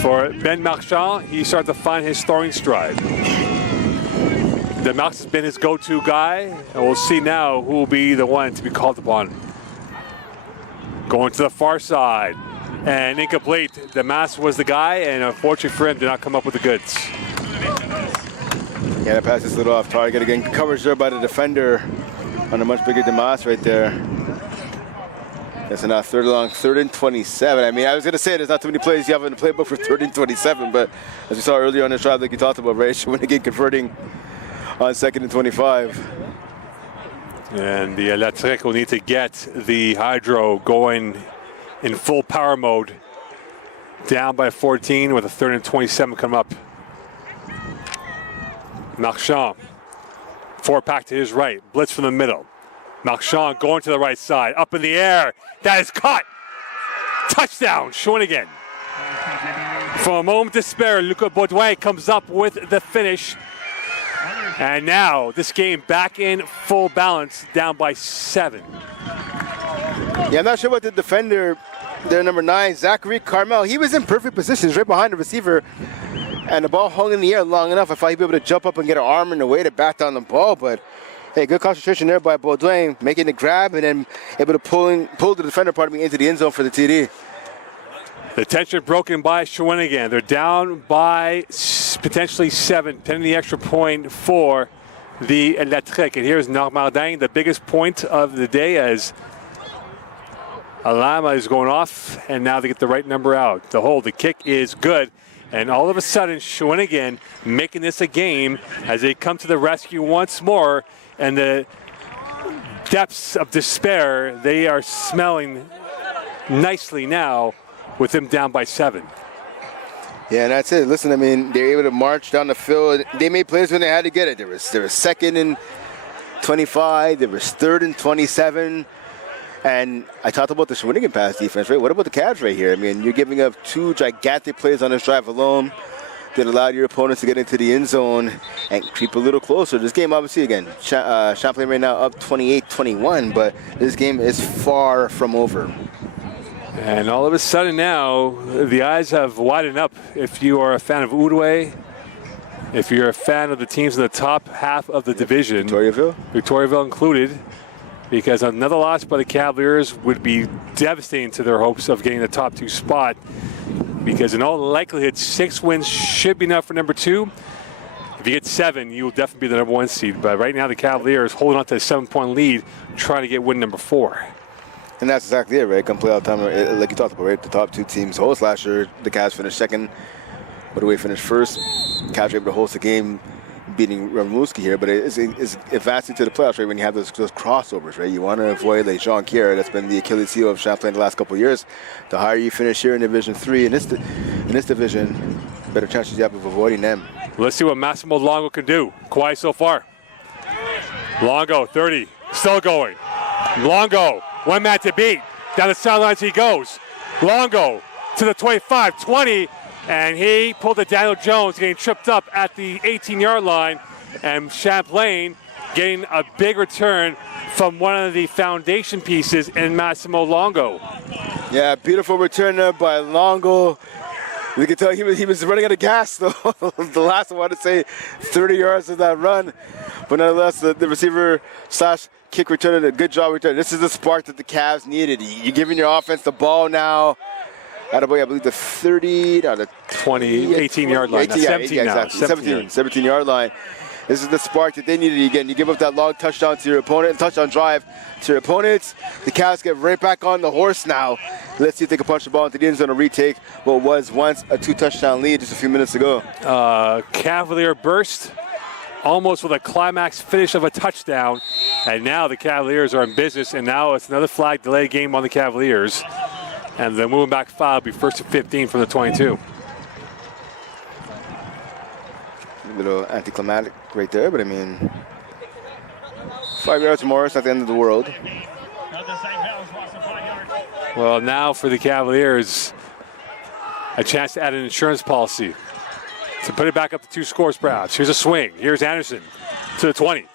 For Ben Marchand, he started to find his throwing stride. Demarche has been his go-to guy, and we'll see now who will be the one to be called upon. Going to the far side, and incomplete. Demarche was the guy, and unfortunately for him, did not come up with the goods. Yeah, that pass is a little off target. Again, coverage there by the defender on a much bigger Demarche right there. It's now third long, 3rd and 27. I mean, I was going to say there's not too many plays you have in the playbook for 3rd and 27, but as we saw earlier on the drive, like you talked about, right? Shawinigan converting on 2nd and 25. And the RSEQ will need to get the Hydro going in full power mode. Down by 14 with a 3rd and 27 come up. Marchand, 4-pack to his right, blitz from the middle. Marchand going to the right side, up in the air. That is caught. Touchdown, Shawinigan. From a moment to spare, Lucas Baudouin comes up with the finish. And now this game back in full balance, down by 7. Yeah, I'm not sure what the defender, their number 9, Zachary Carmel, he was in perfect positions right behind the receiver. And the ball hung in the air long enough. I thought he'd be able to jump up and get an arm in the way to bat down the ball, but hey, good concentration there by Baudouin, making the grab and then able to pull the defender, into the end zone for the TD. The tension broken by Shawinigan. They're down by potentially 7, pending the extra point for the RSEQ. And here's Normandin, the biggest point of the day as Alama is going off, and now they get the right number out. The hold, the kick is good. And all of a sudden, Shawinigan making this a game as they come to the rescue once more. And the depths of despair, they are smelling nicely now with them down by 7. Yeah, and that's it. Listen, I mean, they're able to march down the field. They made plays when they had to get it. There was 2nd and 25. There was 3rd and 27. And I talked about the Shawinigan pass defense, right? What about the Cavs right here? I mean, you're giving up 2 gigantic plays on this drive alone that allowed your opponents to get into the end zone and creep a little closer. This game, obviously, again, Champlain right now up 28-21, but this game is far from over. And all of a sudden now, the eyes have widened up. If you are a fan of Outaouais, if you're a fan of the teams in the top half of the division, Victoriaville included, because another loss by the Cavaliers would be devastating to their hopes of getting the top 2 spot, because in all likelihood 6 wins should be enough for number 2. If you get 7, you will definitely be the number 1 seed, but right now the Cavaliers holding on to a 7-point lead, trying to get win number 4. And that's exactly it, right? Come play all the time, like you talked about, right? The top 2 teams host last year. The Cavs finished 2nd, Outaouais finished 1st. Cavs were able to host the game, beating Rimouski here, but it's advancing to the playoffs, right? When you have those crossovers, right? You want to avoid like Jean Kier, that's been the Achilles heel of Champlain the last couple of years. The higher you finish here in Division 3 in this division, better chances you have of avoiding them. Let's see what Massimo Longo can do. Quiet so far. Longo, 30, still going. Longo, 1 man to beat. Down the sidelines he goes. Longo to the 25, 20. And he pulled a Daniel Jones, getting tripped up at the 18-yard line. And Champlain getting a big return from one of the foundation pieces in Massimo Longo. Yeah, beautiful return there by Longo. We could tell he was running out of gas, though. The last, I want to say, 30 yards of that run. But nonetheless, the receiver / kick return did a good job returning. This is the spark that the Cavs needed. You're giving your offense the ball now. At about, I believe, the 30, no, the 20, 18-yard line. 18, 17 now. Exactly. 17-yard line. This is the spark that they needed again. You give up that long touchdown to your opponent, touchdown drive to your opponents. The Cavs get right back on the horse now. Let's see if they can punch the ball into the end zone and retake what was once a 2-touchdown lead just a few minutes ago. Cavalier burst, almost with a climax finish of a touchdown. And now the Cavaliers are in business, and now it's another flag delay game on the Cavaliers. And the moving back foul will be 1st and 15 from the 22. A little anticlimactic right there, but I mean, 5 yards more, it's not the end of the world. Well, now for the Cavaliers, a chance to add an insurance policy to put it back up to 2 scores perhaps. Here's a swing. Here's Anderson to the 20.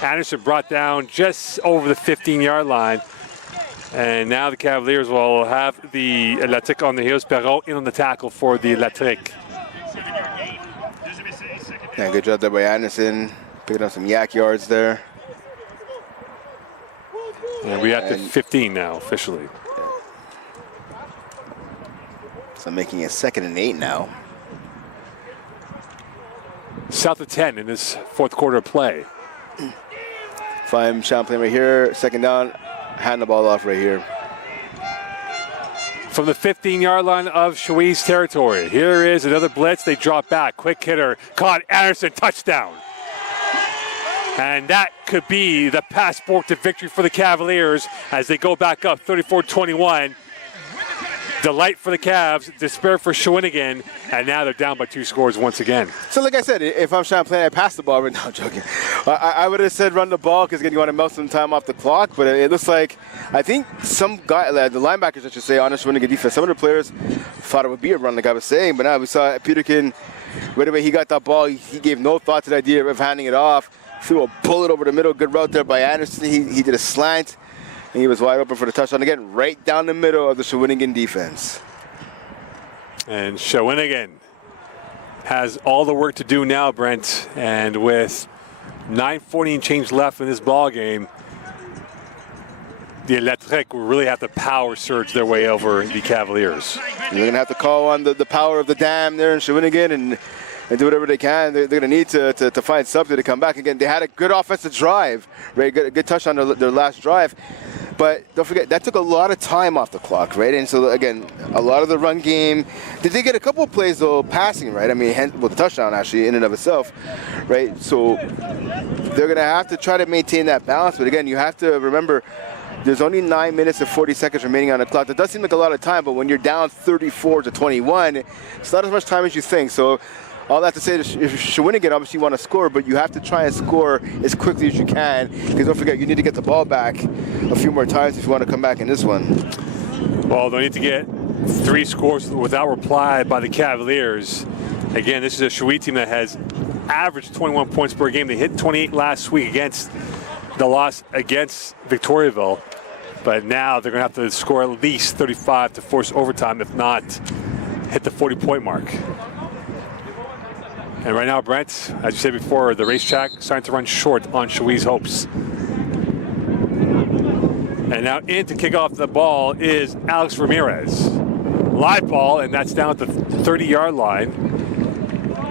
Anderson brought down just over the 15-yard line. And now the Cavaliers will have the RSEQ on the heels. Perron in on the tackle for the RSEQ. Yeah, good job there by Anderson, picking up some yak yards there. And we at the 15 now, officially. So making it 2nd and 8 now. South of 10 in this 4th quarter of play. If I'm Champlain right here, 2nd down, hand the ball off right here. from the 15-yard line of Shawinigan's territory. Here is another blitz. They drop back. Quick hitter. Caught. Anderson. Touchdown. And that could be the passport to victory for the Cavaliers as they go back up 34-21. Delight for the Cavs, despair for Shawinigan, and now they're down by 2 scores once again. So like I said, if I'm Champlain, I pass the ball right now. I'm joking. I would have said run the ball because you want to melt some time off the clock, but it looks like I think some guy, the linebackers, I should say, on the Shawinigan defense, some of the players thought it would be a run like I was saying, but now we saw Peterkin, right away he got that ball, he gave no thought to the idea of handing it off, threw a bullet over the middle, good route there by Anderson, he did a slant, and he was wide open for the touchdown again, right down the middle of the Shawinigan defense. And Shawinigan has all the work to do now, Brent, and with 9:40 and change left in this ball game, the RSEQ will really have to power surge their way over the Cavaliers. They're going to have to call on the power of the dam there in Shawinigan and do whatever they can. They're going to need to find something to come back. Again, they had a good offensive drive, right? Good touchdown on their last drive. But don't forget, that took a lot of time off the clock, right? And so, again, a lot of the run game. They did get a couple of plays, though, passing, right? I mean, the touchdown, actually, in and of itself, right? So they're going to have to try to maintain that balance. But, again, you have to remember there's only 9 minutes and 40 seconds remaining on the clock. That does seem like a lot of time, but when you're down 34-21, it's not as much time as you think. So all that to say, Shawinigan obviously want to score, but you have to try and score as quickly as you can, because don't forget, you need to get the ball back a few more times if you want to come back in this one. Well, they'll need to get 3 scores without reply by the Cavaliers. Again, this is a Shawinigan team that has averaged 21 points per game. They hit 28 last week against the loss against Victoriaville, but now they're going to have to score at least 35 to force overtime, if not hit the 40-point mark. And right now, Brent, as you said before, the racetrack starting to run short on Shawinigan's hopes. And now in to kick off the ball is Alex Ramirez. Live ball, and that's down at the 30-yard line.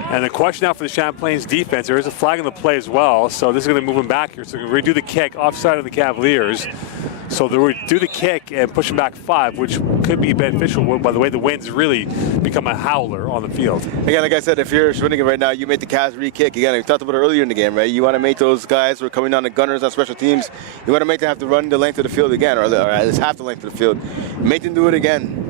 And the question now for the Champlain's defense, there is a flag on the play as well, so this is going to move him back here. So they're going to redo the kick offside of the Cavaliers. So they'll do the kick and push him back 5, which could be beneficial by the way the wind's really become a howler on the field. Again, like I said, if you're Shawinigan right now, you make the Cavs re-kick. Again, we talked about it earlier in the game, right? You want to make those guys who are coming down the gunners on special teams, you want to make them have to run the length of the field again, or at least half the length of the field. Make them do it again.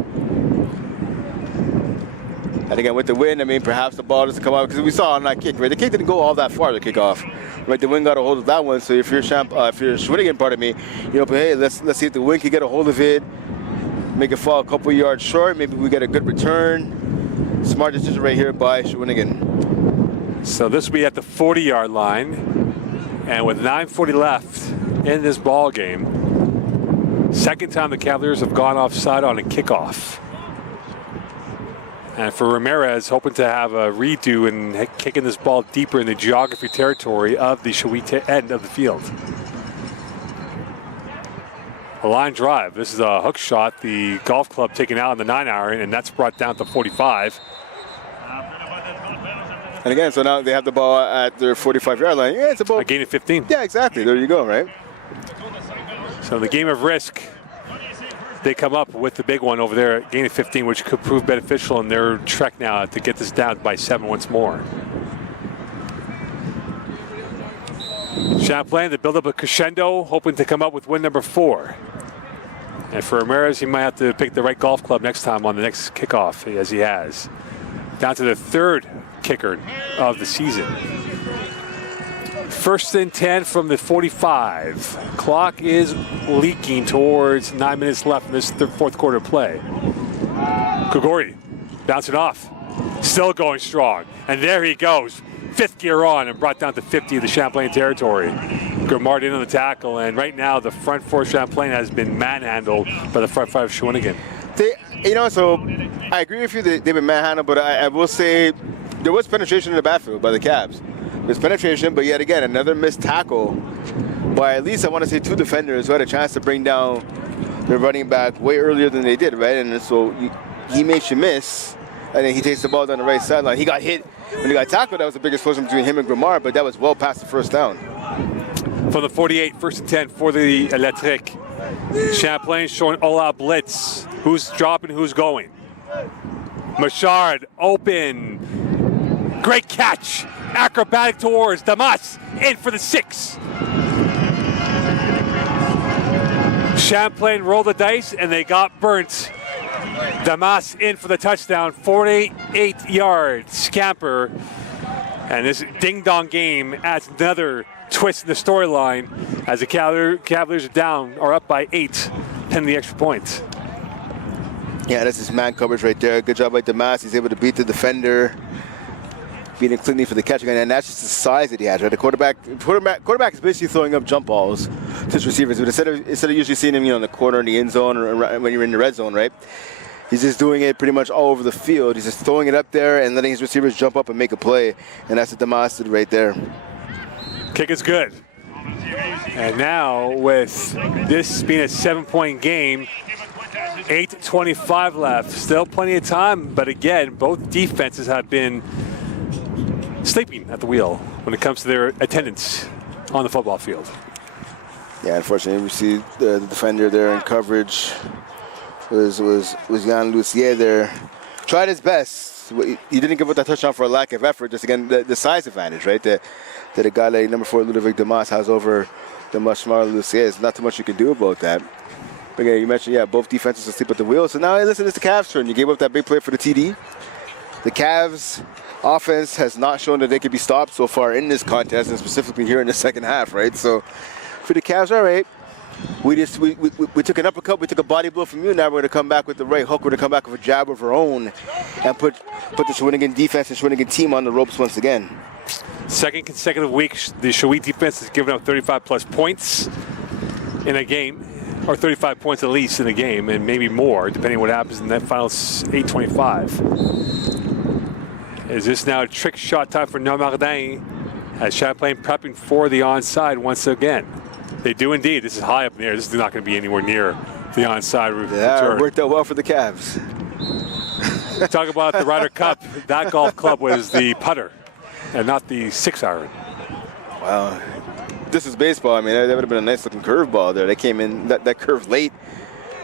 And again, with the wind, I mean, perhaps the ball doesn't come out, because we saw on that kick, right? The kick didn't go all that far, the kickoff, right? The wind got a hold of that one. So if you're Shawinigan, pardon me, you know, but hey, let's see if the wind can get a hold of it, make it fall a couple yards short. Maybe we get a good return. Smart decision right here by Shawinigan. So this will be at the 40-yard line, and with 9:40 left in this ball game, second time the Cavaliers have gone offside on a kickoff. And for Ramirez, hoping to have a redo and kicking this ball deeper in the geography territory of the Shawinigan end of the field. A line drive. This is a hook shot. The golf club taken out on the 9-iron, and that's brought down to 45. And again, so now they have the ball at their 45-yard line. Yeah, it's about a gain of 15. Yeah, exactly. There you go, right? So the game of risk, they come up with the big one over there, gain of 15, which could prove beneficial in their trek now to get this down by 7 once more. Champlain, they build up a crescendo, hoping to come up with win number 4. And for Ramirez, he might have to pick the right golf club next time on the next kickoff, as he has. Down to the 3rd kicker of the season. 1st and 10 from the 45. Clock is leaking towards 9 minutes left in this 4th quarter play. Kogori bouncing off. Still going strong. And there he goes. 5th gear on and brought down to 50 of the Champlain territory. Grimard in on the tackle, and right now the front 4 Champlain has been manhandled by the front 5 Shawinigan. So I agree with you that they've been manhandled, but I will say there was penetration in the backfield by the Cavs. There's penetration, but yet again, another missed tackle by at least, I want to say, 2 defenders who had a chance to bring down their running back way earlier than they did, right? And so he makes you miss, and then he takes the ball down the right sideline. He got hit when he got tackled. That was the biggest explosion between him and Grimard, but that was well past the 1st down. From the 48, first and 10 for the Electric. Champlain showing all-out blitz. Who's dropping, who's going? Machard open. Great catch. Acrobatic towards Damas. In for the 6. Champlain rolled the dice and they got burnt. Damas in for the touchdown. 48-yard scamper. And this ding-dong game adds another twist in the storyline as the Cavaliers are down or up by 8, pending the extra point. Yeah, that's his man coverage right there. Good job by Damas. He's able to beat the defender, beating cleanly for the catch again, and that's just the size that he has. Right, the quarterback is basically throwing up jump balls to his receivers, but instead of usually seeing him, in the corner in the end zone or when you're in the red zone, right? He's just doing it pretty much all over the field. He's just throwing it up there and letting his receivers jump up and make a play, and that's what Damas did right there. Kick is good. And now with this being a 7-point game, 8:25 left. Still plenty of time, but again, both defenses have been sleeping at the wheel when it comes to their attendance on the football field. Yeah, unfortunately, we see the defender there in coverage was Jan Lucier there. Tried his best. He didn't give up that touchdown for a lack of effort. Just again, the size advantage, right? That a guy like number 4 Ludovic Damas has over the much smaller Lucier. There's not too much you can do about that. But again, you mentioned, both defenses asleep at the wheel. So now, listen, it's the Cavs' turn. You gave up that big play for the TD. The Cavs' offense has not shown that they can be stopped so far in this contest, and specifically here in the second half, right? So for the Cavs, all right, we took an uppercut, we took a body blow from you. Now we're going to come back with the right hook. We're going to come back with a jab of our own and put the Shawinigan defense and Shawinigan team on the ropes once again. Second consecutive week, the Shawinigan defense has given up 35-plus points in a game, or 35 points at least in a game, and maybe more, depending on what happens in that final 8:25. Is this now a trick shot time for Normandin as Champlain prepping for the onside once again? They do indeed. This is high up in the air. This is not going to be anywhere near the onside return. Yeah, it worked out well for the Cavs. Talk about the Ryder Cup. That golf club was the putter and not the 6-iron. Wow. This is baseball. I mean, that would have been a nice looking curveball there. They came in that curve late,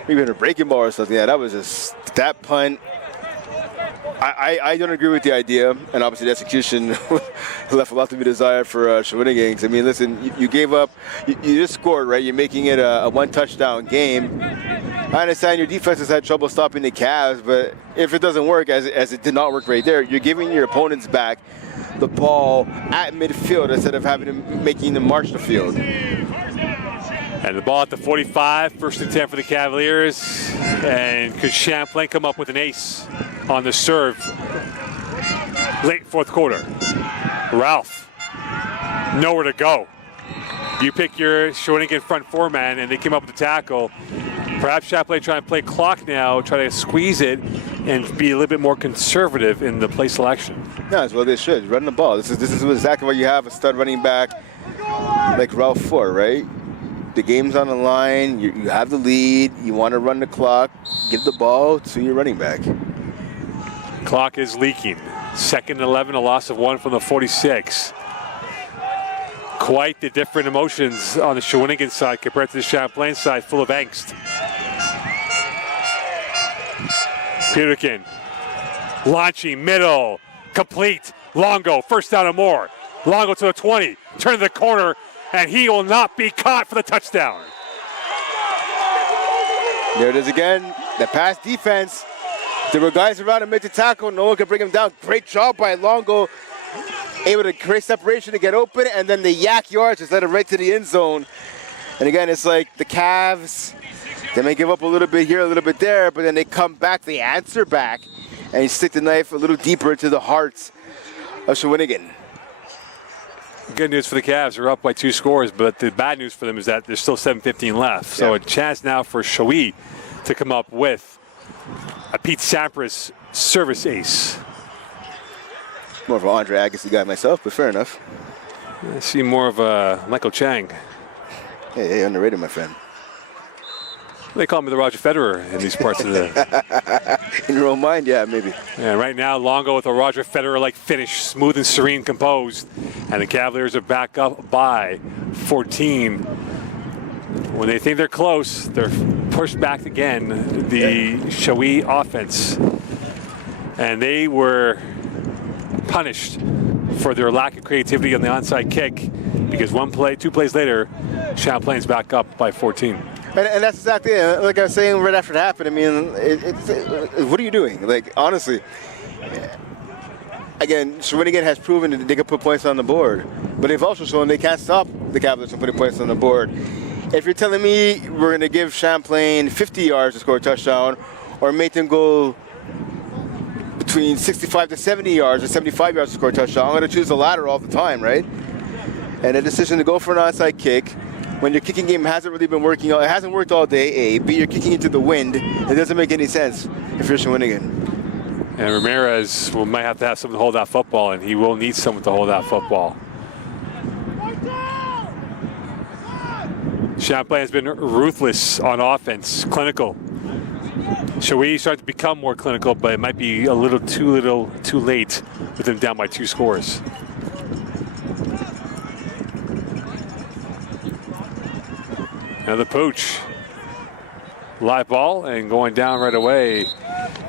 maybe in a breaking ball or something. Yeah, that was just that punt. I don't agree with the idea, and obviously the execution left a lot to be desired for Shawinigan. I mean, listen, you gave up, you just scored, right? You're making it a one-touchdown game. I understand your defense has had trouble stopping the Cavs, but if it doesn't work, as it did not work right there, you're giving your opponents back the ball at midfield instead of making them march the field. And the ball at the 45, first and 10 for the Cavaliers. And could Champlain come up with an ace on the serve late fourth quarter? Ralph, nowhere to go. You pick your Shawinigan front 4-man, and they came up with the tackle. Perhaps Champlain trying to play clock now, try to squeeze it, and be a little bit more conservative in the play selection. Yeah, as well they should. Run the ball. This is exactly what you have, a stud running back like Ralph Ford, right? The game's on the line. You have the lead. You want to run the clock. Give the ball to your running back. Clock is leaking. Second and 11, a loss of 1 from the 46. Quite the different emotions on the Shawinigan side compared to the Champlain side, full of angst. Peterkin launching, middle, complete. Longo, first down and more. Longo to the 20, turn to the corner, and he will not be caught for the touchdown. There it is again, the pass defense. There were guys around him made the tackle. No one could bring him down. Great job by Longo. Able to create separation to get open, and then the yak yards just led him right to the end zone. And again, it's like the Cavs, they may give up a little bit here, a little bit there, but then they come back, they answer back, and you stick the knife a little deeper into the hearts of Shawinigan. Good news for the Cavs, they're up by 2 scores, but the bad news for them is that there's still 7:15 left. So a chance now for Shawi to come up with a Pete Sampras service ace. More of an Andre Agassi guy myself, but fair enough. I see more of a Michael Chang. Hey, underrated, my friend. They call me the Roger Federer in these parts of the. In your own mind, yeah, maybe. And right now, Longo with a Roger Federer-like finish, smooth and serene, composed. And the Cavaliers are back up by 14. When they think they're close, they're pushed back again. The Shawi offense. And they were punished for their lack of creativity on the onside kick, because two plays later, Champlain's back up by 14. And that's exactly it. Like I was saying right after it happened, I mean, what are you doing? Like, honestly, again, Shawinigan has proven that they can put points on the board, but they've also shown they can't stop the Cavaliers from putting points on the board. If you're telling me we're going to give Champlain 50 yards to score a touchdown, or make them go between 65 to 70 yards or 75 yards to score a touchdown, I'm going to choose the latter all the time, right? And a decision to go for an onside kick when your kicking game hasn't really been working, it hasn't worked all day, A. B, you're kicking into the wind. It doesn't make any sense if you're Shawinigan. And Ramirez might have to have someone to hold that football, and he will need someone to hold that football. Champlain has been ruthless on offense, clinical. Shawi started to become more clinical, but it might be a little too late with them down by 2 scores. Now the pooch. Live ball, and going down right away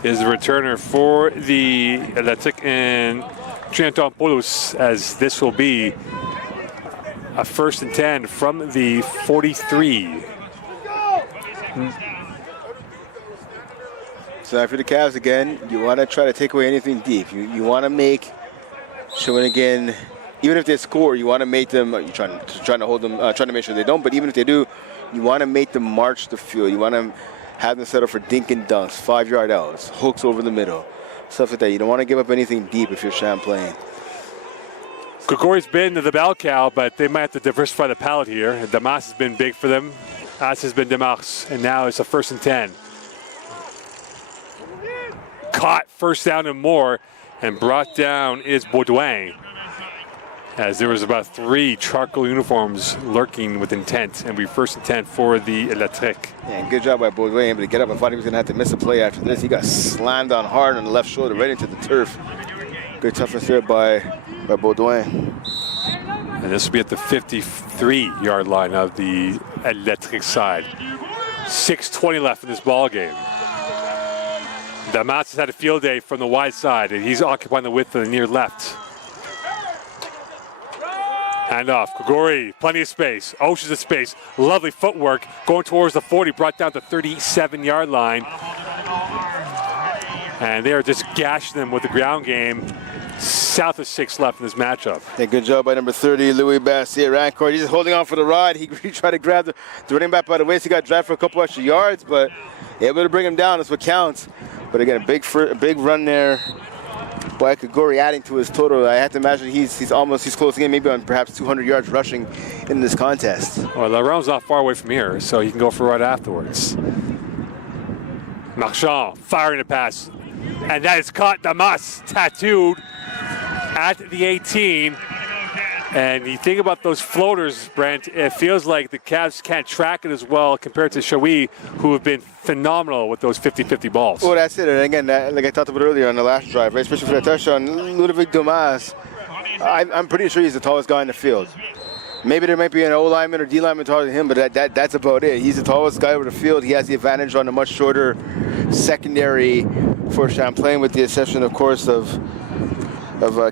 is the returner for the Atletic and Triantopoulos, as this will be a 1st and 10 from the 43. So after the Cavs again, you want to try to take away anything deep. You want to make Shawinigan, even if they score, you want to make them, you're trying to hold them, trying to make sure they don't, but even if they do, you want to make them march the field. You want to have them set up for dink and dunks, 5-yard outs, hooks over the middle, stuff like that. You don't want to give up anything deep if you're Champlain. Gregori's been the bell cow, but they might have to diversify the palette here. Damas has been big for them, as has been Damas, and now it's a 1st and 10. Caught 1st down and more, and brought down is Baudouin, as there was about 3 charcoal uniforms lurking with intent, and we 1st and 10 for the Electric. Yeah, good job by Baudouin, able to get up. I thought he was going to have to miss a play after this. He got slammed on hard on the left shoulder, right into the turf. Good toughness there by Baudouin. And this will be at the 53-yard line of the Electric side. 6:20 left in this ball game. Damas has had a field day from the wide side, and he's occupying the width of the near left. Hand off, Gregori, plenty of space, oceans of space, lovely footwork, going towards the 40, brought down to the 37-yard line. And they are just gashing them with the ground game. South of 6 left in this matchup. Yeah, good job by number 30, Louis Bassier-Rancourt. He's just holding on for the ride. He tried to grab the running back by the waist. He got dragged for a couple extra yards, but able to bring him down. That's what counts. But again, a big run there by Gregori, adding to his total. I have to imagine he's closing in maybe on perhaps 200 yards rushing in this contest. Well, Laurent's not far away from here, so he can go for it right afterwards. Marchand firing a pass, and that is caught. Damas tattooed at the 18. And you think about those floaters, Brent, it feels like the Cavs can't track it as well compared to Shawi, who have been phenomenal with those 50-50 balls. Well, that's it. And again, like I talked about earlier on the last drive, right? Especially for that touchdown, Ludovic Damas, I'm pretty sure he's the tallest guy in the field. Maybe there might be an O lineman or D lineman taller than him, but that's about it. He's the tallest guy over the field. He has the advantage on a much shorter secondary for Champlain, with the exception, of course, of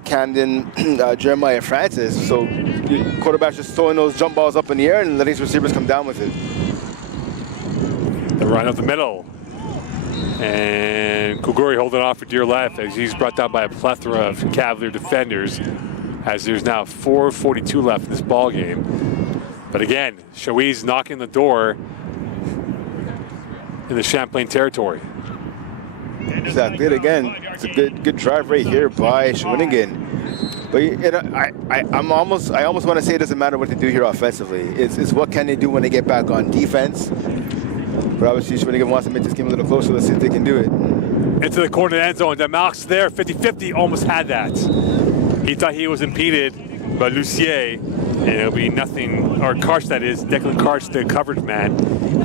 Camden, Jeremiah Francis. So the quarterback's just throwing those jump balls up in the air and letting his receivers come down with it. The run up the middle. And Kuguri holding off for dear life as he's brought down by a plethora of Cavalier defenders, as there's now 4:42 left in this ball game. But again, Shawi's knocking the door in the Champlain territory. Exactly. Again, it's a good drive right here by Shawinigan. But I almost want to say it doesn't matter what they do here offensively. It's what can they do when they get back on defense. But obviously Shawinigan wants to make this game a little closer. Let's see if they can do it. Into the corner end zone. Damas there, 50-50, almost had that. He thought he was impeded by Lucier, and it'll be nothing, or Karch that is, Declan Karch, the coverage man.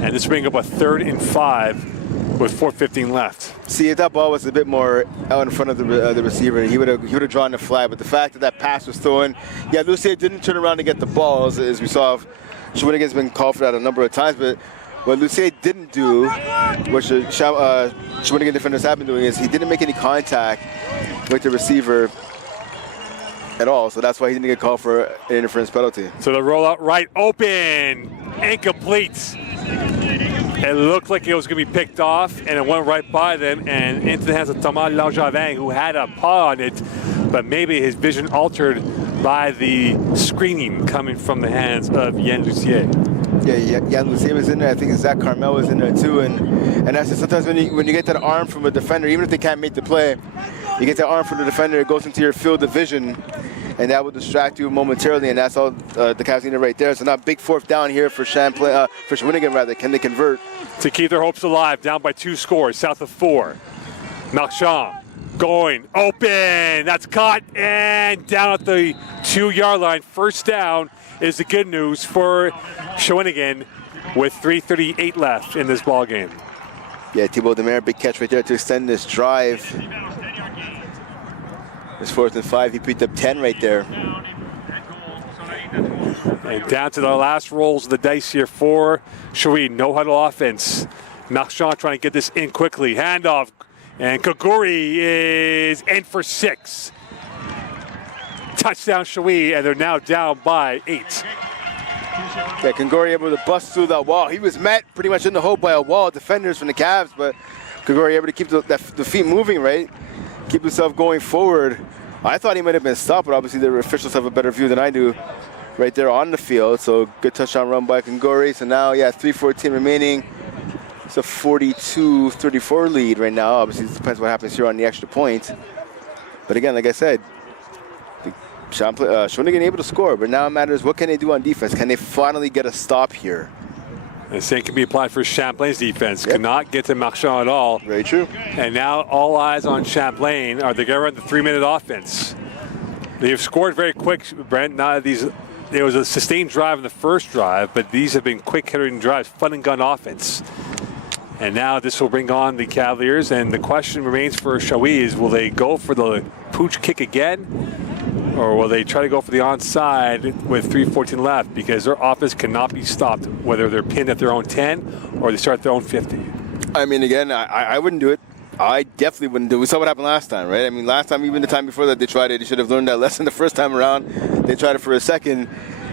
And this will bring up a 3rd and 5 with 4:15 left. See, if that ball was a bit more out in front of the receiver, he would have drawn the flag. But the fact that that pass was thrown, yeah, Lucier didn't turn around to get the ball, as we saw. Shawinigan's been called for that a number of times, but what Lucier didn't do, which the Shawinigan defenders have been doing, is he didn't make any contact with the receiver at all. So that's why he didn't get called for an interference penalty. So the rollout right open, incomplete. It looked like it was going to be picked off, and it went right by them and into the hands of Thomas Langevin, who had a paw on it, but maybe his vision altered by the screening coming from the hands of Yann Lucier. Yeah, Yann Lucier was in there. I think Zach Carmel was in there too. And that's just sometimes when you get that arm from a defender, even if they can't make the play, you get that arm from the defender, it goes into your field of vision, and that will distract you momentarily, and that's all the Cavs need right there. So now big 4th down here for Champlain, for Shawinigan rather. Can they convert? To keep their hopes alive, down by 2 scores, south of 4. Marchand going open, that's caught, and down at the 2-yard line. First down is the good news for Shawinigan with 3:38 left in this ball game. Yeah, Thibaut Demare, big catch right there to extend this drive. It's 4th and 5. He picked up 10 right there. And down to the last rolls of the dice here for Shawinigan. No huddle offense. Marchand trying to get this in quickly. Handoff. And Kaguri is in for 6. Touchdown Shawinigan, and they're now down by 8. Yeah, Kaguri able to bust through that wall. He was met pretty much in the hole by a wall of defenders from the Cavs, but Kaguri able to keep the feet moving, right? Keep himself going forward. I thought he might have been stopped, but obviously the officials have a better view than I do right there on the field. So good touchdown run by Kaguri. So now, yeah, 3:14 remaining. It's a 42-34 lead right now. Obviously, it depends what happens here on the extra point. But again, like I said, Shawinigan able to score, but now it matters what can they do on defense. Can they finally get a stop here? The same can be applied for Champlain's defense. Yep. Cannot get to Marchand at all. Very true. And now all eyes on Champlain. Are they going to run the 3-minute offense? They've scored very quick, Brent. Now there was a sustained drive in the first drive, but these have been quick-hitting drives, fun and gun offense. And now this will bring on the Cavaliers, and the question remains for Shawinigan is, will they go for the pooch kick again? Or will they try to go for the onside with 3:14 left, because their offense cannot be stopped, whether they're pinned at their own 10 or they start their own 50. I mean, again, I wouldn't do it. I definitely wouldn't do it. We saw what happened last time, right? I mean, last time, even the time before that, they tried it. They should have learned that lesson the first time around. They tried it for a second,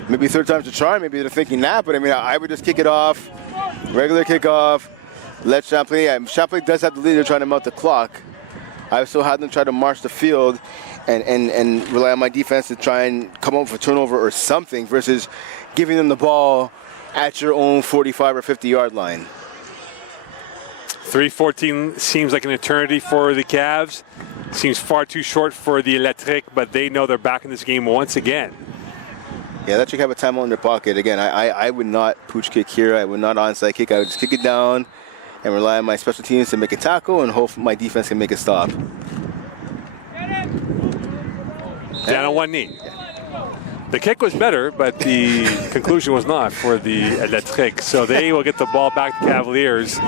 maybe third time's a charm. Maybe they're thinking that, but I mean, I would just kick it off, regular kickoff, let Champlain. Yeah, Champlain does have the lead. They're trying to melt the clock. I would still have them try to march the field and rely on my defense to try and come up with a turnover or something versus giving them the ball at your own 45 or 50-yard line. 3:14 seems like an eternity for the Cavs. Seems far too short for the Electric, but they know they're back in this game once again. Yeah, Electric have a timeout in their pocket. Again, I would not pooch kick here. I would not onside kick. I would just kick it down and rely on my special teams to make a tackle and hope my defense can make a stop. Down on one knee. The kick was better, but the conclusion was not for the Electric. So they will get the ball back to Cavaliers.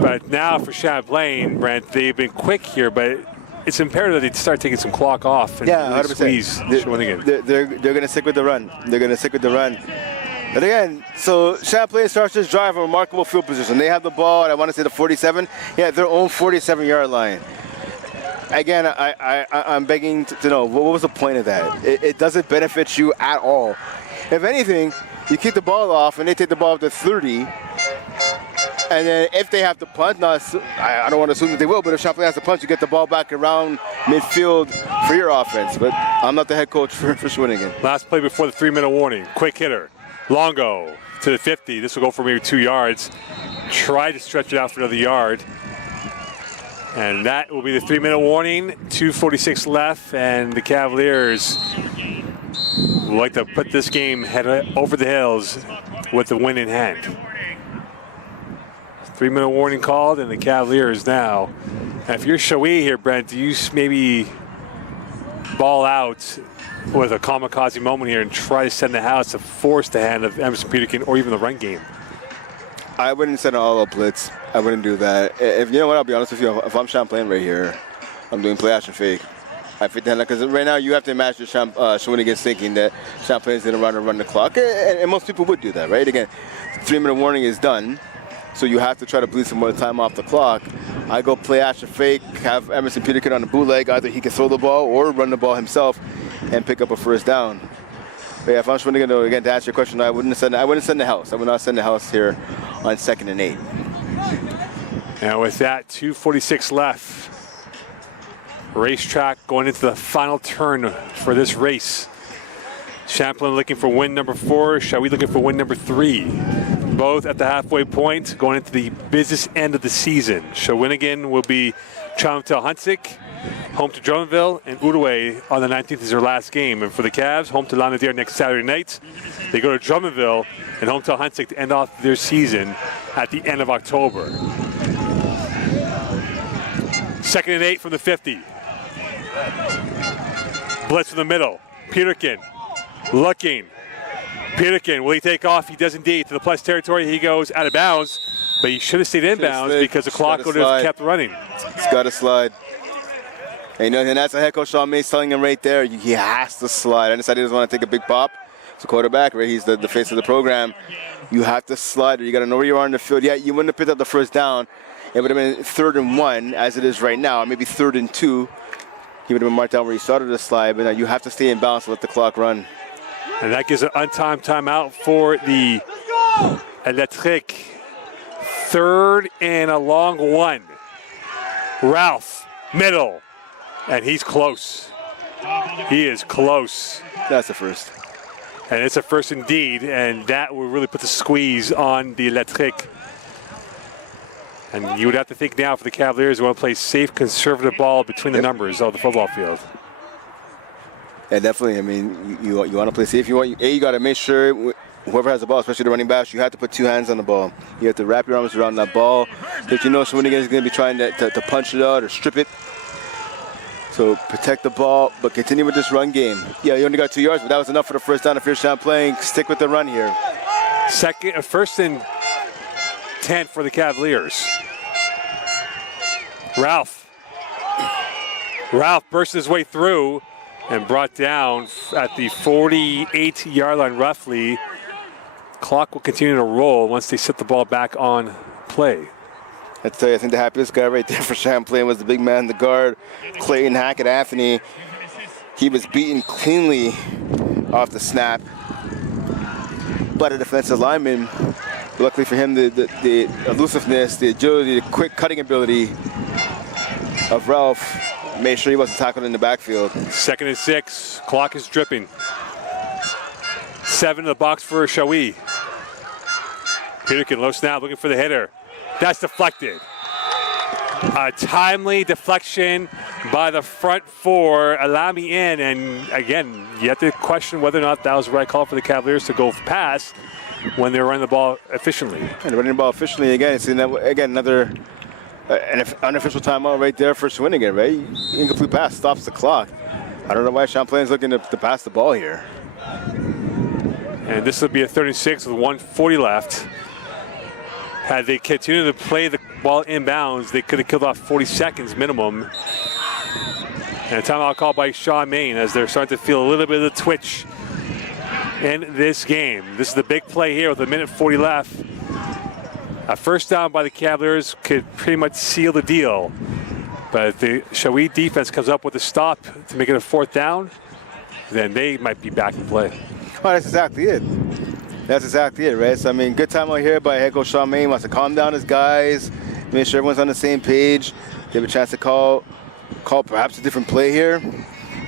But now for Champlain, Brent, they've been quick here, but it's imperative that they start taking some clock off and really squeeze Shawinigan. They're going to stick with the run. They're going to stick with the run. But again, so Champlain starts this drive in a remarkable field position. They have the ball, and I want to say the 47. Yeah, their own 47-yard line. Again, I'm begging to know, what was the point of that? It doesn't benefit you at all. If anything, you kick the ball off, and they take the ball up to 30. And then if they have to punt, I don't want to assume that they will, but if Champlain has to punt, you get the ball back around midfield for your offense. But I'm not the head coach for Shawinigan. Last play before the 3-minute warning. Quick hitter. Longo to the 50. This will go for maybe 2 yards. Try to stretch it out for another yard. And that will be the 3-minute warning. 2:46 left, and the Cavaliers would like to put this game head over the hills with the win in hand. 3-minute warning called, and the Cavaliers now. And if you're Shawinigan here, Brent, do you maybe ball out with a kamikaze moment here and try to send the house to force the hand of Emerson Peterkin or even the run game? I wouldn't send an all-out blitz. I wouldn't do that. If you know what, I'll be honest with you. If I'm Champlain right here, I'm doing play action fake. I fake the hand because right now you have to imagine Shawinigan's thinking that Champlain's going to run the clock, and most people would do that, right? Again, 3-minute warning is done, so you have to try to bleed some more time off the clock. I go play action fake, have Emerson Peterkin on the bootleg. Either he can throw the ball or run the ball himself and pick up a first down. But yeah, if I'm Shawinigan, again, to answer your question, I wouldn't send the house. I would not send the house here on 2nd and 8. And with that, 2:46 left. Racetrack going into the final turn for this race. Champlain looking for win number 4. Shawi looking for win number 3. Both at the halfway point going into the business end of the season. Shawinigan will be traveling to Hunsik, home to Drummondville, and Outaouais on the 19th is their last game. And for the Cavs, home to Lanaudière next Saturday night. They go to Drummondville and home to Hunsik to end off their season at the end of October. 2nd and 8 from the 50. Blitz in the middle. Peterkin looking. Peterkin, will he take off? He does indeed. To the plus territory, he goes out of bounds, but he should have stayed in bounds because the clock would have kept running. He's got to slide. And, and that's a head coach Sean May's telling him right there. He has to slide. I decided he doesn't want to take a big pop. It's a quarterback, right? He's the face of the program. You have to slide, or you got to know where you are in the field. Yeah, you wouldn't have picked up the first down. It would have been 3rd and 1, as it is right now, maybe 3rd and 2. He would have been marked down where he started to slide, but you have to stay in balance and let the clock run. And that gives an untimed timeout for the Electric. 3rd and a long 1. Ralph, middle, and he's close. He is close. That's the first. And it's a first indeed, and that will really put the squeeze on the Electric. And you would have to think now for the Cavaliers who want to play safe, conservative ball between the numbers of the football field. Yeah, definitely. I mean, you want to play safe. You got to make sure whoever has the ball, especially the running back, you have to put 2 hands on the ball. You have to wrap your arms around that ball because you know Shawinigan is going to be trying to punch it out or strip it. So protect the ball, but continue with this run game. Yeah, you only got 2 yards, but that was enough for the first down. If you're Champlain, stick with the run here. 1st and 10 for the Cavaliers. Ralph burst his way through and brought down at the 48-yard line roughly. Clock will continue to roll once they set the ball back on play. I tell you, I think the happiest guy right there for Champlain was the big man, the guard, Clayton Hackett Anthony. He was beaten cleanly off the snap by the defensive lineman. Luckily for him, the elusiveness, the agility, the quick cutting ability of Ralph made sure he wasn't tackled in the backfield. 2nd and 6. Clock is dripping. 7 in the box for Shawi. Peterkin low snap, looking for the hitter. That's deflected. A timely deflection by the front 4. Allow me in, and again, you have to question whether or not that was the right call for the Cavaliers to go pass when they were running the ball efficiently. And running the ball efficiently again. It's another an unofficial timeout right there for Shawinigan, right? Incomplete pass stops the clock. I don't know why Champlain's looking to pass the ball here. And this will be a 3rd and 6 with 1:40 left. Had they continued to play the ball inbounds, they could have killed off 40 seconds minimum. And a timeout called by Sean Main as they're starting to feel a little bit of the twitch in this game. This is the big play here with 1:40 left. A first down by the Cavaliers could pretty much seal the deal. But if the Shawi defense comes up with a stop to make it a 4th down, then they might be back in play. Oh, that's exactly it. That's exactly it, right? So, I mean, good time out here by head coach Sean Main. Wants to calm down his guys, make sure everyone's on the same page. They have a chance to call perhaps a different play here.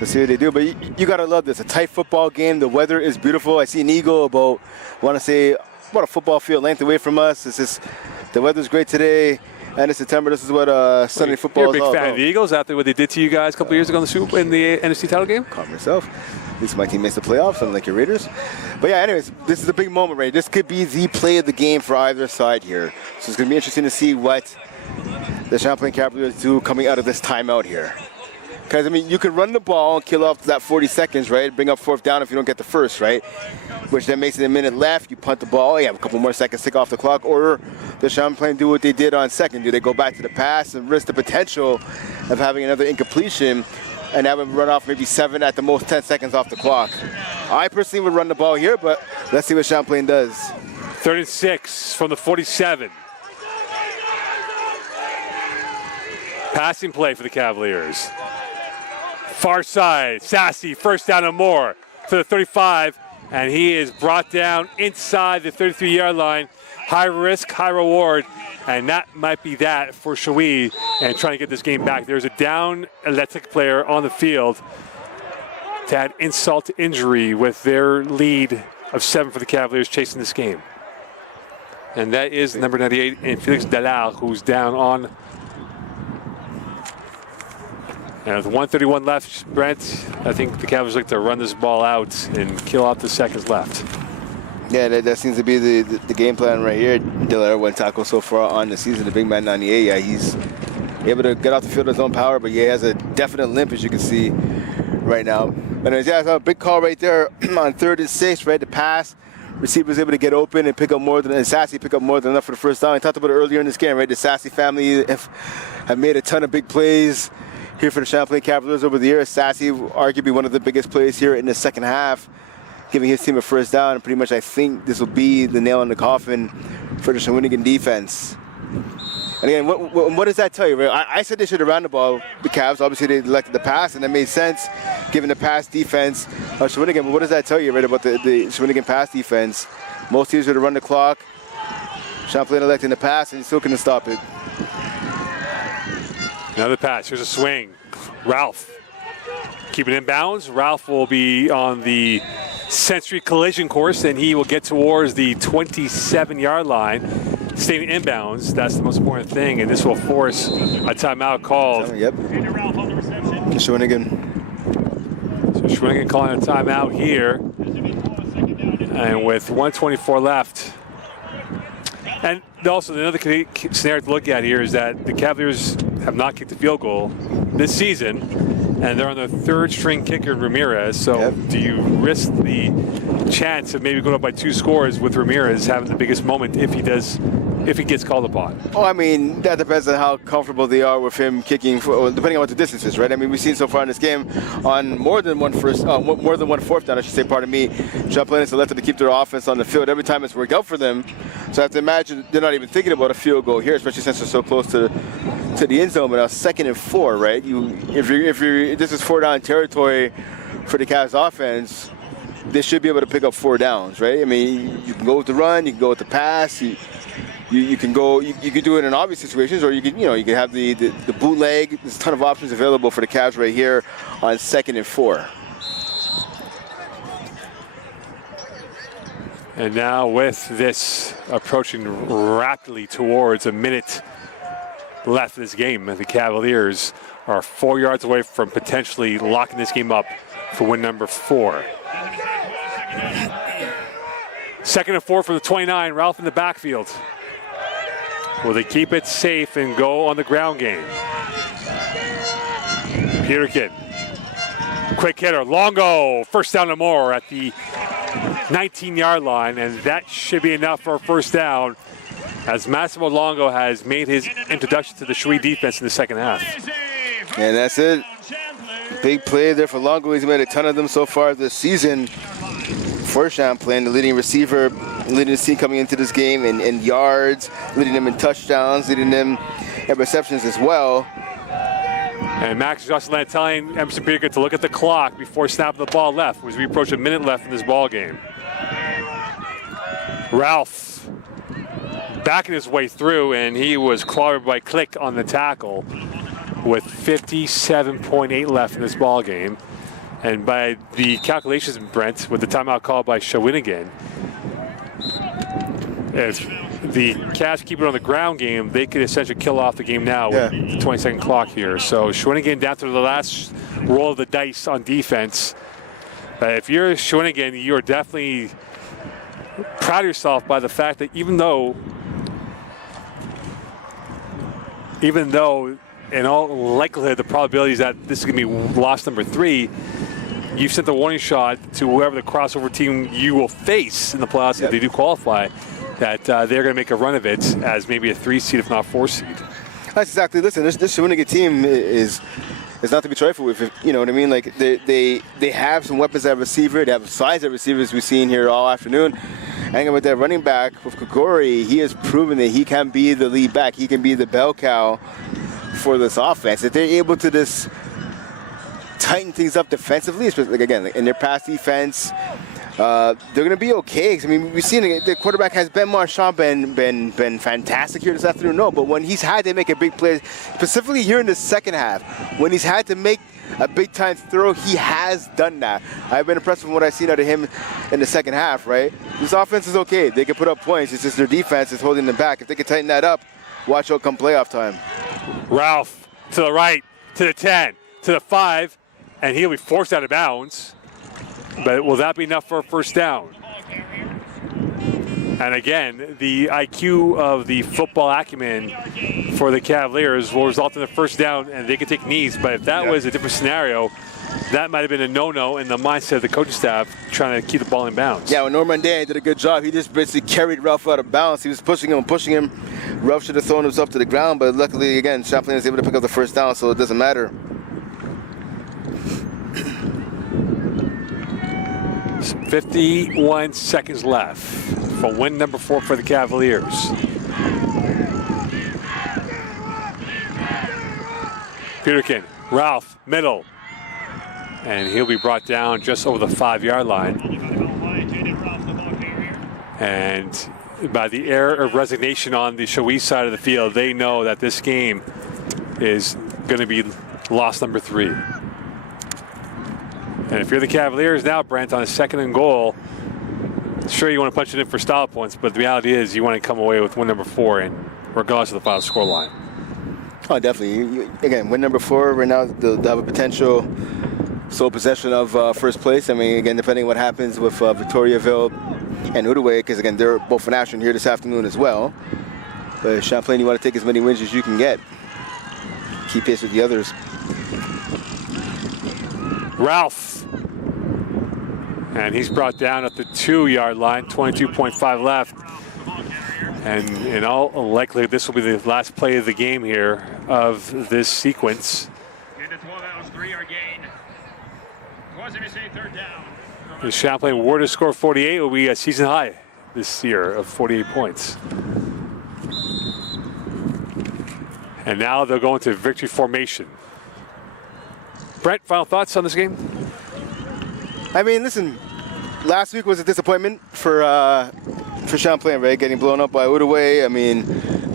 Let's see what they do. But you got to love this. A tight football game. The weather is beautiful. I see an eagle about a football field length away from us. The weather's great today. End of September, this is what Sunday football is all about. You're a big fan of the Eagles after what they did to you guys a couple years ago in the NFC title game? Calm yourself. At least my team makes the playoffs, unlike your Raiders. But yeah, anyways, this is a big moment, right? This could be the play of the game for either side here. So it's going to be interesting to see what the Champlain Cavaliers do coming out of this timeout here. Because, I mean, you can run the ball and kill off that 40 seconds, right? Bring up fourth down if you don't get the first, right? Which then makes it a minute left. You punt the ball. You have a couple more seconds to tick off the clock. Or the Champlain do what they did on second. Do they go back to the pass and risk the potential of having another incompletion? And that would run off maybe 7 at the most 10 seconds off the clock. I personally would run the ball here, but let's see what Champlain does. 3rd and 6 from the 47. Passing play for the Cavaliers. Far side, Sassy, first down and more to the 35, and he is brought down inside the 33-yard line. High risk, high reward, and that might be that for Shawi and trying to get this game back. There's a down athletic player on the field to add insult to injury with their lead of 7 for the Cavaliers chasing this game. And that is number 98, and Felix Dalal, who's down on. And with 1:31 left, Brent, I think the Cavaliers like to run this ball out and kill off the seconds left. Yeah, that seems to be the game plan right here. Delaire went tackle so far on the season, the big man 98. Yeah, he's able to get off the field with his own power, but yeah, he has a definite limp, as you can see right now. But yeah, a big call right there on 3rd and 6, right? The pass. Receiver was able to get open and pick up more than, and Sassy pick up more than enough for the first down. I talked about it earlier in this game, right? The Sassy family have made a ton of big plays here for the Champlain Cavaliers over the years. Sassy, arguably one of the biggest plays here in the second half, giving his team a first down. And pretty much I think this will be the nail in the coffin for the Shawinigan defense. And again, what does that tell you? Right? I said they should have ran the ball, the Cavs. Obviously, they elected the pass, and that made sense given the pass defense of Shawinigan. But what does that tell you, right, about the Shawinigan pass defense? Most teams would have run the clock. Champlain electing the pass, and he still couldn't stop it. Another pass. Here's a swing. Ralph. Keep it in bounds. Ralph will be on the Century collision course, and he will get towards the 27-yard line. Staying inbounds, that's the most important thing, and this will force a timeout called. Yep. Shawinigan. So Shawinigan calling a timeout here. And with 1:24 left. And also another scenario to look at here is that the Cavaliers have not kicked a field goal this season, and they're on the 3rd string kicker, Ramirez. So do you risk the chance of maybe going up by 2 scores with Ramirez having the biggest moment if he gets called upon? Oh, I mean, that depends on how comfortable they are with him kicking, depending on what the distance is, right? I mean, we've seen so far in this game on more than one fourth down, I should say, pardon me. Champlain has elected to keep their offense on the field every time it's worked out for them. So I have to imagine they're not even thinking about a field goal here, especially since they're so close to the end zone. But now 2nd and 4, right? If this is 4-down territory for the Cavs offense, they should be able to pick up 4 downs, right? I mean, you can go with the run, you can go with the pass, you can go. You can do it in obvious situations, or you can have the bootleg. There's a ton of options available for the Cavs right here on 2nd and 4. And now with this approaching rapidly towards a minute left of this game, the Cavaliers are 4 yards away from potentially locking this game up for win number 4. 2nd and 4 for the 29. Ralph in the backfield. Will they keep it safe and go on the ground game? Peterkin. Quick hitter. Longo. First down and more at the 19-yard line, and that should be enough for a first down as Massimo Longo has made his introduction to the Shui defense in the second half. And that's it. Big play there for Longo. He's made a ton of them so far this season for Champlain, the leading receiver, leading the team coming into this game in yards, leading them in touchdowns, leading them in receptions as well. And Max Josselin telling Emerson Peterkin to look at the clock before snapping the ball left, as we approach a minute left in this ball game. Ralph backing his way through, and he was clobbered by Click on the tackle with 57.8 left in this ball game. And by the calculations, Brent, with the timeout called by Shawinigan, if the Cavs keep it on the ground game, they could essentially kill off the game now with the 20-second clock here. So Shawinigan down to the last roll of the dice on defense. If you're Shawinigan, you're definitely proud of yourself by the fact that even though in all likelihood, the probability is that this is going to be loss number 3. You've sent the warning shot to whoever the crossover team you will face in the playoffs if they do qualify, that they're going to make a run of it as maybe a 3 seed, if not 4 seed. That's exactly. Listen, this Shawinigan team is not to be trifled with. You know what I mean? Like they have some weapons at receiver. They have size at receivers we've seen here all afternoon. And with that running back with Kokori, he has proven that he can be the lead back. He can be the bell cow for this offense. If they're able to just tighten things up defensively, especially again in their pass defense, they're going to be okay. I mean, we've seen the quarterback has Ben Marchand been fantastic here this afternoon. No, but when he's had to make a big play, specifically here in the second half, when he's had to make a big-time throw, he has done that. I've been impressed with what I've seen out of him in the second half, right? This offense is okay. They can put up points. It's just their defense is holding them back. If they can tighten that up, watch out come playoff time. Ralph to the right, to the 10, to the 5, and he'll be forced out of bounds. But will that be enough for a first down? And again, the IQ of the football acumen for the Cavaliers will result in a first down, and they can take knees. But if that was a different scenario, that might have been a no-no in the mindset of the coaching staff trying to keep the ball in bounds. Yeah, when Norman Dan did a good job. He just basically carried Ralph out of bounds. He was pushing him. Ralph should have thrown himself to the ground, but luckily, again, Champlain was able to pick up the first down, so it doesn't matter. 51 seconds left for win number 4 for the Cavaliers. Peterkin, Ralph, middle. And he'll be brought down just over the 5-yard line. And by the air of resignation on the Shawee side of the field, they know that this game is going to be loss number 3. And if you're the Cavaliers now, Brent, on a 2nd and goal, sure you want to punch it in for style points, but the reality is you want to come away with win number 4, and regardless of the final score line. Oh, definitely. Again, win number 4 right now, they'll have a potential sole possession of first place. I mean, again, depending on what happens with Victoriaville and Outaouais, because again, they're both in action here this afternoon as well. But Champlain, you want to take as many wins as you can get. Keep pace with the others. Ralph. And he's brought down at the 2-yard line, 22.5 left. And in all likelihood, this will be the last play of the game here of this sequence. The Champlain were to score 48, will be a season high this year of 48 points. And now they'll go into victory formation. Brent, final thoughts on this game? I mean, listen, last week was a disappointment for Champlain, right? Getting blown up by Outaouais. I mean,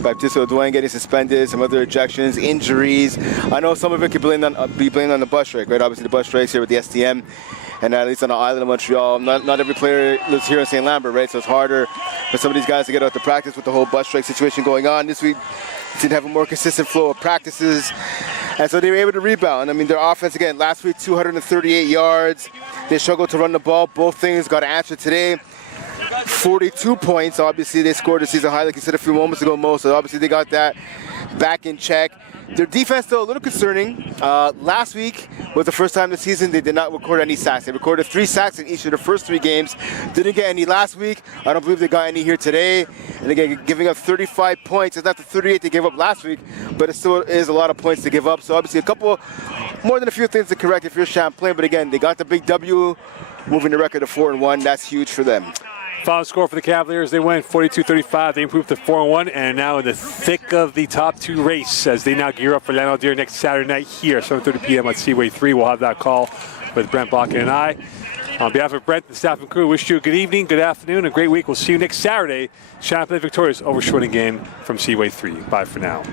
Baptiste Audouin getting suspended, some other ejections, injuries. I know some of it could be blamed on the bus strike, right? Obviously, the bus strikes here with the STM, and at least on the island of Montreal, not every player lives here in St-Lambert, right? So it's harder for some of these guys to get out to practice with the whole bus strike situation going on. This week, they didn't have a more consistent flow of practices. And so they were able to rebound. I mean, their offense, again, last week, 238 yards. They struggled to run the ball. Both things got answered today. 42 points. Obviously, they scored a season high, like you said a few moments ago, Mo. So obviously, they got that back in check. Their defense, though, a little concerning. Last week was the first time this season they did not record any sacks. They recorded 3 sacks in each of the first 3 games. Didn't get any last week. I don't believe they got any here today. And again, giving up 35 points. It's not the 38 they gave up last week, but it still is a lot of points to give up. So obviously, more than a few things to correct if you're Champlain. But again, they got the big W, moving the record to 4-1. That's huge for them. Final score for the Cavaliers, they win 42-35. They improved to 4-1 and now in the thick of the top 2 race as they now gear up for Lanaudière next Saturday night here, 7:30 p.m. on Seaway 3. We'll have that call with Brent Bakken and I. On behalf of Brent, the staff and crew, wish you a good evening, good afternoon, a great week. We'll see you next Saturday. Champlain victorious over Shawinigan from Seaway 3. Bye for now.